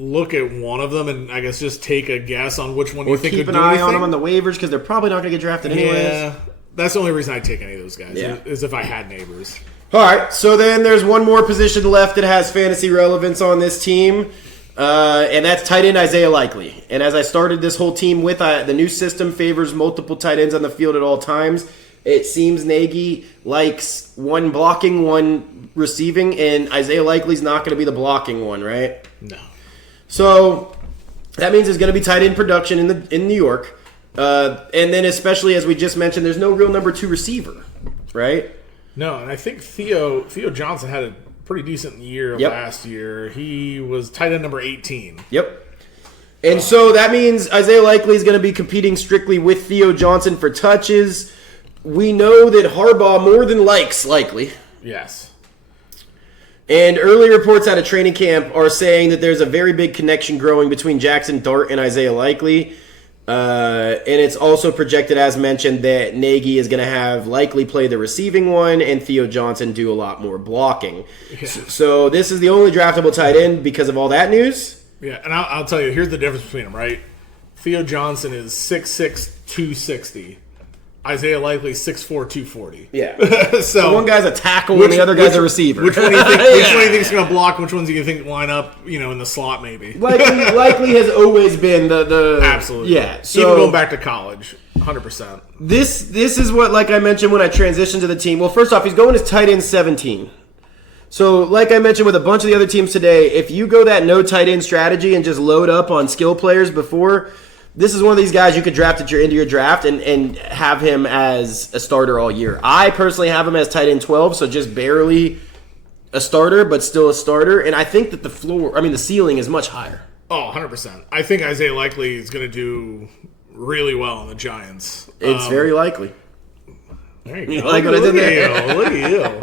Look at one of them and I guess just take a guess on which one you think would do anything. Or keep an eye on them on the waivers because they're probably not going to get drafted anyways. Yeah, that's the only reason I'd take any of those guys is if I had Neighbors. All right, so then there's one more position left that has fantasy relevance on this team, and that's tight end Isaiah Likely. And as I started this whole team with, the new system favors multiple tight ends on the field at all times. It seems Nagy likes one blocking, one receiving, and Isaiah Likely's not going to be the blocking one, right? No. So that means there's going to be tight end production in New York. And then especially as we just mentioned, there's no real number 2 receiver, right? No, and I think Theo Johnson had a pretty decent year last year. He was tight end number 18. Yep. And so that means Isaiah Likely is going to be competing strictly with Theo Johnson for touches. We know that Harbaugh more than likes Likely. Yes. And early reports out of training camp are saying that there's a very big connection growing between Jackson Dart and Isaiah Likely. And it's also projected, as mentioned, that Nagy is going to have Likely play the receiving one and Theo Johnson do a lot more blocking. Yeah. So this is the only draftable tight end because of all that news. Yeah, and I'll tell you, here's the difference between them, right? Theo Johnson is 6'6", 260. Isaiah Likely 6'4", 240. Yeah. So one guy's a tackle and the other guy's a receiver. Which one do you think? Which one do you think is going to block? Which ones do you think line up? In the slot maybe. Likely has always been the absolutely. Yeah. So even going back to college, 100%. This is what, like I mentioned when I transitioned to the team. Well, first off, he's going as tight end 17. So, like I mentioned with a bunch of the other teams today, if you go that no tight end strategy and just load up on skill players before. This is one of these guys you could draft at your draft and have him as a starter all year. I personally have him as tight end 12, so just barely a starter, but still a starter. And I think that the ceiling is much higher. Oh, 100%. I think Isaiah Likely is going to do really well on the Giants. It's very likely. There you go. Like what I did there? Look at you.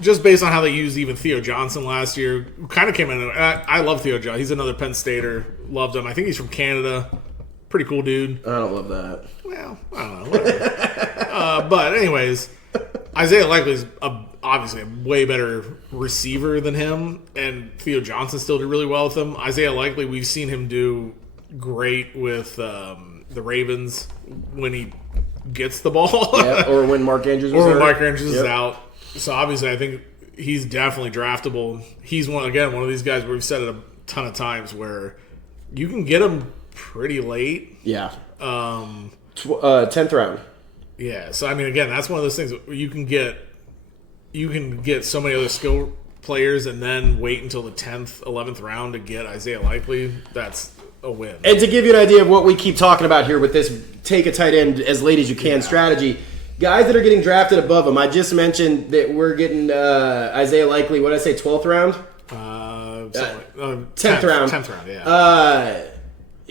Just based on how they used even Theo Johnson last year, kind of came in. I love Theo Johnson. He's another Penn Stater. Loved him. I think he's from Canada. Pretty cool dude. I don't love that. Well, I don't know. Whatever. But anyways, Isaiah Likely is obviously a way better receiver than him, and Theo Johnson still did really well with him. Isaiah Likely, we've seen him do great with the Ravens when he gets the ball. Yeah, or when Mark Andrews was or when hurt. Mark Andrews is out. So obviously, I think he's definitely draftable. He's one of these guys where we've said it a ton of times where you can get him pretty late. Yeah. 10th round. Yeah. So I mean, again, that's one of those things where you can get so many other skill players and then wait until the 10th, 11th round to get Isaiah Likely. That's a win. And to give you an idea of what we keep talking about here with this take a tight end as late as you can strategy, guys that are getting drafted above him, I just mentioned that we're getting Isaiah Likely, what did I say, 12th round? 10th round. 10th round, yeah.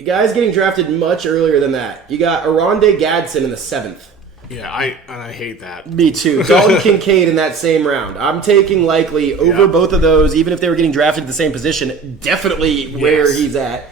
Guys getting drafted much earlier than that. You got Aronde Gadsden in the 7th. Yeah, I hate that. Me too. Dalton Kincaid in that same round. I'm taking Likely over both of those, even if they were getting drafted at the same position. Definitely where he's at.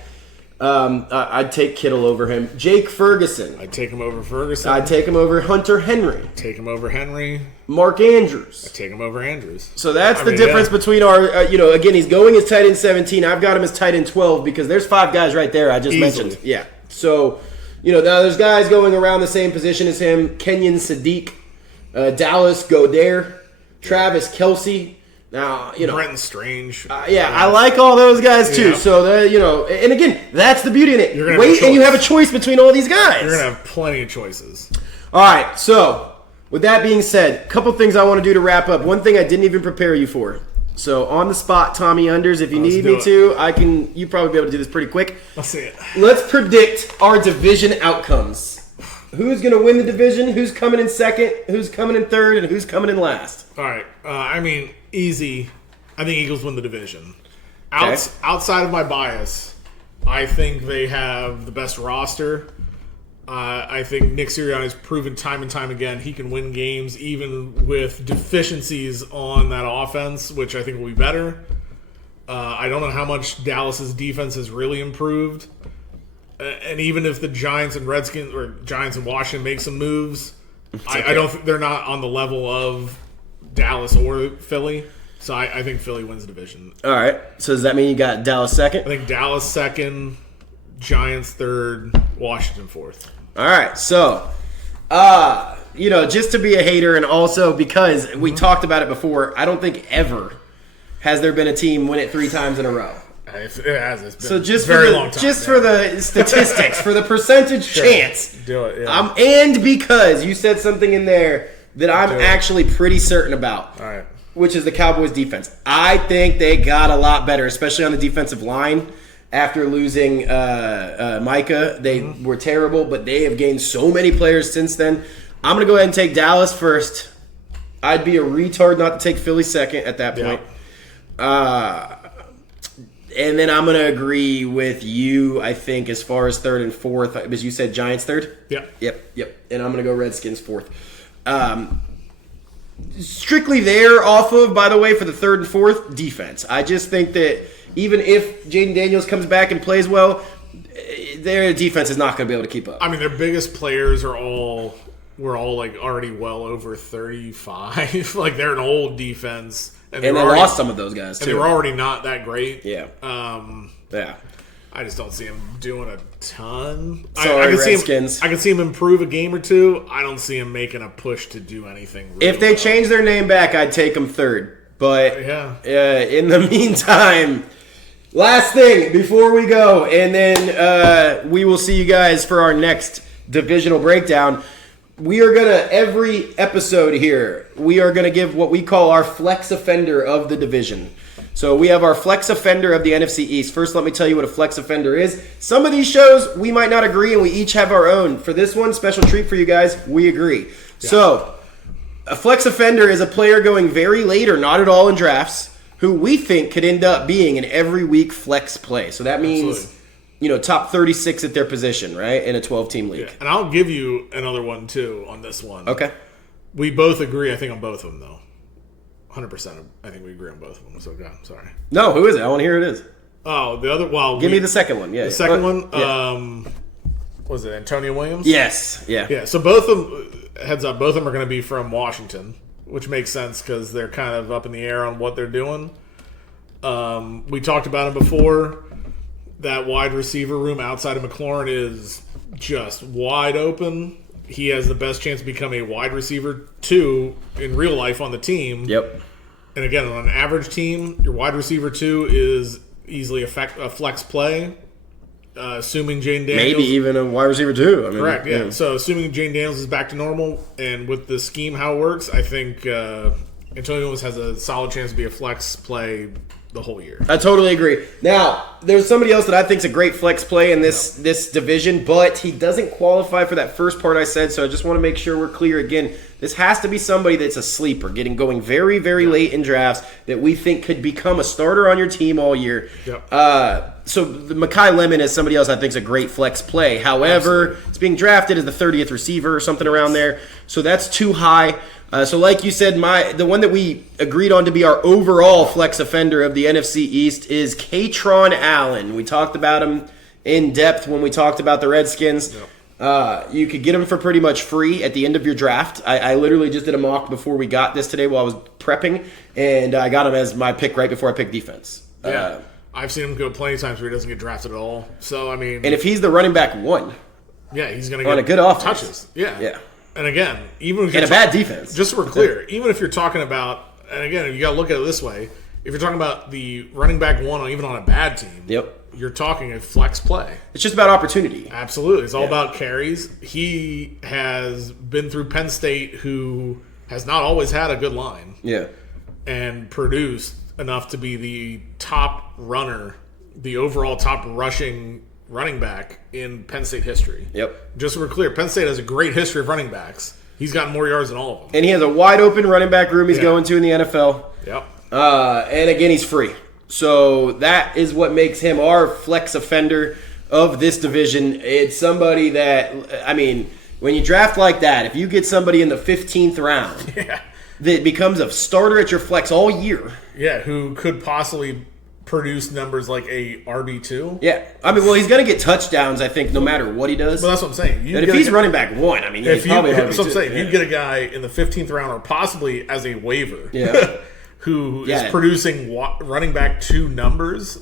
I'd take Kittle over him. Jake Ferguson. I'd take him over Ferguson. I'd take him over Hunter Henry. Take him over Henry. Mark Andrews. I'd take him over Andrews. So that's the difference between our, again, he's going as tight end 17. I've got him as tight end 12 because there's 5 guys right there I just mentioned. Yeah. So, now there's guys going around the same position as him. Kenyon Sadiq, Dallas Goedert, Travis Kelce. Now, Brenton Strange. I like all those guys too. Yeah. So, and again, that's the beauty in it. Wait, and you have a choice between all these guys. You're going to have plenty of choices. All right, so with that being said, a couple things I want to do to wrap up. One thing I didn't even prepare you for. So on the spot, Tommy Unders, if you need me to, you probably be able to do this pretty quick. Let's see it. Let's predict our division outcomes. Who's going to win the division? Who's coming in second? Who's coming in third? And who's coming in last? All right. Easy. I think Eagles win the division. Outside of my bias, I think they have the best roster. I think Nick Sirianni's proven time and time again he can win games even with deficiencies on that offense, which I think will be better. I don't know how much Dallas's defense has really improved. And even if the Giants and Redskins or Giants and Washington make some moves, I don't think they're not on the level of Dallas or Philly. So I think Philly wins the division. All right. So does that mean you got Dallas second? I think Dallas second, Giants third, Washington fourth. All right. So, just to be a hater and also because we talked about it before, I don't think ever has there been a team win it 3 times in a row. It has. It's been so just a very long time. Just for the statistics, for the percentage chance. Do it, yeah. And because you said something in there that I'm actually pretty certain about. All right. Which is the Cowboys' defense. I think they got a lot better, especially on the defensive line. After losing Micah, they were terrible, but they have gained so many players since then. I'm going to go ahead and take Dallas first. I'd be a retard not to take Philly second at that point. And then I'm going to agree with you, I think, as far as third and fourth. Because you said Giants third? Yep. And I'm going to go Redskins fourth. Strictly there off of, by the way, for the third and fourth, defense. I just think that even if Jaden Daniels comes back and plays well, their defense is not going to be able to keep up. I mean, their biggest players were all like already well over 35. Like they're an old defense, and they lost some of those guys too. And they were already not that great. Yeah. I just don't see him doing a ton. Sorry, I can Redskins. I can see him improve a game or two. I don't see him making a push to do anything. Really if they change their name back, I'd take them third. But in the meantime, last thing before we go, and then we will see you guys for our next divisional breakdown. We are going to, every episode here, we are going to give what we call our flex offender of the division. So we have our flex offender of the NFC East. First, let me tell you what a flex offender is. Some of these shows, we might not agree, and we each have our own. For this one, special treat for you guys, we agree. Yeah. So, a flex offender is a player going very late or not at all in drafts who we think could end up being an every week flex play. So that means, top 36 at their position, right, in a 12-team league. Yeah. And I'll give you another one, too, on this one. Okay. We both agree, I think, on both of them, though. 100%. I think we agree on both of them. So, God, I'm sorry. No, who is it? I want to hear who it is. Oh, the other. Well, give me the second one. Yeah, the second one. Yeah. Was it Antonio Williams? Yes. Yeah. Yeah. So both of them. Heads up, both of them are going to be from Washington, which makes sense because they're kind of up in the air on what they're doing. We talked about it before. That wide receiver room outside of McLaurin is just wide open. he has the best chance to become a wide receiver 2 in real life on the team. Yep. And again, on an average team, your wide receiver 2 is easily a flex play, assuming Jane Daniels. Maybe even a wide receiver too. I mean, Correct, yeah. So assuming Jane Daniels is back to normal, and with the scheme how it works, I think Antonio Williams has a solid chance to be a flex play the whole year. I totally agree. Now, there's somebody else that I think is a great flex play in this division, but he doesn't qualify for that first part I said, so I just want to make sure we're clear again. This has to be somebody that's a sleeper, getting going very, very late in drafts that we think could become a starter on your team all year. Yep. So the Mekhi Lemon is somebody else I think is a great flex play. However, It's being drafted as the 30th receiver or something around there, so that's too high. So like you said, the one that we agreed on to be our overall flex offender of the NFC East is Katron Allen. We talked about him in depth when we talked about the Redskins. Yep. You could get him for pretty much free at the end of your draft. I literally just did a mock before we got this today while I was prepping, and I got him as my pick right before I picked defense. Yeah. I've seen him go plenty of times where he doesn't get drafted at all. So, I mean... And if he's the running back 1... Yeah, he's going to get on a good offense. Touches. Yeah. Yeah. And again, even if you're... And a bad defense. Just so we're clear, even if you're talking about... And again, you got to look at it this way. If you're talking about the running back 1, even on a bad team... Yep. You're talking a flex play. It's just about opportunity. Absolutely. It's all about carries. He has been through Penn State, who has not always had a good line. Yeah. And produced enough to be the top runner, the overall top rushing running back in Penn State history. Yep. Just so we're clear, Penn State has a great history of running backs. He's gotten more yards than all of them. And he has a wide open running back room he's going to in the NFL. Yep. And again, he's free. So that is what makes him our flex offender of this division. It's somebody that, I mean, when you draft like that, if you get somebody in the 15th round that becomes a starter at your flex all year. Yeah, who could possibly produce numbers like a RB2. Yeah. I mean, well, he's going to get touchdowns, I think, no matter what he does. Well, that's what I'm saying. But if he's running back 1, I mean, he's probably that's what I'm saying. You get a guy in the 15th round or possibly as a waiver. Yeah. who is producing running back 2 numbers,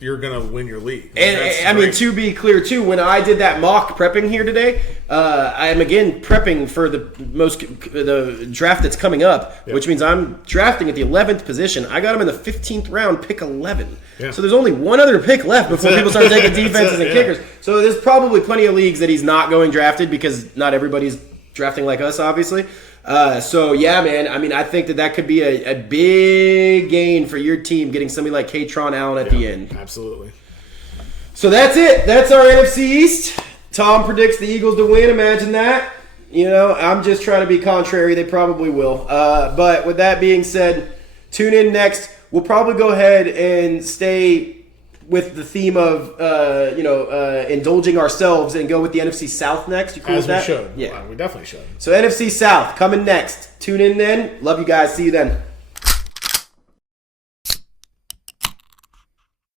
you're going to win your league. And I mean, to be clear, too, when I did that mock prepping here today, I am again prepping for the draft that's coming up, which means I'm drafting at the 11th position. I got him in the 15th round, pick 11. Yeah. So there's only one other pick left before people start taking defenses and kickers. So there's probably plenty of leagues that he's not going drafted because not everybody's drafting like us, obviously. So yeah, man. I mean, I think that could be a big gain for your team, getting somebody like Katron Allen at the end. Absolutely. So that's it. That's our NFC East. Tom predicts the Eagles to win. Imagine that. You know, I'm just trying to be contrary. They probably will. But with that being said, tune in next. We'll probably go ahead and stay with the theme of indulging ourselves and go with the NFC South next. You cool with that? As we should. Yeah. We definitely should. So NFC South coming next. Tune in then. Love you guys. See you then.